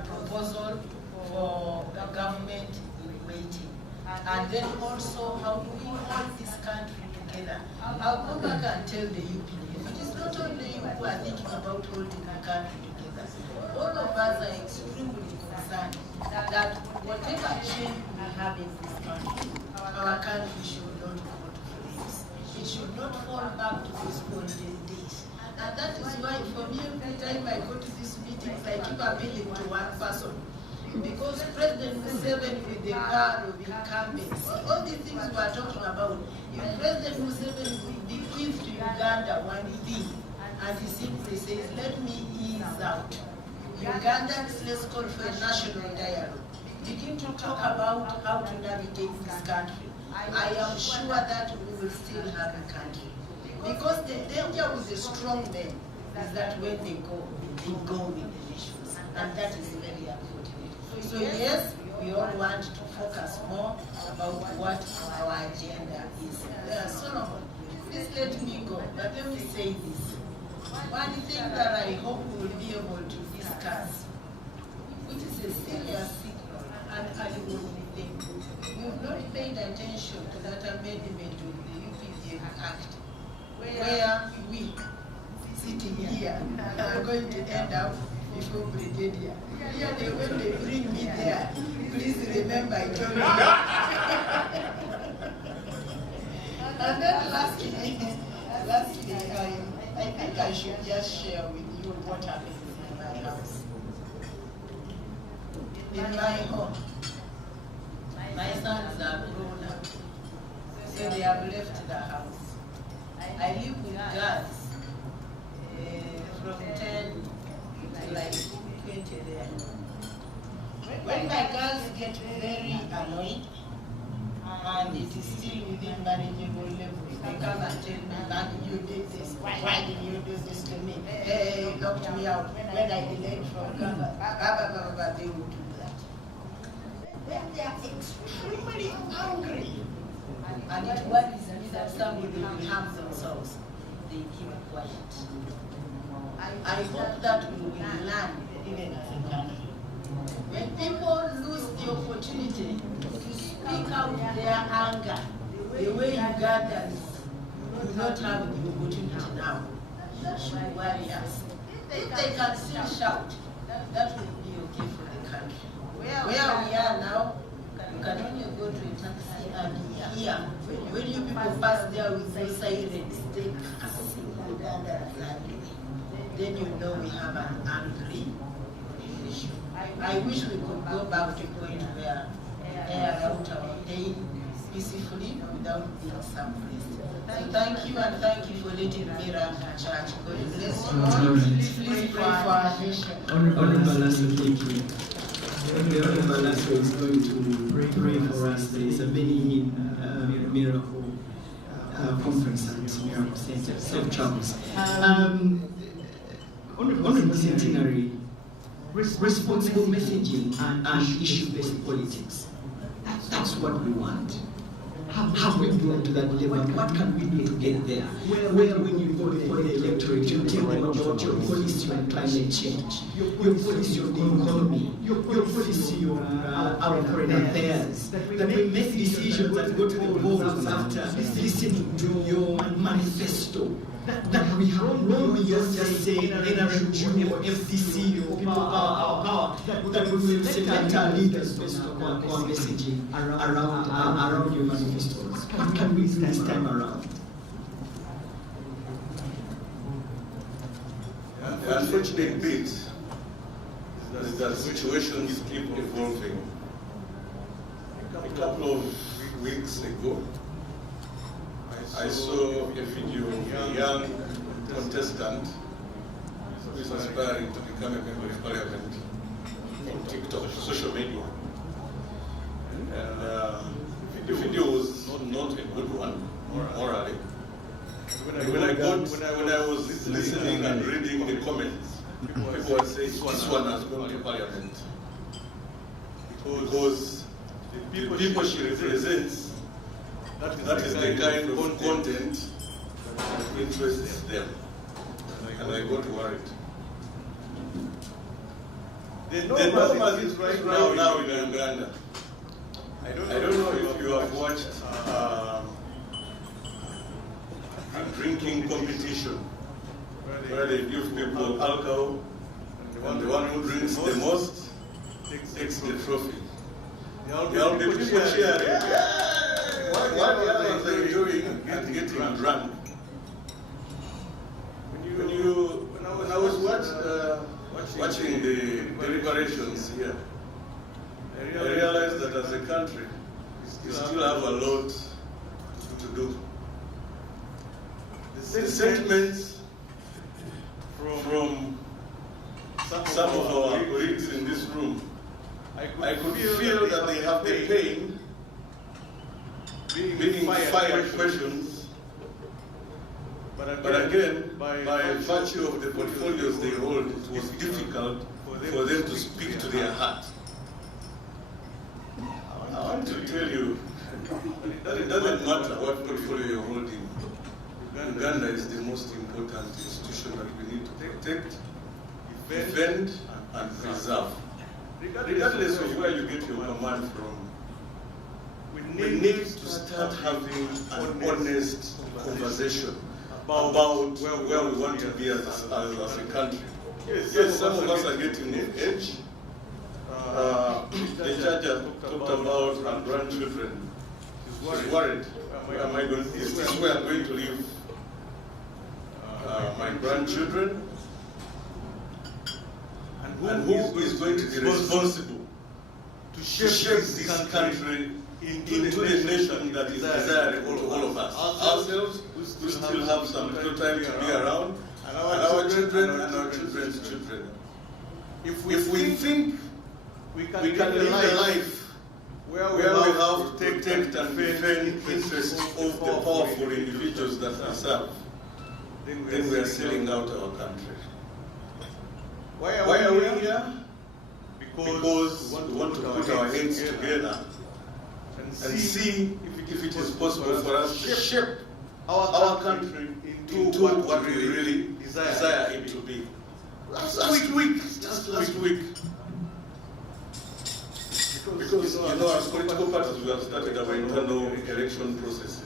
proposal for the government in waiting. And then also, how do we hold this country together? I'll go back and tell the UPDF, it is not only you who are thinking about holding the country together. All of us are extremely concerned that whatever change we have in this country, our country should not go to flames. It should not fall back to those olden days. And that is why, for me, every time I go to these meetings, I keep appealing to one person. Because President Museveni, with the power of incumbency, all the things we are talking about, if President Museveni will bequeath to Uganda one thing, and he simply says, let me ease out. Ugandans, let's call for a national dialogue. Begin to talk about how to navigate this country. I am sure that we will still have a country. Because the danger with the strong men is that when they go with the nations. And that is very unfortunate. So yes, we all want to focus more about what our agenda is. Solomon, please let me go, but let me say this. One thing that I hope we will be able to discuss, which is a serious signal and unavoidable thing, we have not paid attention to that amendment of the UPDF Act, where we, sitting here, are going to end up before Brigadier. Really, when they bring me there, please remember I told you. And then lastly, I think I should just share with you what happens in my house. In my home, my sons are grown up, so they have left the house. I live with girls from 10 to like 20 there. When my girls get very annoyed, and it is still within manageable levels, they come and tell me, "Daddy, you did this. Why did you do this to me? Hey, you knocked me out when I delayed from cover." They will do that. When they are extremely angry, and it worries me that somebody will harm themselves, they keep quiet. I hope that we will learn, even as a country. When people lose the opportunity to speak out their anger, the way Ugandans do not have the opportunity now, that should worry us. If they can still shout, that will be okay for the country. Where we are now, you can only go to a taxi and hear, when you people pass there with those sirens, they pass Uganda landing. Then you know we have an angry issue. I wish we could go back to a point where air out our pain peacefully without being suppressed. So thank you, and thank you for letting me run the church. God bless you. Please pray for our nation. Honorable Lasso, thank you. The Honorable Lasso is going to pray for us. There is a mini miracle conference at Miracle Center, safe travels. Honorable Centenary, responsible messaging and issue-based politics. That's what we want. Have we grown to that level? What can we do to get there? Where when you go before the electorate, you tell them about your policy on climate change, your policy on the economy, your policy on our foreign affairs, that we make decisions and go to the polls after listening to your manifesto. That we have no just say NRM or FCC or people power, that we will select our leaders based on our messaging around your manifestos. What can we do this time around? The unfortunate bit is that situations keep evolving. A couple of weeks ago, I saw a video of a young contestant who is aspiring to become a member of parliament on TikTok, social media. And the video was not a good one, morally. When I was listening and reading the comments, people were saying this one has gone to parliament because the people she represents, that is the kind of content that interests them. And I got worried. The norm as it's right now in Uganda, I don't know if you have watched a drinking competition where they give people alcohol, and the one who drinks the most takes the trophy. There will be people cheering. What the others are doing and getting drunk. When I was watching the deliberations here, I realized that as a country, we still have a lot to do. The sentiments from some of our colleagues in this room, I could feel that they have the pain being fired questions But again, by virtue of the portfolios they hold, it was difficult for them to speak to their heart. I want to tell you that it doesn't matter what portfolio you're holding. Uganda is the most important institution that we need to protect, defend, and preserve. Regardless of where you get your command from, we need to start having an honest conversation about where we want to be as a country. Yes, some of us are getting the edge. The judge talked about our grandchildren. He's worried. Where am I going? Is this where I'm going to leave my grandchildren? And who is going to be responsible to shape this country into the nation that is desirable to all of us? Ourselves, we still have some little time to be around, and our children and our children's children. If we think we can live a life where we have to protect and defend the interests of the powerful individuals that we serve, then we are selling out our country. Why are we here? Because we want to put our heads together and see if it is possible for us to shape our country into what we really desire it to be. Just last week. Because, as political parties, we have started our internal election processes.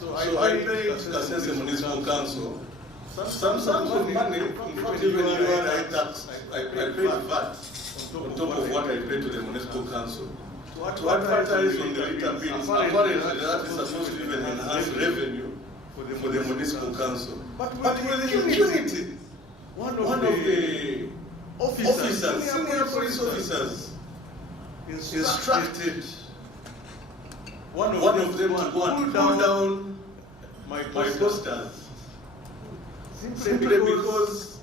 So I paid the Municipal Council some sums of money. In fact, even I paid VAT on top of what I paid to the Municipal Council to advertise on the litter bins. Apparently, that is supposed to even enhance revenue for the Municipal Council. But with impunity, one of the officers, senior police officers, instructed one of them to go and pull down my posters. Simply because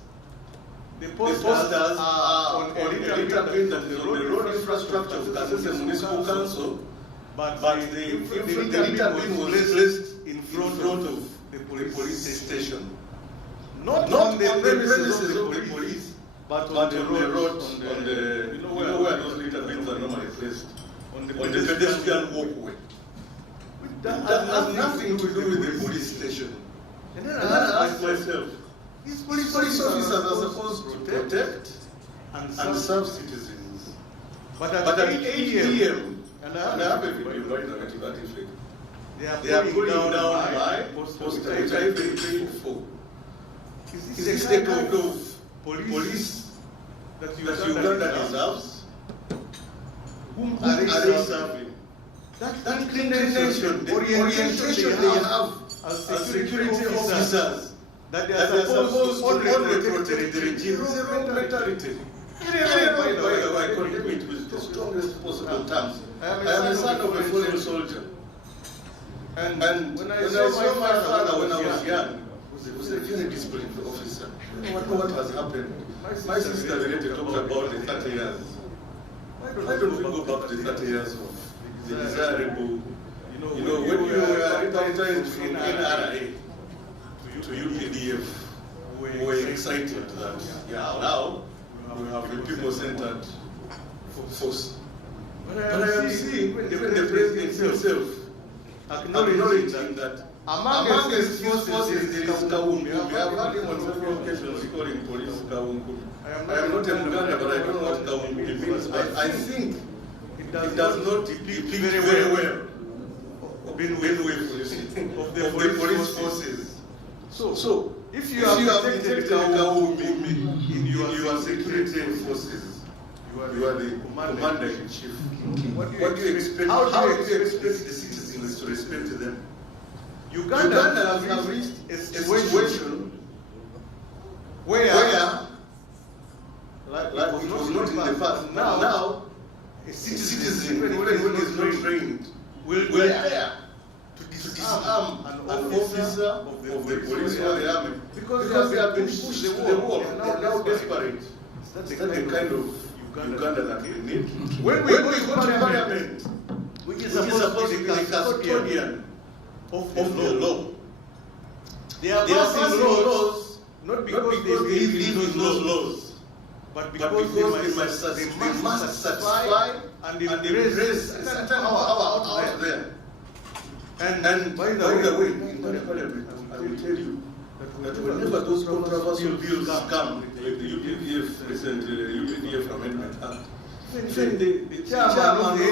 the posters are on a litter bin that is on the road infrastructure of Kasese Municipal Council, but the litter bin was placed in front of the police station. Not on the premises of the police, but on the road, you know where those litter bins are normally placed, on the pedestrian walkway. That has nothing to do with the police station. And then I asked myself, these police officers are supposed to protect and serve citizens. But at 8 p.m., and I have a video right now to that effect, they are pulling down my poster, which I even paid for. Is this the kind of police that Uganda deserves? Whom are they serving? That inclination, the orientation they have as security officers, that they are supposed to only protect the regime, is a wrong mentality. By the way, I condemn it with the strongest possible terms. I am a son of a fallen soldier. And when I saw my father when I was young, he was a very disciplined officer. What has happened? My sister related talked about the 30 years. Why don't we go back to the 30 years of the desirable, when you were advertised from NRA to UPDF, we were excited that, now we have a people-centered force. But I am seeing even the president himself acknowledging that among his forces there is Kawumbi. I have heard him on several occasions calling police Kawumbi. I am not a Muganda, but I don't know what Kawumbi means. But I think it does not depict very well of the police forces. So if you have detected Kawumbi in your security forces, you are the commander-in-chief. What do you expect? How do you expect the citizens to respect them? Uganda has reached a situation where like it was not in the past. Now a citizen, even when he is not trained, will dare to disarm an officer of the police or the army because they have been pushed to the wall. They are now desperate. That's the kind of Uganda that we need. When we go to parliament, which is supposed to be the custodian of the law, They are passing laws not because they believe in those laws, but because they must satisfy and embrace a certain power out there. And by the way, in that parliament, I will tell you that whenever those controversial bills come, like the UPDF, UPDF Amendment Act, even the chairman of the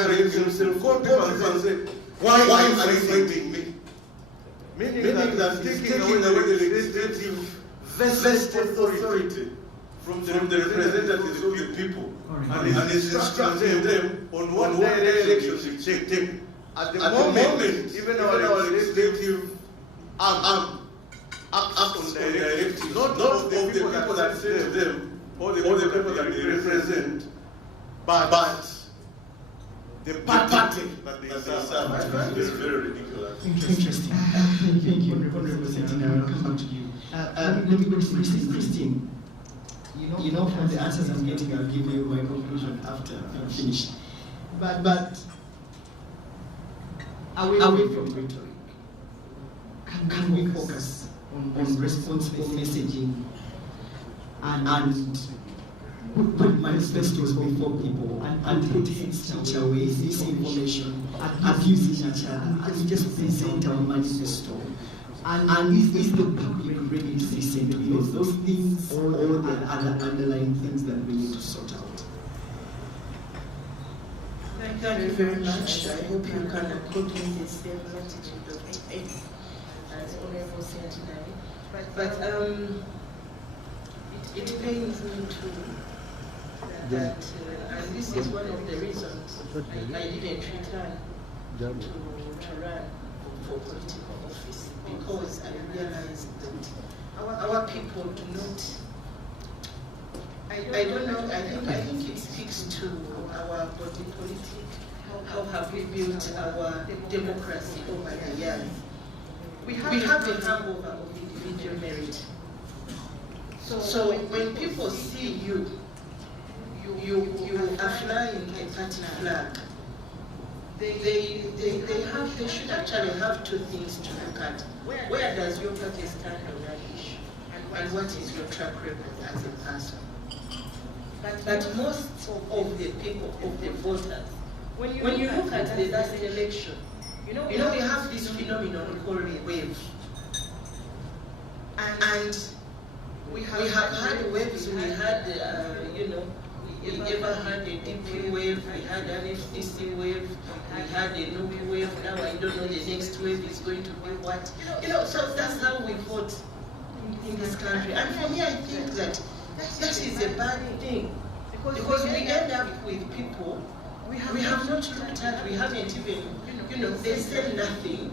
area himself called people and said, why are you fighting me? Meaning that taking away the legislative vested authority from the representatives of the people and is instructing them on what direction they take. At the moment, even our legislative arm acts on directives, not of the people that send them or the people that they represent, but the party that they serve. I find this very ridiculous. Interesting. Thank you, Honorable Senator. I'll come back to you. Let me go to Christine. You know, from the answers I'm getting, I'll give you my conclusion after I'm finished. But away from rhetoric, can we focus on responsible messaging and put manifestos before people and put hate speech away, misinformation, abusing each other, and just present our manifesto? And is the public ready to listen to those things or the other underlying things that we need to sort out? Thank you very much. I hope you can accompany the same attitude of faith as Honorable said today. But it pains me too that, and this is one of the reasons I didn't return to run for political office, because I realized that our people do not. I don't know. I think it speaks to our body politic. How have we built our democracy over the years? We have a hangover of individual merit. So when people see you are flying a party flag, they should actually have two things to look at. Where does your party stand on that issue? And what is your track record as a person? But most of the people, of the voters, when you look at the last election, you know we have this phenomenon called a wave. And we have had waves. We had, we ever had a DP wave, we had an FTC wave, we had a NUPI wave. Now I don't know the next wave is going to be what. So that's how we vote in this country. And for me, I think that is a bad thing, because we end up with people we have not looked at, we haven't even, they said nothing.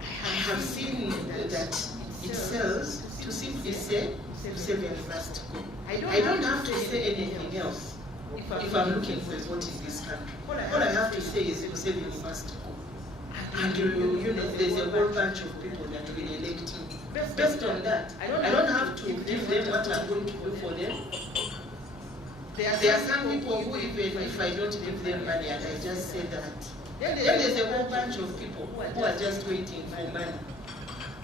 I have seen that it sells to simply say 7 must go. I don't have to say anything else if I'm looking for a vote in this country. All I have to say is 7 must go. And there's a whole bunch of people that will elect me. Based on that, I don't have to give them what I'm going to do for them. There are some people who, even if I don't give them money and I just say that, then there's a whole bunch of people who are just waiting for money.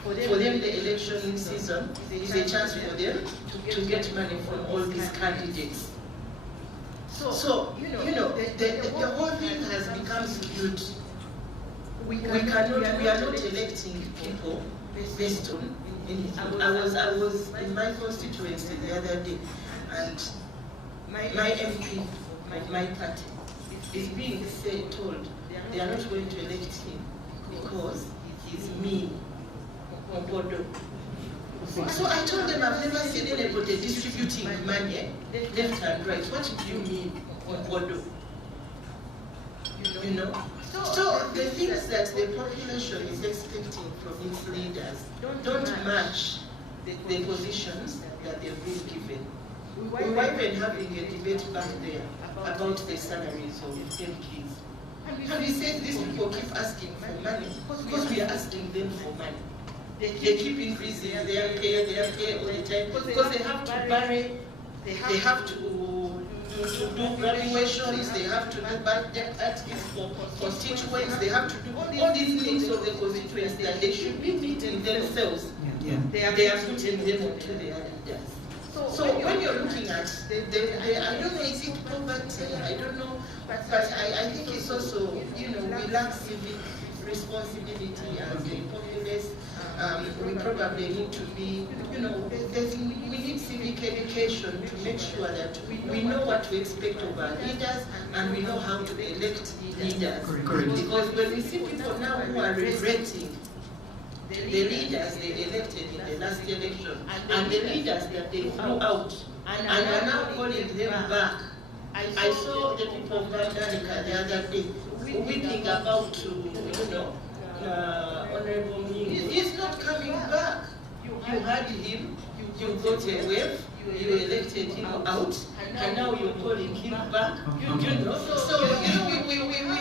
For them, the election season is a chance for them to get money from all these candidates. So the whole thing has become skewed. We are not electing people based on anything. I was in my constituency the other day, and my MP of my party is being told they are not going to elect him because he's mean. So I told them I've never seen anybody distributing money left and right. What do you mean, Obodo? So the things that the population is expecting from its leaders don't match the positions that they've been given. We were even having a debate back there about the salaries of MPs. And we said these people keep asking for money because we are asking them for money. They keep increasing their pay all the time because they have to bury, they have to do graduations, they have to do birthdays for constituents, they have to do all these things of the constituency, and they should be meeting themselves. They are putting them onto their leaders. So when you're looking at, I don't know, is it poverty? I don't know, but I think it's also, we lack civic responsibility as a populace. We probably need to be, we need civic education to make sure that we know what to expect of our leaders and we know how to elect leaders. Correct. Because when we see people now who are regretting the leaders they elected in the last election and the leaders that they threw out and are now calling them back. I saw the people of America the other day weeping about, Honorable Mingo. He's not coming back. You had him, you got a wave, you elected him out, and now you're calling him back. So we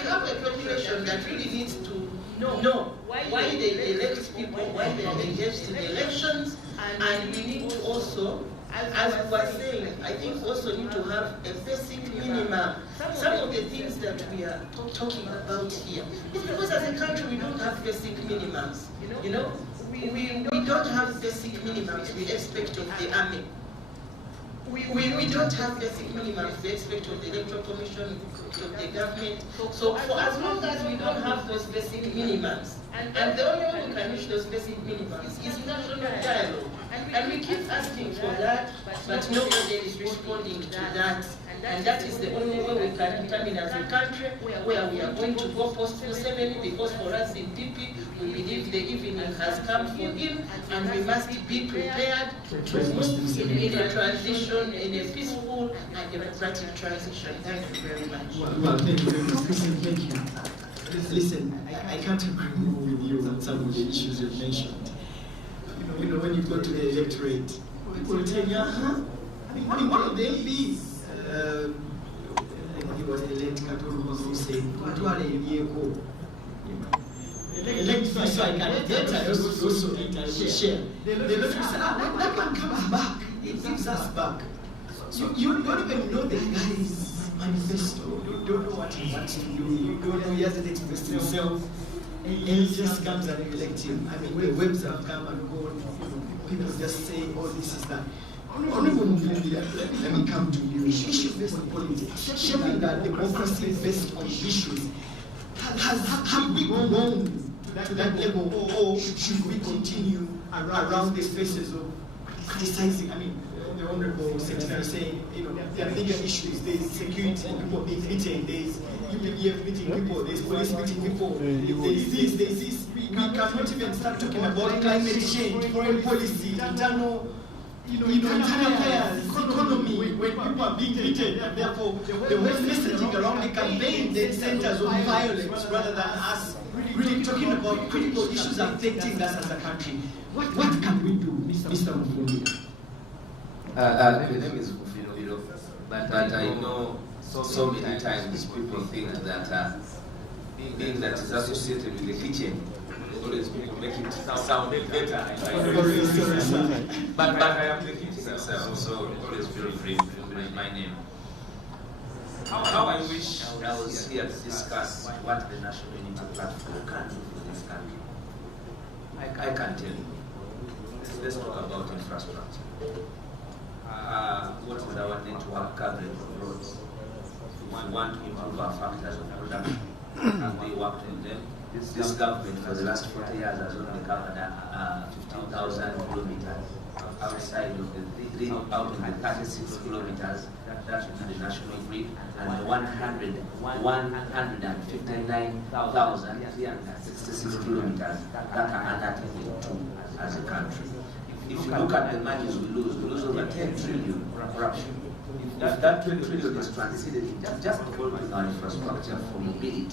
have a population that really needs to know why they elect people, why they are engaged in elections, and we need to also, as we were saying, I think also need to have a basic minimum. Some of the things that we are talking about here, it's because as a country we don't have basic minimums. We don't have basic minimums we expect of the army. We don't have basic minimums we expect of the Electoral Commission, of the government. So for as long as we don't have those basic minimums, and the only way we can reach those basic minimums is national dialogue. And we keep asking for that, but nobody is responding to that. And that is the only way we can determine as a country where we are going to go post-7, because for us in DP, we believe the evening has come for him, and we must be prepared to move in a transition, in a peaceful and democratic transition. Thank you very much. Well, thank you very much. Thank you. Listen, I can't agree more with you on some of the issues you've mentioned. When you go to the electorate, people will tell you, one of the MPs, he was the late Katuru who said, elect me so I can enter, I also enter, I will share. The electorate said, that man comes back, he gives us back. So you don't even know the guy's manifesto, you don't know what he wants to do, you don't know he hasn't expressed himself. And he just comes and elect him. I mean, the webs have come and gone. People just say, oh, this is that. Honorable Mufumbi, let me come to you. Issue-based politics, shaping that democracy based on issues. Have we gone to that level, or should we continue around the spaces of criticizing? I mean, the Honorable Secretary saying, there are bigger issues. There is security, people being beaten. There is UPDF meeting people. There is police meeting people. There is this. We cannot even start talking about climate change, foreign policy, internal affairs, economy, when people are being beaten. And therefore, the whole messaging around the campaign then centers on violence rather than us really talking about critical issues affecting us as a country. What can we do, Mr. Mufumbi? The name is Mufino, but I know so many times people think that being that is associated with the kitchen, always people make it sound better. But I am the kitchen itself, so always feel free to my name. How I wish I was here to discuss what the National Unity Platform can do for this country. I can tell you. Let's talk about infrastructure. What is our network coverage of roads? We want to improve our factors of production, and we worked on them. This government for the last 40 years has only covered 15,000 kilometers outside of the out of the 36 kilometers that should be the national grid, and the 159,366 kilometers that are unattended to as a country. If you look at the monies we lose over 10 trillion corruption. If that 20 trillion is translated into just developing our infrastructure for mobility,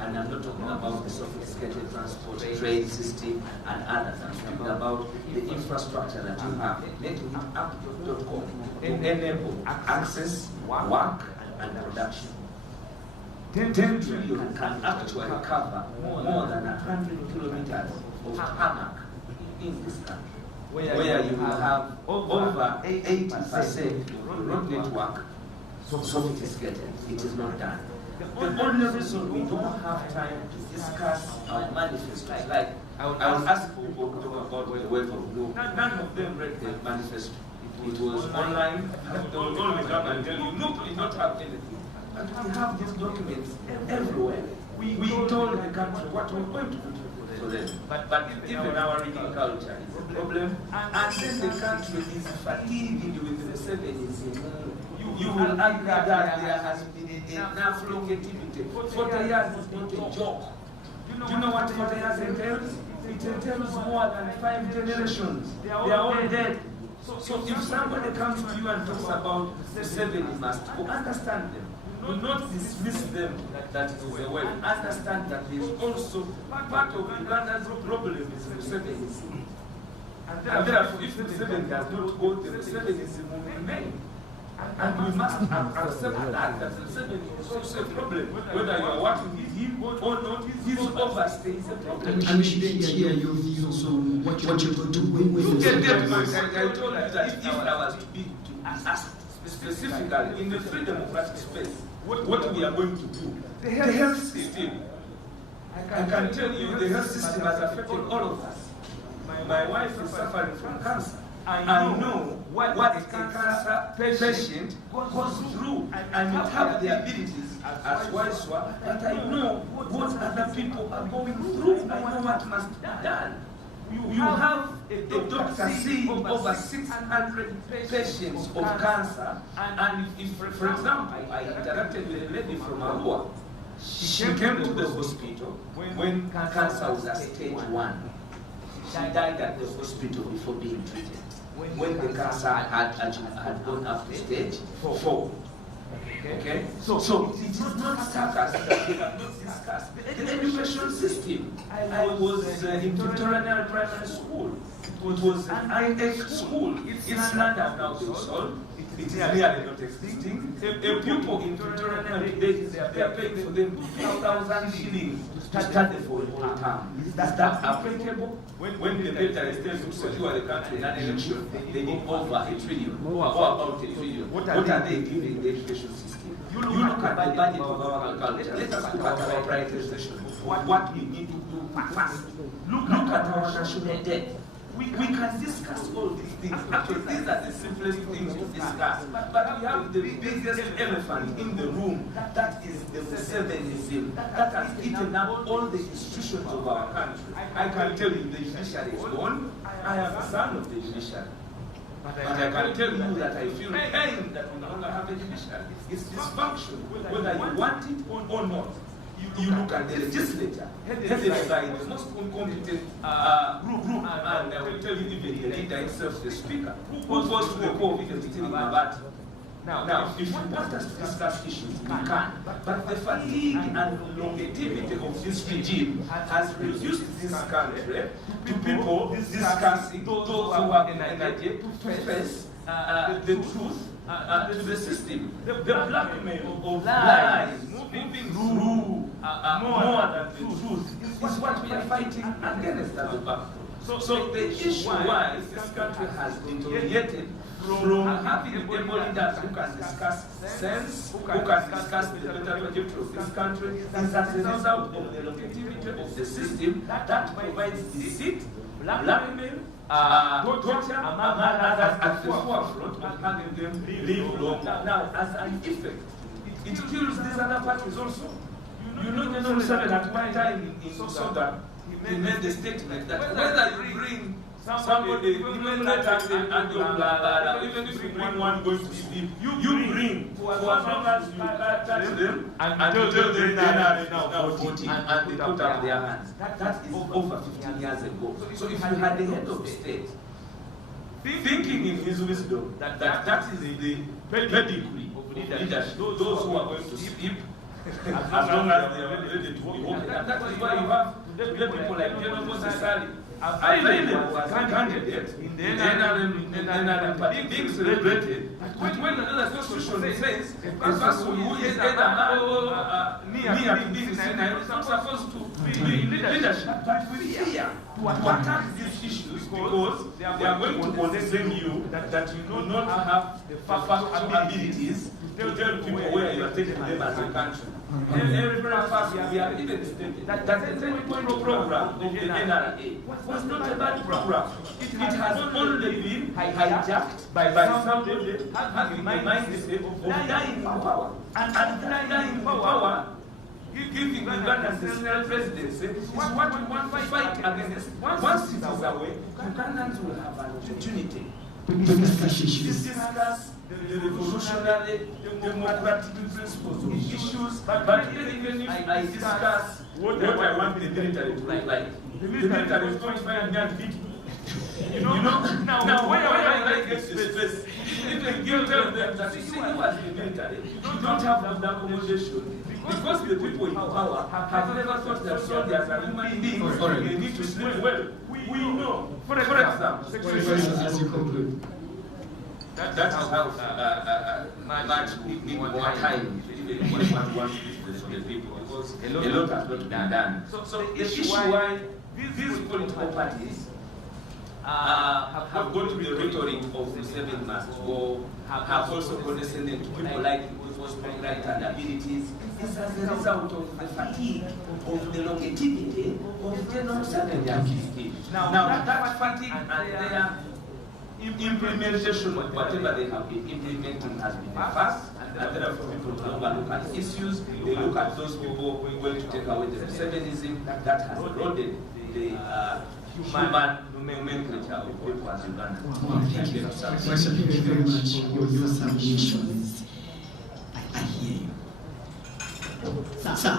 and I'm not talking about the sophisticated transport train system and others, I'm talking about the infrastructure that you have, networkapp.com, to enable access, work, and production. 10 trillion can actually cover more than 100 kilometers of tarmac in this country, where you will have over 80% of the road network sophisticated. It is not done. The only reason we don't have time to discuss our manifesto, like I was asked people to talk about the wave of no. None of them read the manifesto. It was online. They will only come and tell you, no, we don't have anything. And we have these documents everywhere. We told the country what we're going to do for them. But even our reading culture is a problem. And then the country is fatigued with the 70s. You will argue that there has been enough longevity. 40 years is not a joke. Do you know what 40 years entails? It entails more than 5 generations. They are all dead. So if somebody comes to you and talks about the 70s, must understand them. Do not dismiss them that it is a way. Understand that there is also part of Uganda's problem is the 70s. And therefore, if the 70s does not go, the 70s will remain. And we must accept that the 70s is also a problem. Whether you are working with him or not, his overstay is a problem. And we should hear your views on what you're going to do with you the get them. I told you that if I was to be asked specifically in the free democratic space, what we are going to do, the health system, I can tell you the health system has affected all of us. My wife is suffering from cancer. I know what a cancer patient goes through. I may have the abilities as Waiswa, but I know what other people are going through. I know what must be done. You have a doctor seeing over 600 patients of cancer, and if, for example, I interacted with a lady from Arua. She came to the hospital when cancer was at stage 1. She died at the hospital before being treated. When the cancer had gone up to stage 4. Okay? So it is not circus that we have not discussed. The education system. I was in tutorial primary school. It was an IX school. It's not now been solved. It is nearly not existing. A pupil in tutorial today, they are paying for them 2,000 shillings to study for a whole term. Is that applicable? When the data is still to secure the country in an election, they need over $1 trillion. Or about $1 trillion. What are they giving the education system? You look at the budget of our agriculture. Let us look at our privatization. What we need to do fast. Look at our national debt. We can discuss all these things. Actually, these are the simplest things to discuss. But we have the biggest elephant in the room. That is the Museveniism. That has eaten up all the institutions of our country. I can tell you the judiciary is gone. I am the son of the judiciary. But I can tell you that I feel pain that we no longer have a judiciary. It's dysfunction, whether you want it or not. You look at the legislature, headed by the most incompetent group, and I will tell you even the leader himself, the speaker, who goes to the core of the meeting about. Now, if you want us to discuss issues, we can. But the fatigue and longevity of this regime has reduced this country to people discussing those who have energy to face the truth to the system. The blackmail of lies moving through more than the truth is what we are fighting against at the back. So the issue why this country has deteriorated from having able leaders who can discuss sense, who can discuss the better trajectory of this country, is as a result of the longevity of the system that provides deceit, blackmail, torture, among others, at the forefront of having them live long. Now, as an effect, it kills these other parties also. You know, General Museveni at one time in Soga, he made the statement that whether you bring somebody, even later and even if you bring one going to sleep, you bring for as long as you touch them and tell them they are now 40 and they put up their hands. That is over 15 years ago. So if you had the head of the state thinking in his wisdom that is the pedigree of leadership, those who are going to sleep as long as they are ready to be woken. That is why you have people like General Moses Sali available as a candidate in the NRM party being celebrated. But when another constitution says a person who is either near to being Senate is not supposed to be in leadership, but we fear to attack these issues because they are going to condemn you that you do not have the factual abilities to tell people where you are taking them as a country. Every breakfast we are even stating that the 10-point program of the NRA was not a bad program. It has only been hijacked by somebody having a mindset of dying in power. And dying in power, giving Ugandans the Senate presidency is what we want to fight against. Once it is away, Ugandans will have an opportunity to discuss the revolutionary democratic principles of issues, but even if I discuss what I want the military to look like, the military is going to find young people. You know, now where I like this space, if you tell them that you as the military, you don't have good accommodation, because the people in power have never thought that soldiers are human beings, they need to sleep well. We know, for example, as you conclude. That is how much we need more time if we want for the people, because a lot has not been done. So the issue why these political parties have gone to the rhetoric of the 7 must go, have also condescended to people like people's right and abilities, is as a result of the fatigue of the longevity of the non-7 Now that fatigue and their implementation of whatever they have been implementing has been fast, and therefore people no longer look at issues, they look at those people going to take away the feminism that has eroded the human nomenclature of people as Uganda. Thank you. Thank you very much. Your submissions, I hear you. Sir,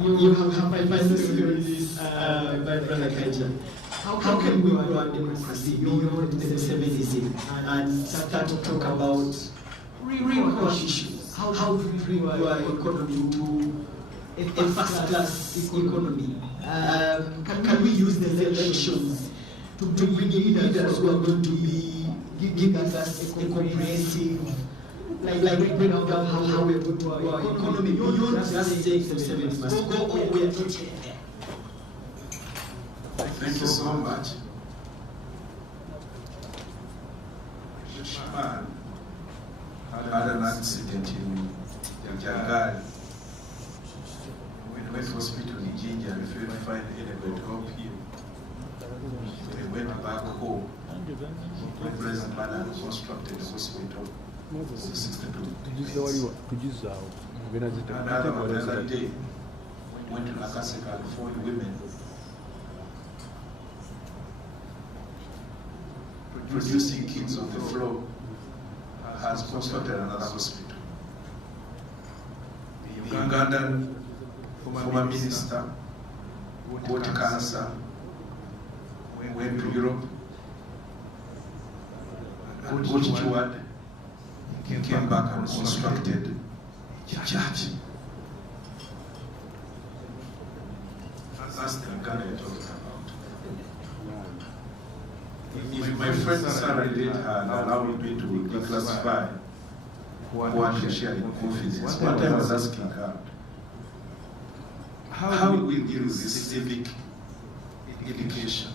you have 5 seconds by Brother Kaija. How can we grow our democracy beyond the feminism and start to talk about real core issues? How do we bring our economy to a first-class economy? Can we use the elections to bring in leaders who are going to be giving us a comprehensive, like break down how we're going to grow our economy beyond just saying the feminism must go all the way to there? Thank you so much. This man had an accident in Jangali. When he went to hospital in Jinja, he failed to find anybody to help him. So he went back home. The present man had constructed a hospital. So 62. Another day, went to Nakaseka and found women producing kids on the floor, has constructed another hospital. The Ugandan former minister got cancer, went to Europe, and got cured. He came back and constructed a church. That's the Uganda you're talking about. If my friend Sarah did allow me to declassify what she shared in confidence, one time I was asking her, how do we deal with this civic education?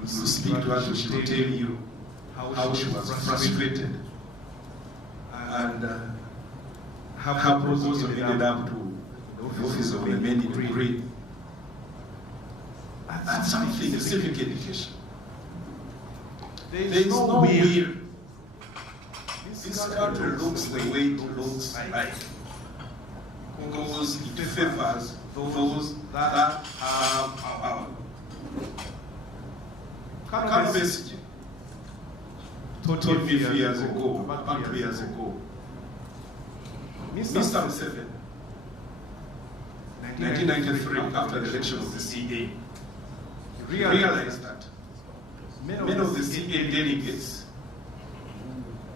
You speak to her, she will tell you how she was frustrated and her proposal ended up to the office of a amending degree. That's something, civic education. There is no will. This country looks the way it looks like because it favors those that have power. Kano Besigye told me 3 years ago, about 2 years ago, Mr. Museveni, 1993, after the election of the CA, realized that many of the CA delegates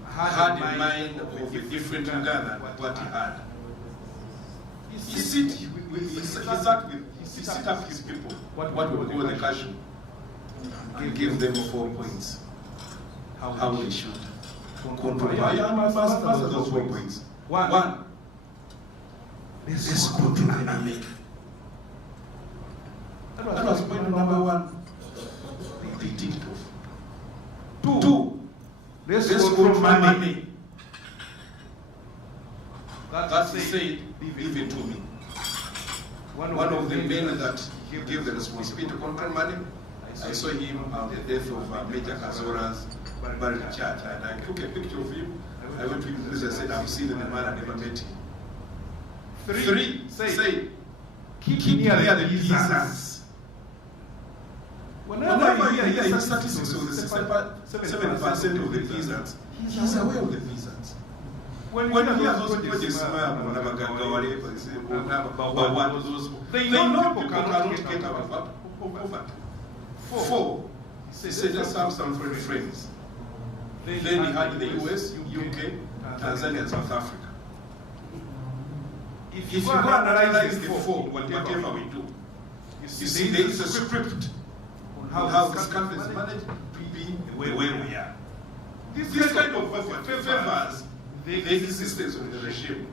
had in mind of a different Uganda than what he had. He set up his people, what we call the cashew, and gave them 4 points, how they should control. Master those 4 points. One, let's go to America. That was point number 1. They ticked off. 2, let's go from money. said, leave it to me. One of the men that gave the responsibility to control money, I saw him on the death of Major Kazora's buried church, and I took a picture of him. I went to him and said, I've seen the man, I never met him. 3, say, keep near the peasants. Whenever you hear statistics of the 7% of the peasants, he's aware of the peasants. When you hear those projects, they know people cannot get out of poverty. 4, he said, let's have some friends. Then he had the US, UK, Tanzania, and South Africa. If you go and analyze the 4, whatever we do, you see there is a script on how this country is managed to be where we are. This kind of favors the existence of the regime.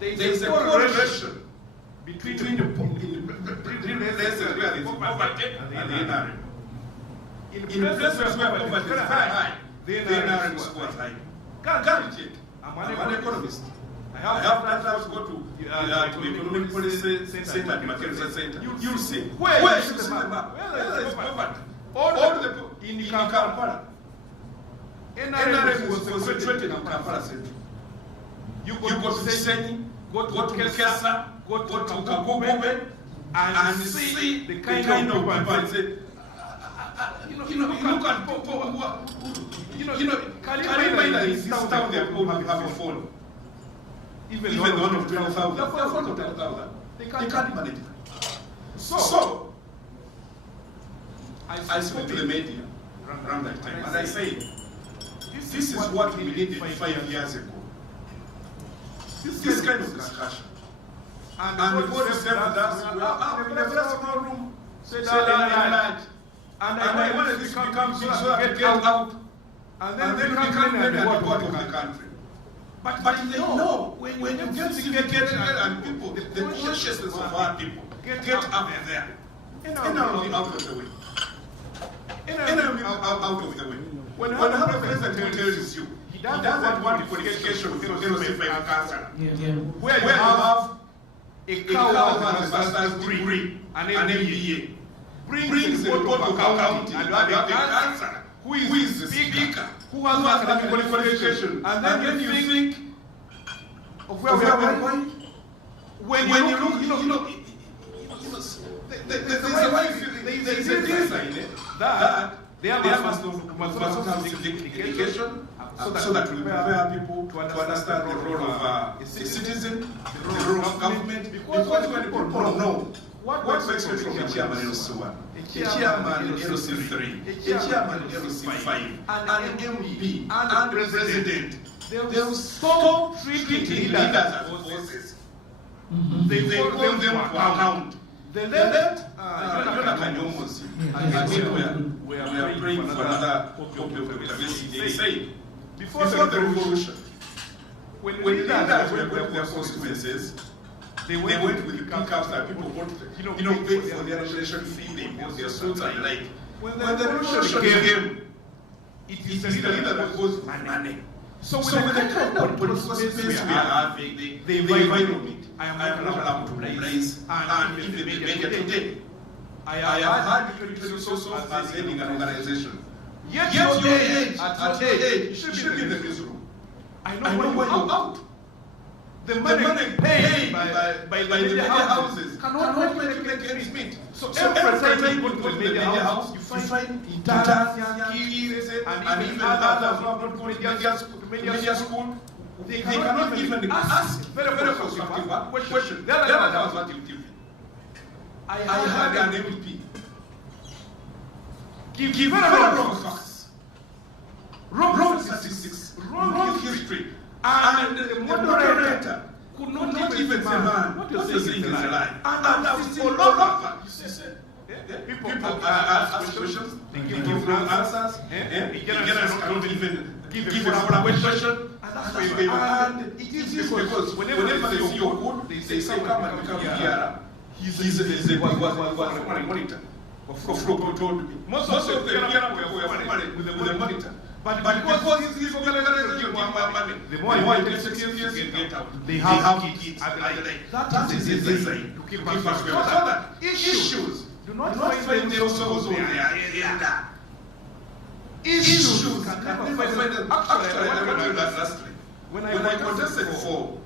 There is a correlation between the places where there is poverty and the NRM. In places where poverty is very high, the NRM scores high. Guarantee it. I'm an economist. I have that to go to Economic Policy Center, the Material Center. You'll see. Where is the map? Where there is poverty? All the in Kampala. NRM was concentrated in Kampala Center. You go to Seni, go to Kesa, go to Kakube, and see the kind of people and say, you look at people who are, Kalima in this town, they have a phone. Even the one of 20,000, they have a phone of 10,000. They can't manage it. So, I spoke to the media around that time, and I said, this is what we needed 5 years ago. This kind of discussion. And the board said with us, we have a room, said that, and I wanted this to become big so that we get out, and then we become the body of the country. But they know, when you get segregated and people, the consciousness of our people get up there. NRM out of the way. NRM out of the way. When our president tells you, he doesn't want qualification for LC5 cancer, where you have a cow has a master's degree, an MBA, brings the report of accounting, and you have a cancer, who is the speaker, who has academic qualification, and then you think of where we are going. When you look, there's a design that there must have education so that we prepare people to understand the role of a citizen, the role of government, because when people know what makes you from a chairman in LC1, a chairman in LC3, a chairman in LC5, an MP, and the president, they will stop treating leaders as bosses. They call them to account. The left, we are praying for another copy of the diversity. They say, before the revolution, when leaders were going to their constituencies, they went with the pickups that people wanted, pay for their registration fee, they bought their suits and like. When the revolution came, it is the leader that goes with money. So with the kind of political space we are having, the environment, I am not allowed to place, and even the media today. I have had 20 sources as heading an organization. Yet your age, at your age, you should be in the newsroom. I know when you're out. The money paid by the media houses cannot make ends meet. So every time you go to the media house, you find interns, kids, and even others who have not gone to media school. They cannot even ask very constructive question. They are like what you give. I had an MP give very wrong facts, wrong statistics, wrong history, and the moderator could not even say, man, what you're saying is a lie. And I've seen all over. People ask questions, they give wrong answers, beginners cannot even give a follow-up question, and it is because whenever they see your good, they say, come and become here. He's a monitor. Most of the people were with the monitor. But because these people give more money, the more you take 6 years to get out. They have kids. That is the design to keep us so that issues do not find themselves on their agenda. Issues can never find them. Actually, I want to lastly. When I contested for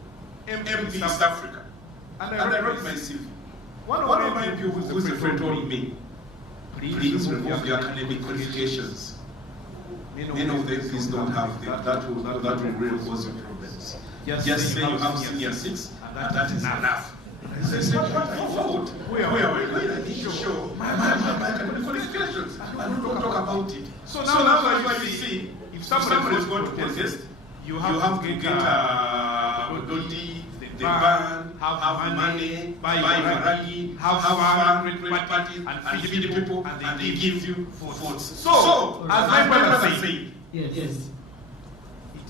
MP East Africa, and I wrote my CV, one of my people who's a friend told me, please remove your academic qualifications. Many of them please don't have them. That will really cause you problems. Just say you have senior 6, and that is enough. I say, what forward? Where are we? I need to show my academic qualifications. I don't talk about it. So now you see, if someone is going to contest, you have to get Ododi, the band, have money, buy Iraqi, have fun, recruit parties, and feed the people, and they give you votes. So, as my brother said, yes,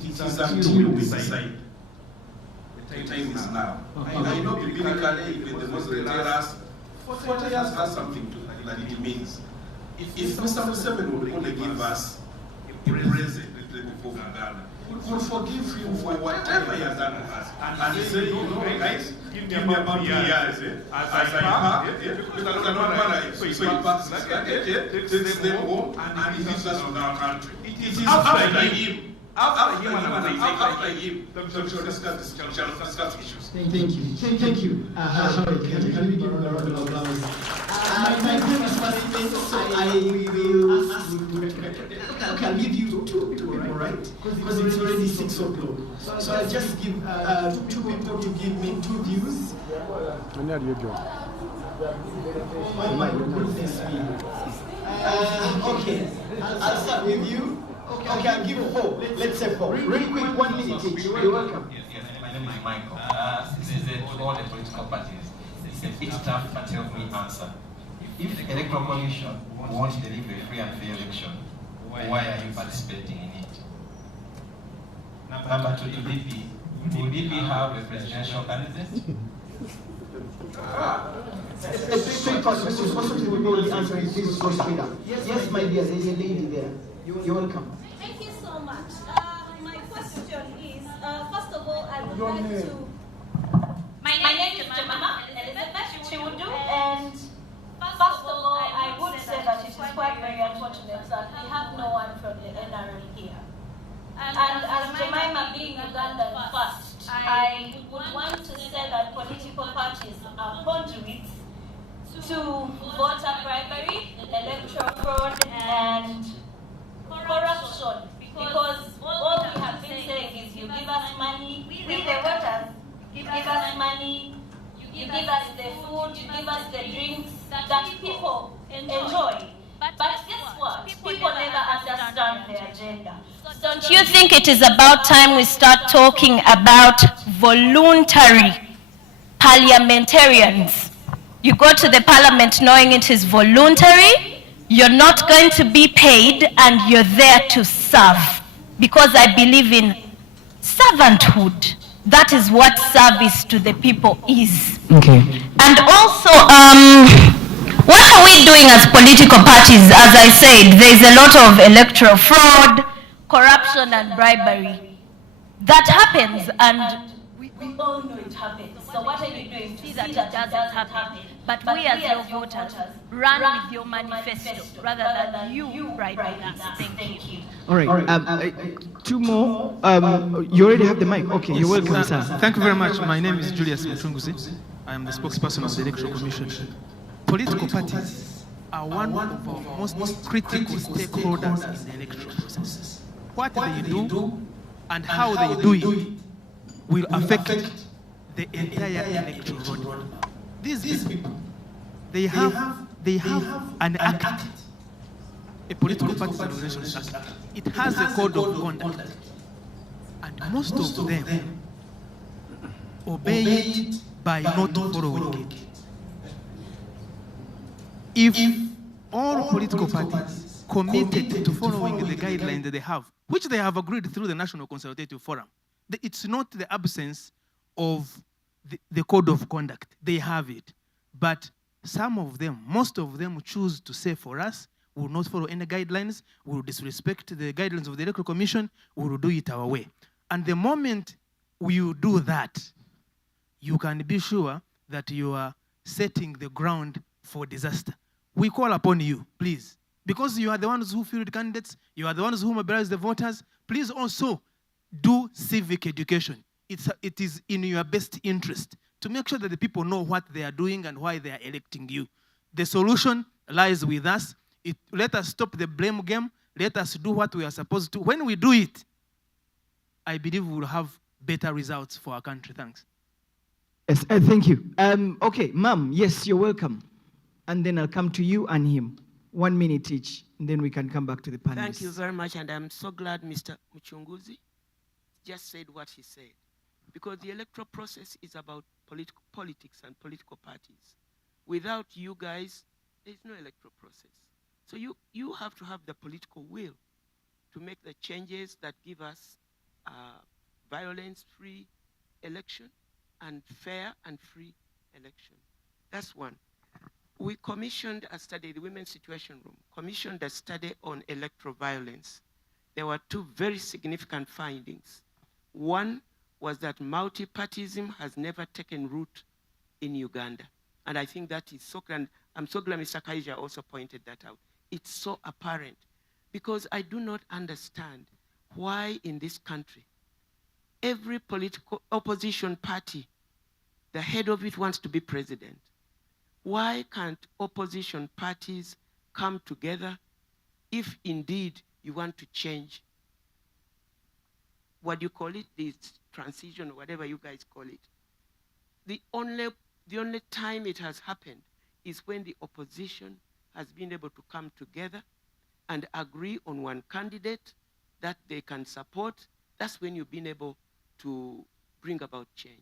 it is until we decide. The time is now. I know biblically, even the Muslims tell us, 40 years has something to that it means. If Mr. Museveni would only give us a present to the people of Ghana, we will forgive you for whatever he has done to us. And say, you know, guys, give me about 2 years. As I pass, because I don't know, so he passes, takes them home, and he gives us with our country. It is after him. After him, we shall discuss issues. Thank you. Thank you. Howard, can we give a round of applause? My previous participant, so I will ask you, okay, I'll give you two people, right? Because it's already 6 o'clock. So I'll just give 2 people to give me 2 views. Oh my goodness me. Okay, I'll start with you. Okay, I'll give 4. Let's say 4. Really quick, 1 minute each. You're welcome. Yes, my name is Michael. To all the political parties, it's a bit tough, but help me answer. If the Electoral Commission wants to deliver a free and fair election, why are you participating in it? Number 2, will DP have a presidential candidate? Straight question. Also to know the answer is please go straight up. Yes, my dear, there's a lady there. You're welcome. Thank you so much. My question is, first of all, I would like to... My name is Jemima Elizabeth Chiwudu, and first of all, I would say that it is quite very unfortunate that we have no one from the NRA here. And as Jemima being Ugandan first, I would want to say that political parties are conduits to voter bribery, electoral fraud, and corruption, because all we have been saying is you give us money, we the voters, give us money, you give us the food, you give us the drinks that people enjoy. But guess what? People never understand the agenda. Don't you think it is about time we start talking about voluntary parliamentarians? You go to the parliament knowing it is voluntary, you're not going to be paid, and you're there to serve. Because I believe in servanthood. That is what service to the people is. Okay. And also, what are we doing as political parties? As I said, there's a lot of electoral fraud, corruption, and bribery. That happens, and we all know it happens. So what are you doing to see that it doesn't happen? But we as your voters run with your manifesto rather than you bribing us. Thank you. All right. 2 more. You already have the mic. Okay, you're welcome, sir. Thank you very much. My name is Julius Mutunguzi. I am the spokesperson of the Electoral Commission. Political parties are one of our most critical stakeholders in the electoral process. What they do and how they do it will affect the entire electoral roadmap. These people, they have an act, a political parties organization act. It has a code of conduct, and most of them obey it by not following it. If all political parties committed to following the guidelines that they have, which they have agreed through the National Consultative Forum, it's not the absence of the code of conduct. They have it. But some of them, most of them choose to say for us, we will not follow any guidelines, we will disrespect the guidelines of the Electoral Commission, we will do it our way. And the moment you do that, you can be sure that you are setting the ground for disaster. We call upon you, please, because you are the ones who field candidates, you are the ones who mobilize the voters, please also do civic education. It is in your best interest to make sure that the people know what they are doing and why they are electing you. The solution lies with us. Let us stop the blame game. Let us do what we are supposed to. When we do it, I believe we will have better results for our country. Thanks. Yes, thank you. Okay, ma'am, yes, you're welcome. And then I'll come to you and him. 1 minute each, and then we can come back to the panelists. Thank you very much, and I'm so glad Mr. Muchunguzi just said what he said. Because the electoral process is about politics and political parties. Without you guys, there's no electoral process. So you have to have the political will to make the changes that give us violence-free election and fair and free election. That's one. We commissioned a study, the Women's Situation Room, commissioned a study on electoral violence. There were two very significant findings. One was that multi-partyism has never taken root in Uganda. And I think that is so grand. I'm so glad Mr. Kaija also pointed that out. It's so apparent because I do not understand why in this country, every political opposition party, the head of it wants to be president. Why can't opposition parties come together if indeed you want to change what you call it, this transition or whatever you guys call it? The only time it has happened is when the opposition has been able to come together and agree on one candidate that they can support. That's when you've been able to bring about change.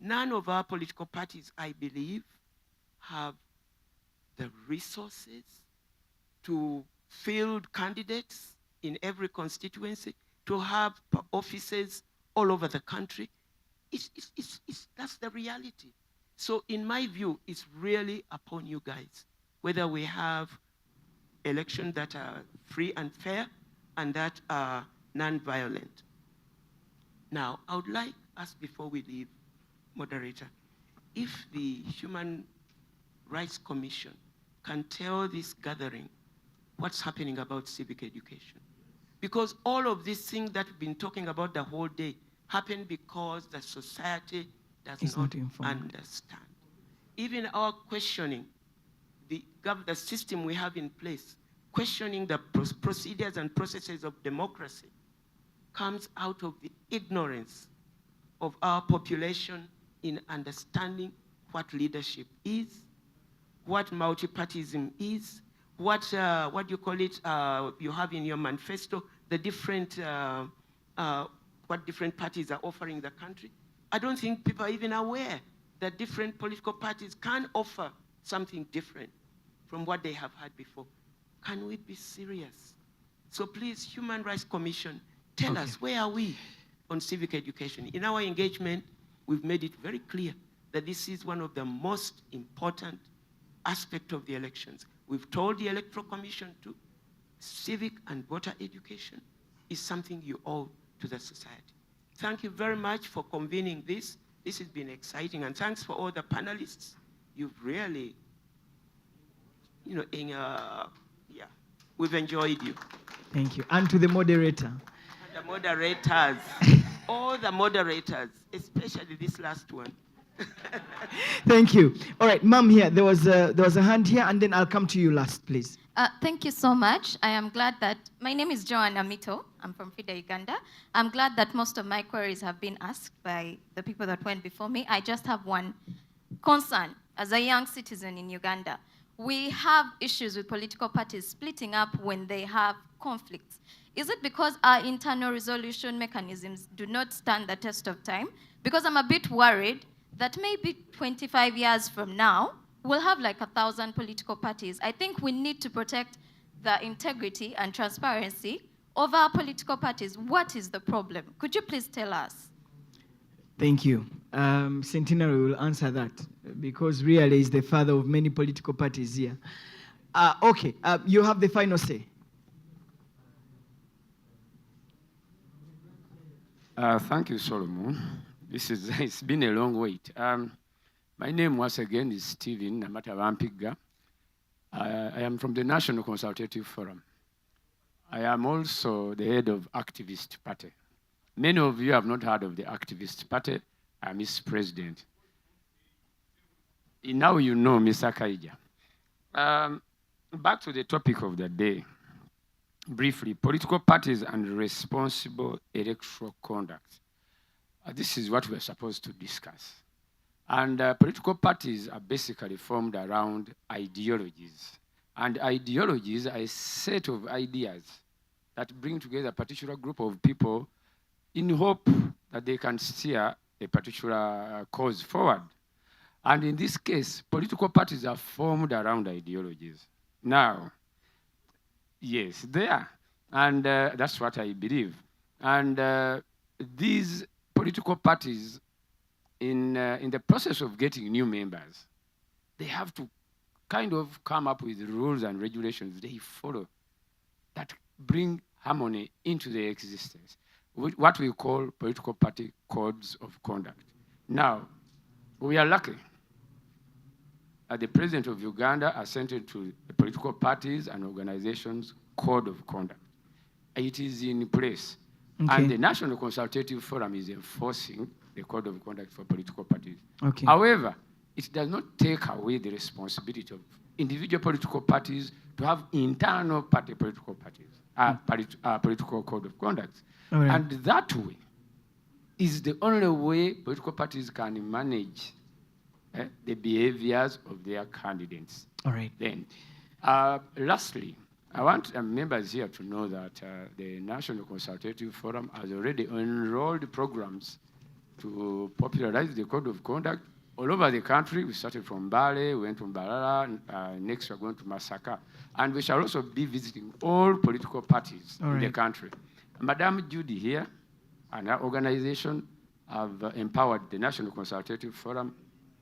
None of our political parties, I believe, have the resources to field candidates in every constituency, to have offices all over the country. That's the reality. So in my view, it's really upon you guys, whether we have elections that are free and fair and that are non-violent. Now, I would like us, before we leave, moderator, if the Human Rights Commission can tell this gathering what's happening about civic education. Because all of these things that we've been talking about the whole day happen because the society does not understand. Even our questioning, the system we have in place, questioning the procedures and processes of democracy comes out of the ignorance of our population in understanding what leadership is, what multipartyism is, what you call it, you have in your manifesto, the different, what different parties are offering the country. I don't think people are even aware that different political parties can offer something different from what they have had before. Can we be serious? So please, Human Rights Commission, tell us, where are we on civic education? In our engagement, we've made it very clear that this is one of the most important aspects of the elections. We've told the Electoral Commission to civic and voter education is something you owe to the society. Thank you very much for convening this. This has been exciting, and thanks for all the panelists. You've really, we've enjoyed you. Thank you. And to the moderator. And the moderators, all the moderators, especially this last one. Thank you. All right, ma'am, here, there was a hand here, and then I'll come to you last, please. Thank you so much. I am glad that, my name is Joanna Mito. I'm from FIDA Uganda. I'm glad that most of my queries have been asked by the people that went before me. I just have one concern as a young citizen in Uganda. We have issues with political parties splitting up when they have conflicts. Is it because our internal resolution mechanisms do not stand the test of time? Because I'm a bit worried that maybe 25 years from now, we'll have like 1,000 political parties. I think we need to protect the integrity and transparency of our political parties. What is the problem? Could you please tell us? Thank you. Centenary will answer that because really is the father of many political parties here. Okay, you have the final say. Thank you, Solomon. It's been a long wait. My name once again is Stephen Namatavampiga. I am from the National Consultative Forum. I am also the head of Activist Party. Many of you have not heard of the Activist Party. I'm its president. Now you know Mr. Kaija. Back to the topic of the day. Briefly, political parties and responsible electoral conduct. This is what we're supposed to discuss. And political parties are basically formed around ideologies. And ideologies are a set of ideas that bring together a particular group of people in hope that they can steer a particular cause forward. And in this case, political parties are formed around ideologies. Now, yes, they are. And that's what I believe. And these political parties, in the process of getting new members, they have to kind of come up with rules and regulations they follow that bring harmony into their existence, what we call political party codes of conduct. Now, we are lucky. The President of Uganda assented to the political parties and organizations' code of conduct. It is in place. Okay. And the National Consultative Forum is enforcing the code of conduct for political parties. Okay. However, it does not take away the responsibility of individual political parties to have internal party political parties, political code of conduct. Right. And that way is the only way political parties can manage the behaviors of their candidates. All right. Then, lastly, I want members here to know that the National Consultative Forum has already enrolled programs to popularize the code of conduct all over the country. We started from Bale, we went to Mbalala, next we're going to Masaka. And we shall also be visiting all political parties in the country. Madam Judy here and our organization have empowered the National Consultative Forum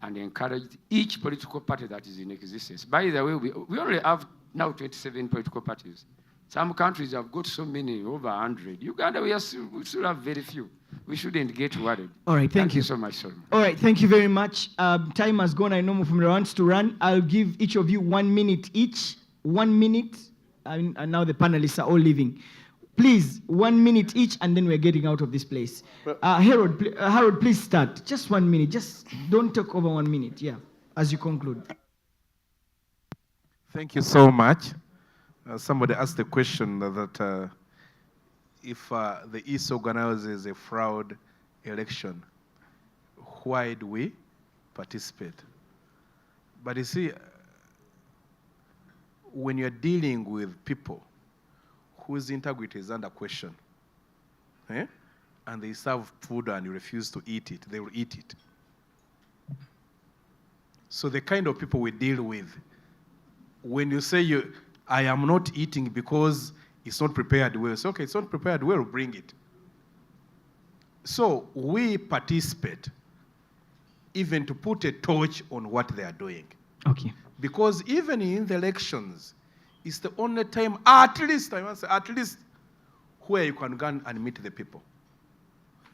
and encouraged each political party that is in existence. By the way, we only have now 27 political parties. Some countries have got so many, over 100. Uganda, we still have very few. We shouldn't get worried. All right, thank you so much, Solomon. All right, thank you very much. Time has gone. I know Mufumira wants to run. I'll give each of you 1 minute each. 1 minute. And now the panelists are all leaving. Please, 1 minute each, and then we're getting out of this place. Harold, please start. Just 1 minute. Just don't take over 1 minute. Yeah, as you conclude. Thank you so much. Somebody asked the question that if the East organizes a fraud election, why do we participate? But you see, when you're dealing with people whose integrity is under question, and they serve food and you refuse to eat it, they will eat it. So the kind of people we deal with, when you say I am not eating because it's not prepared well, so okay, it's not prepared well, bring it. So we participate even to put a torch on what they are doing. Okay. Because even in the elections, it's the only time, at least, I must say, at least, where you can go and meet the people.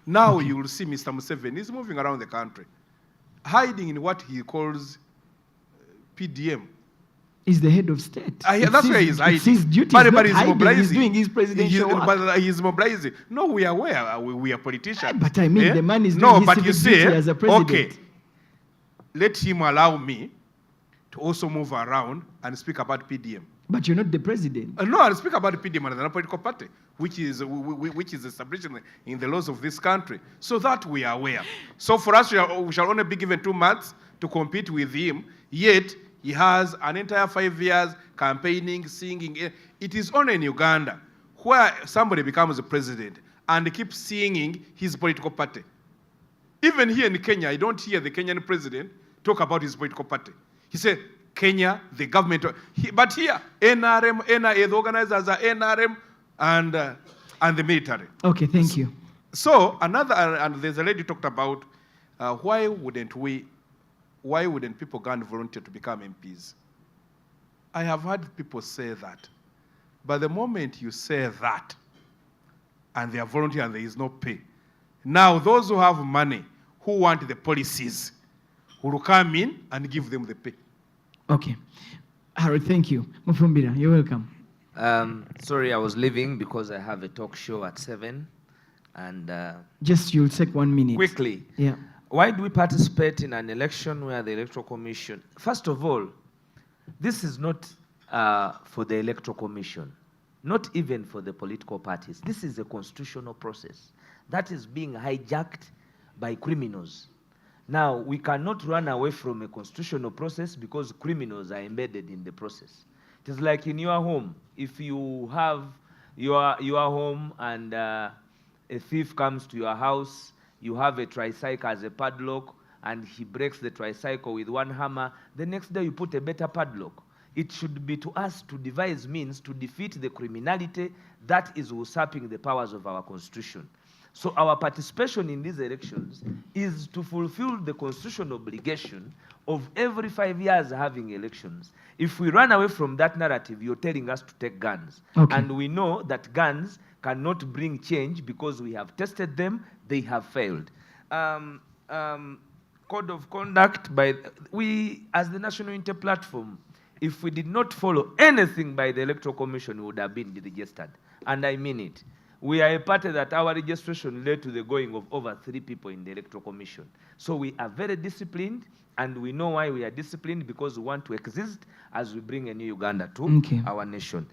Now you will see Mr. Museveni is moving around the country, hiding in what he calls PDM. He's the head of state. That's where he's hiding. It's his duty. But he's mobilizing. He's doing his presidential work. But he's mobilizing. No, we are aware. We are politicians. But I mean, the man is doing his civic duty as a president. Okay, let him allow me to also move around and speak about PDM. But you're not the president. No, I'll speak about the PDM and another political party, which is established in the laws of this country, so that we are aware. So for us, we shall only be given 2 months to compete with him, yet he has an entire 5 years campaigning, singing. It is only in Uganda where somebody becomes a president and keeps singing his political party. Even here in Kenya, I don't hear the Kenyan president talk about his political party. He said, Kenya, the government. But here, NRM, NIA, the organizers are NRM and the military. Okay, thank you. So and there's a lady talked about why wouldn't people go and volunteer to become MPs? I have heard people say that. But the moment you say that, and they are volunteer and there is no pay, now those who have money, who want the policies, will come in and give them the pay. Okay. Harry, thank you. Mufumbira, you're welcome. Sorry, I was leaving because I have a talk show at 7. And just you'll take 1 minute. Quickly. Yeah. Why do we participate in an election where the Electoral Commission? First of all, this is not for the Electoral Commission, not even for the political parties. This is a constitutional process that is being hijacked by criminals. Now, we cannot run away from a constitutional process because criminals are embedded in the process. It is like in your home. If you have your home and a thief comes to your house, you have a tricycle as a padlock, and he breaks the tricycle with one hammer, the next day you put a better padlock. It should be to us to devise means to defeat the criminality that is usurping the powers of our constitution. So our participation in these elections is to fulfill the constitutional obligation of every 5 years having elections. If we run away from that narrative, you're telling us to take guns. Okay. And we know that guns cannot bring change because we have tested them, they have failed. Code of conduct, we, as the National Unity Platform, if we did not follow anything by the Electoral Commission, we would have been deregistered. And I mean it. We are a party that our registration led to the going of over 3 people in the Electoral Commission. So we are very disciplined, and we know why we are disciplined, because we want to exist as we bring a new Uganda to our nation.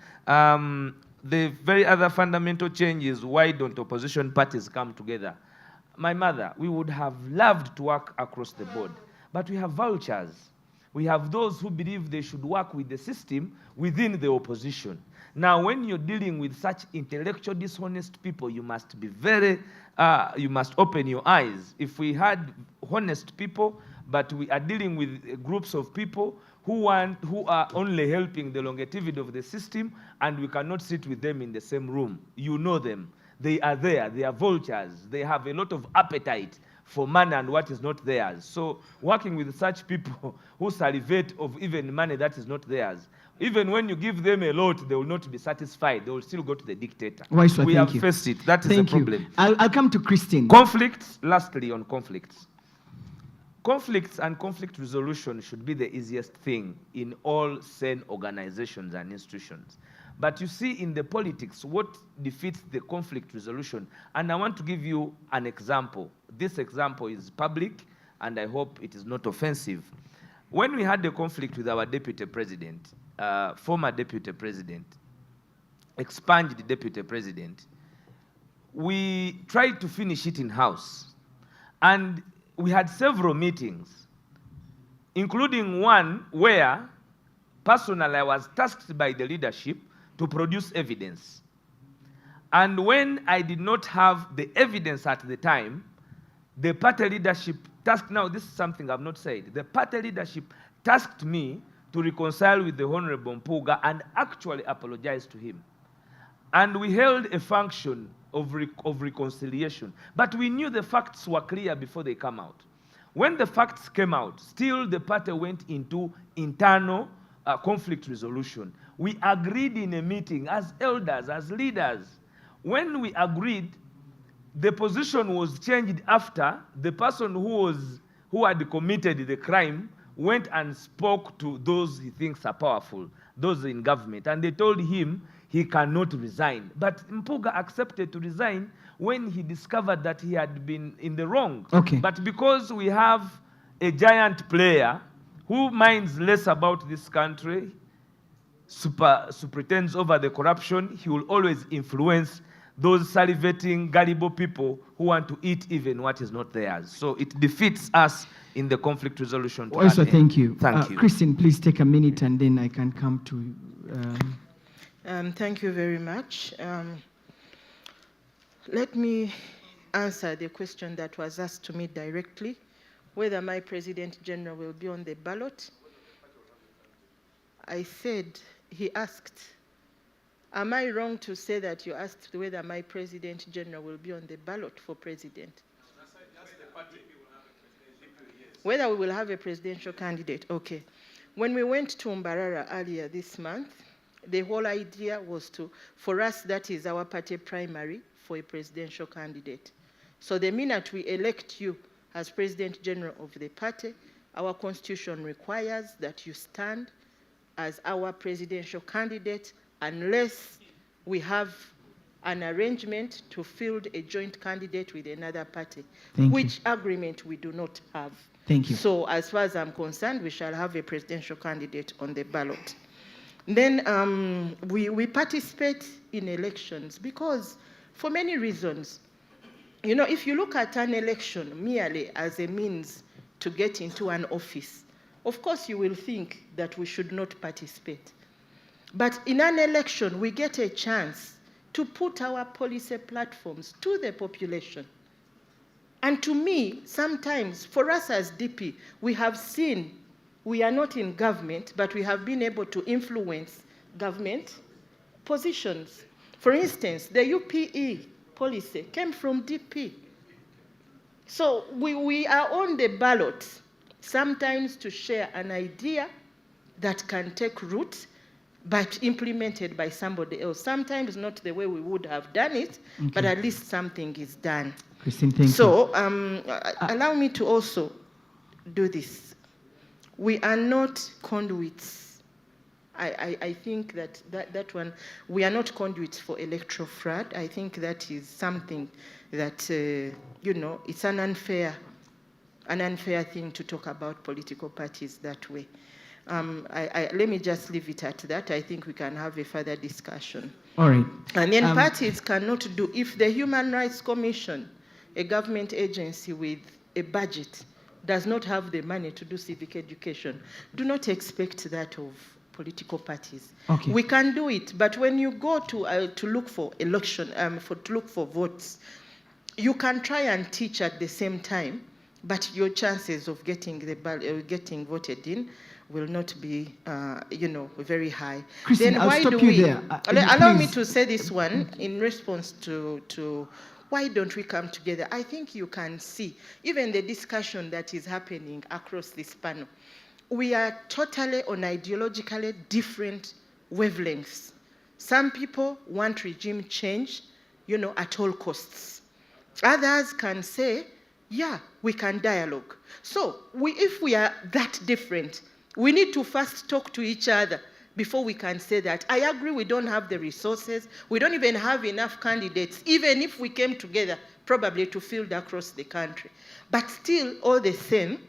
The very other fundamental change is, why don't opposition parties come together? My mother, we would have loved to work across the board, but we have vultures. We have those who believe they should work with the system within the opposition. Now, when you're dealing with such intellectual dishonest people, you must be you must open your eyes. If we had honest people, but we are dealing with groups of people who are only helping the longevity of the system, and we cannot sit with them in the same room. You know them. They are there. They are vultures. They have a lot of appetite for money and what is not theirs. So working with such people who salivate of even money that is not theirs, even when you give them a lot, they will not be satisfied. They will still go to the dictator. We have faced it. That is a problem. I'll come to Christine. Conflicts, lastly on conflicts. Conflicts and conflict resolution should be the easiest thing in all sane organizations and institutions. But you see, in the politics, what defeats the conflict resolution, and I want to give you an example. This example is public, and I hope it is not offensive. When we had the conflict with our deputy president, former deputy president, expunged deputy president, we tried to finish it in-house. And we had several meetings, including one where, personally, I was tasked by the leadership to produce evidence. And when I did not have the evidence at the time, the party leadership tasked, now this is something I've not said, the party leadership tasked me to reconcile with the Honorable Mpuga and actually apologize to him. And we held a function of reconciliation. But we knew the facts were clear before they come out. When the facts came out, still the party went into internal conflict resolution. We agreed in a meeting as elders, as leaders. When we agreed, the position was changed after the person who had committed the crime went and spoke to those he thinks are powerful, those in government, and they told him he cannot resign. But Mpuga accepted to resign when he discovered that he had been in the wrong. Okay. But because we have a giant player who minds less about this country, superintends over the corruption, he will always influence those salivating, gullible people who want to eat even what is not theirs. So it defeats us in the conflict resolution. Also, thank you. Thank you. Christine, please take a minute and then I can come to... Thank you very much. Let me answer the question that was asked to me directly, whether my President General will be on the ballot. I said, he asked, am I wrong to say that you asked whether my President General will be on the ballot for president? Whether we will have a presidential candidate, okay. When we went to Mbarara earlier this month, the whole idea was for us, that is our party primary for a presidential candidate. So the minute we elect you as President General of the party, our constitution requires that you stand as our presidential candidate unless we have an arrangement to field a joint candidate with another party, which agreement we do not have. Thank you. So as far as I'm concerned, we shall have a presidential candidate on the ballot. Then we participate in elections because for many reasons. You know, if you look at an election merely as a means to get into an office, of course you will think that we should not participate. But in an election, we get a chance to put our policy platforms to the population. And to me, sometimes, for us as DP, we have seen, we are not in government, but we have been able to influence government positions. For instance, the UPE policy came from DP. So we are on the ballot sometimes to share an idea that can take root, but implemented by somebody else. Sometimes not the way we would have done it, but at least something is done. Christine, thank you. So allow me to also do this. We are not conduits. I think that one, we are not conduits for electoral fraud. I think that is something that, you know, it's an unfair thing to talk about political parties that way. Let me just leave it at that. I think we can have a further discussion. All right. And then parties cannot do, if the Human Rights Commission, a government agency with a budget, does not have the money to do civic education, do not expect that of political parties. Okay. We can do it, but when you go to look for election, to look for votes, you can try and teach at the same time, but your chances of getting getting voted in will not be, you know, very high. Christine, then I'll why stop do you we? there. Allow me Please. to say this one in response to why don't we come together? I think you can see even the discussion that is happening across this panel. We are totally on ideologically different wavelengths. Some people want regime change, you know, at all costs. Others can say, yeah, we can dialogue. So if we are that different, we need to first talk to each other before we can say that. I agree we don't have the resources. We don't even have enough candidates, even if we came together, probably to field across the country. But still, all the same,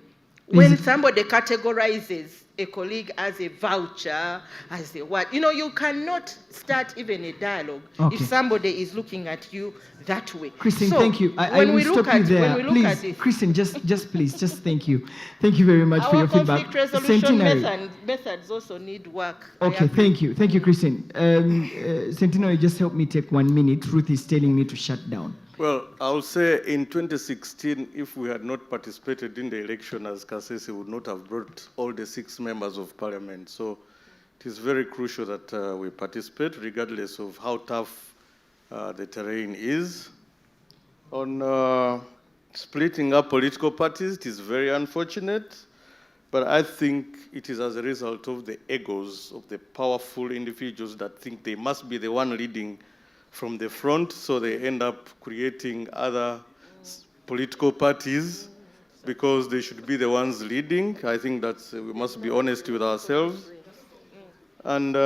when somebody categorizes a colleague as a voucher, as a what, you know, you cannot start even a dialogue if somebody is looking at you that way. Christine, thank you. I will stop you there. Please, Christine, just please, just thank you. Thank you very much for your feedback. Our conflict resolution methods also need work. Okay, thank you. Thank you, Christine. Centenary, just help me take 1 minute. Ruth is telling me to shut down. Well, I'll say in 2016, if we had not participated in the election, as Kasese would not have brought all the 6 members of parliament. So it is very crucial that we participate, regardless of how tough the terrain is. On splitting up political parties, it is very unfortunate, but I think it is as a result of the egos of the powerful individuals that think they must be the one leading from the front, so they end up creating other political parties because they should be the ones leading. I think that's, we must be honest with ourselves. And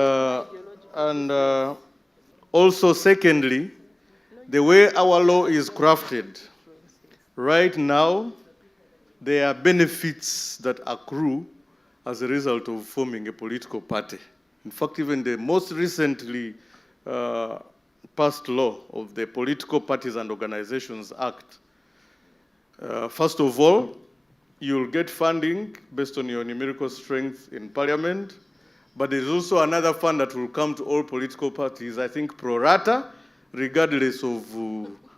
also, secondly, the way our law is crafted, right now, there are benefits that accrue as a result of forming a political party. In fact, even the most recently passed law of the Political Parties and Organizations Act. First of all, you'll get funding based on your numerical strength in parliament, but there's also another fund that will come to all political parties, I think pro rata, regardless of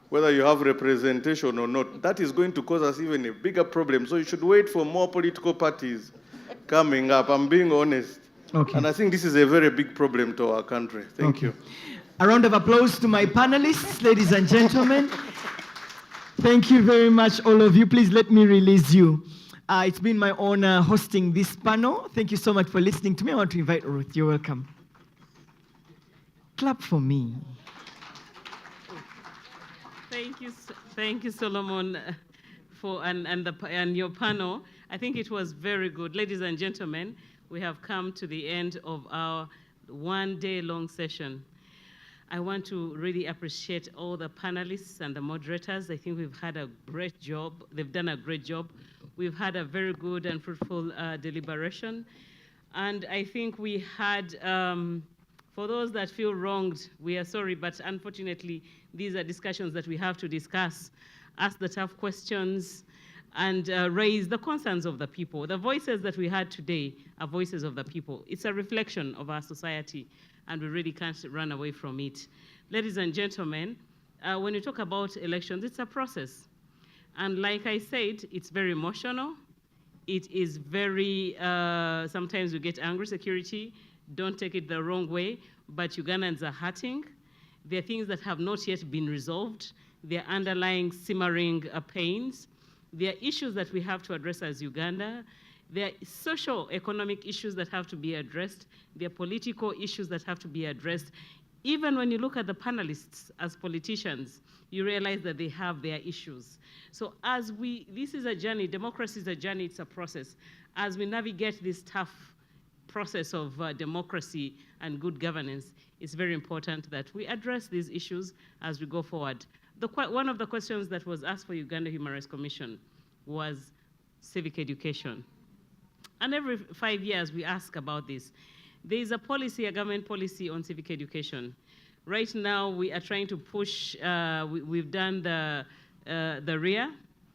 whether you have representation or not. That is going to cause us even a bigger problem. So you should wait for more political parties coming up. I'm being honest. Okay. And I think this is a very big problem to our country. Thank you. A round of applause to my panelists, ladies and gentlemen. Thank you very much, all of you. Please let me release you. It's been my honor hosting this panel. Thank you so much for listening to me. I want to invite Ruth. You're welcome. Clap for me. Thank you, Solomon, and your panel. I think it was very good. Ladies and gentlemen, we have come to the end of our one-day-long session. I want to really appreciate all the panelists and the moderators. I think we've had a great job. They've done a great job. We've had a very good and fruitful deliberation. And I think we had, for those that feel wronged, we are sorry, but unfortunately, these are discussions that we have to discuss, ask the tough questions, and raise the concerns of the people. The voices that we had today are voices of the people. It's a reflection of our society, and we really can't run away from it. Ladies and gentlemen, when you talk about elections, it's a process. And like I said, it's very emotional. It is very, sometimes you get angry, security. Don't take it the wrong way, but Ugandans are hurting. There are things that have not yet been resolved. There are underlying simmering pains. There are issues that we have to address as Uganda. There are social, economic issues that have to be addressed. There are political issues that have to be addressed. Even when you look at the panelists as politicians, you realize that they have their issues. So this is a journey, democracy is a journey, it's a process. As we navigate this tough process of democracy and good governance, it's very important that we address these issues as we go forward. One of the questions that was asked for Uganda Human Rights Commission was civic education. And every 5 years we ask about this. There is a policy, a government policy on civic education. Right now we are trying to push, we've done the RIA,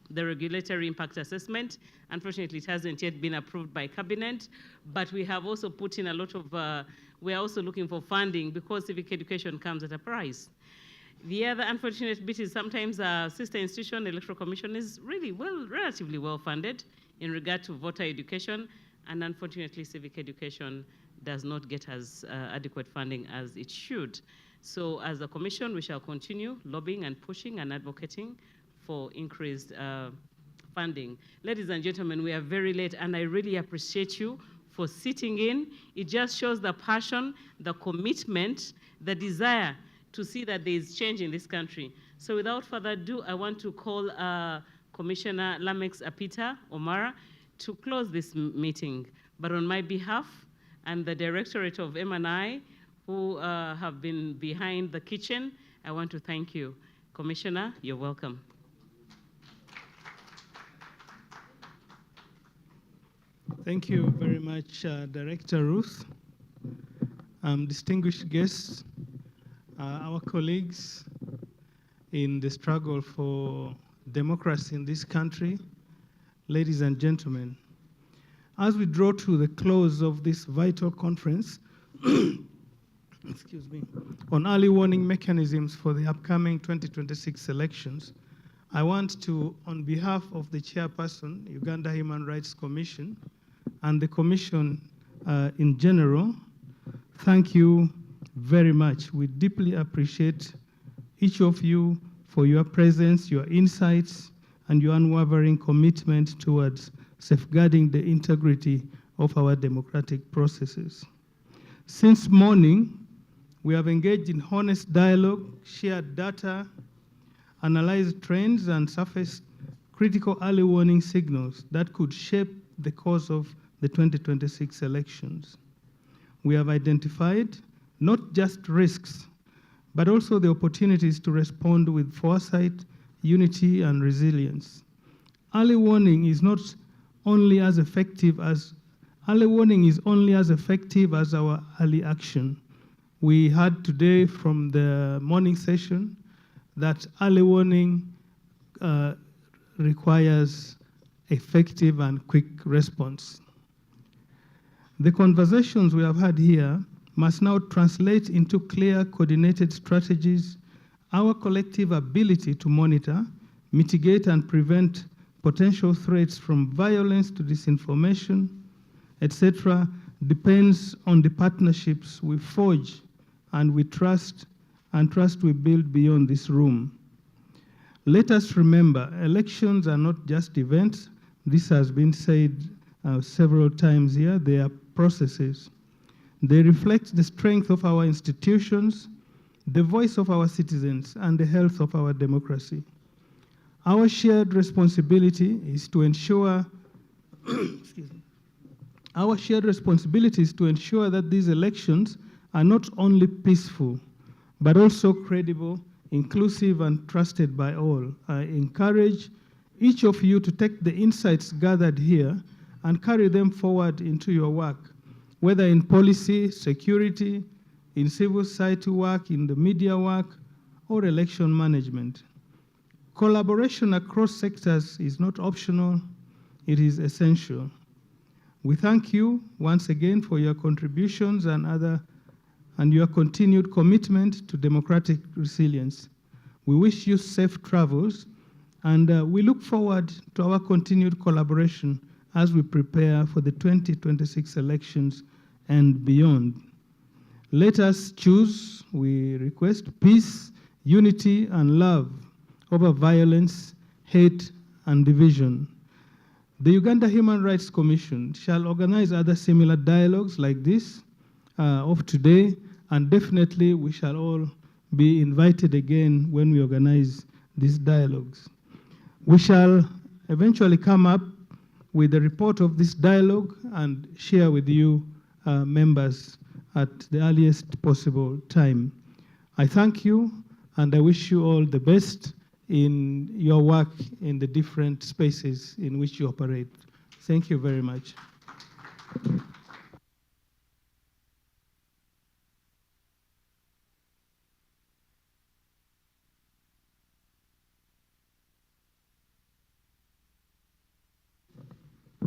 the Regulatory Impact Assessment. Unfortunately, it hasn't yet been approved by Cabinet, but we have also put in a lot of, we're also looking for funding because civic education comes at a price. The other unfortunate bit is sometimes our sister institution, Electoral Commission, is really relatively well funded in regard to voter education, and unfortunately civic education does not get as adequate funding as it should. So as a commission, we shall continue lobbying and pushing and advocating for increased funding. Ladies and gentlemen, we are very late, and I really appreciate you for sitting in. It just shows the passion, the commitment, the desire to see that there is change in this country. So without further ado, I want to call Commissioner Lamex Apita Omara to close this meeting. But on my behalf and the Directorate of M&I, who have been behind the kitchen, I want to thank you. Commissioner, you're welcome. Thank you very much, Director Ruth. Distinguished guests, our colleagues in the struggle for democracy in this country, ladies and gentlemen, as we draw to the close of this vital conference, excuse me, on early warning mechanisms for the upcoming 2026 elections, I want to, on behalf of the chairperson, Uganda Human Rights Commission, and the Commission in general, thank you very much. We deeply appreciate each of you for your presence, your insights, and your unwavering commitment towards safeguarding the integrity of our democratic processes. Since morning, we have engaged in honest dialogue, shared data, analyzed trends, and surfaced critical early warning signals that could shape the course of the 2026 elections. We have identified not just risks, but also the opportunities to respond with foresight, unity, and resilience. Early warning is only as effective as our early action. We heard today from the morning session that early warning requires effective and quick response. The conversations we have had here must now translate into clear, coordinated strategies. Our collective ability to monitor, mitigate, and prevent potential threats from violence to disinformation, etc., depends on the partnerships we forge and we trust we build beyond this room. Let us remember, elections are not just events, This has been said several times here. They are processes. They reflect the strength of our institutions, the voice of our citizens, and the health of our democracy. Our shared responsibility is to ensure excuse me. Our shared responsibility is to ensure that these elections are not only peaceful, but also credible, inclusive, and trusted by all. I encourage each of you to take the insights gathered here and carry them forward into your work, whether in policy, security, in civil society work, in the media work, or election management. Collaboration across sectors is not optional, it is essential. We thank you once again for your contributions and your continued commitment to democratic resilience. We wish you safe travels, and we look forward to our continued collaboration as we prepare for the 2026 elections and beyond. Let us choose, we request, peace, unity, and love over violence, hate, and division. The Uganda Human Rights Commission shall organize other similar dialogues like this of today, and definitely we shall all be invited again when we organize these dialogues. We shall eventually come up with a report of this dialogue and share with you members at the earliest possible time. I thank you, and I wish you all the best in your work in the different spaces in which you operate. Thank you very much.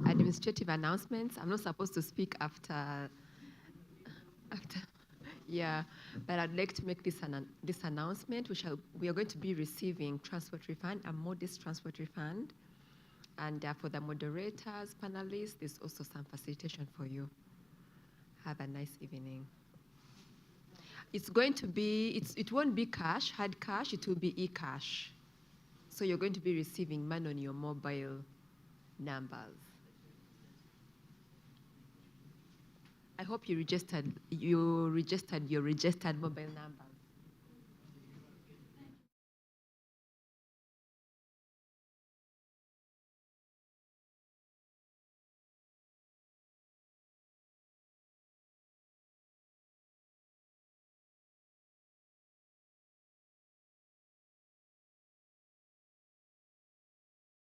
Administrative announcements. I'm not supposed to speak after yeah, but I'd like to make this announcement. We are going to be receiving transport refund, a modest transport refund. And for the moderators, panelists, there's also some facilitation for you. Have a nice evening. It's going to be, it won't be cash, hard cash, it will be e-cash. So you're going to be receiving money on your mobile numbers. I hope you registered your registered mobile number.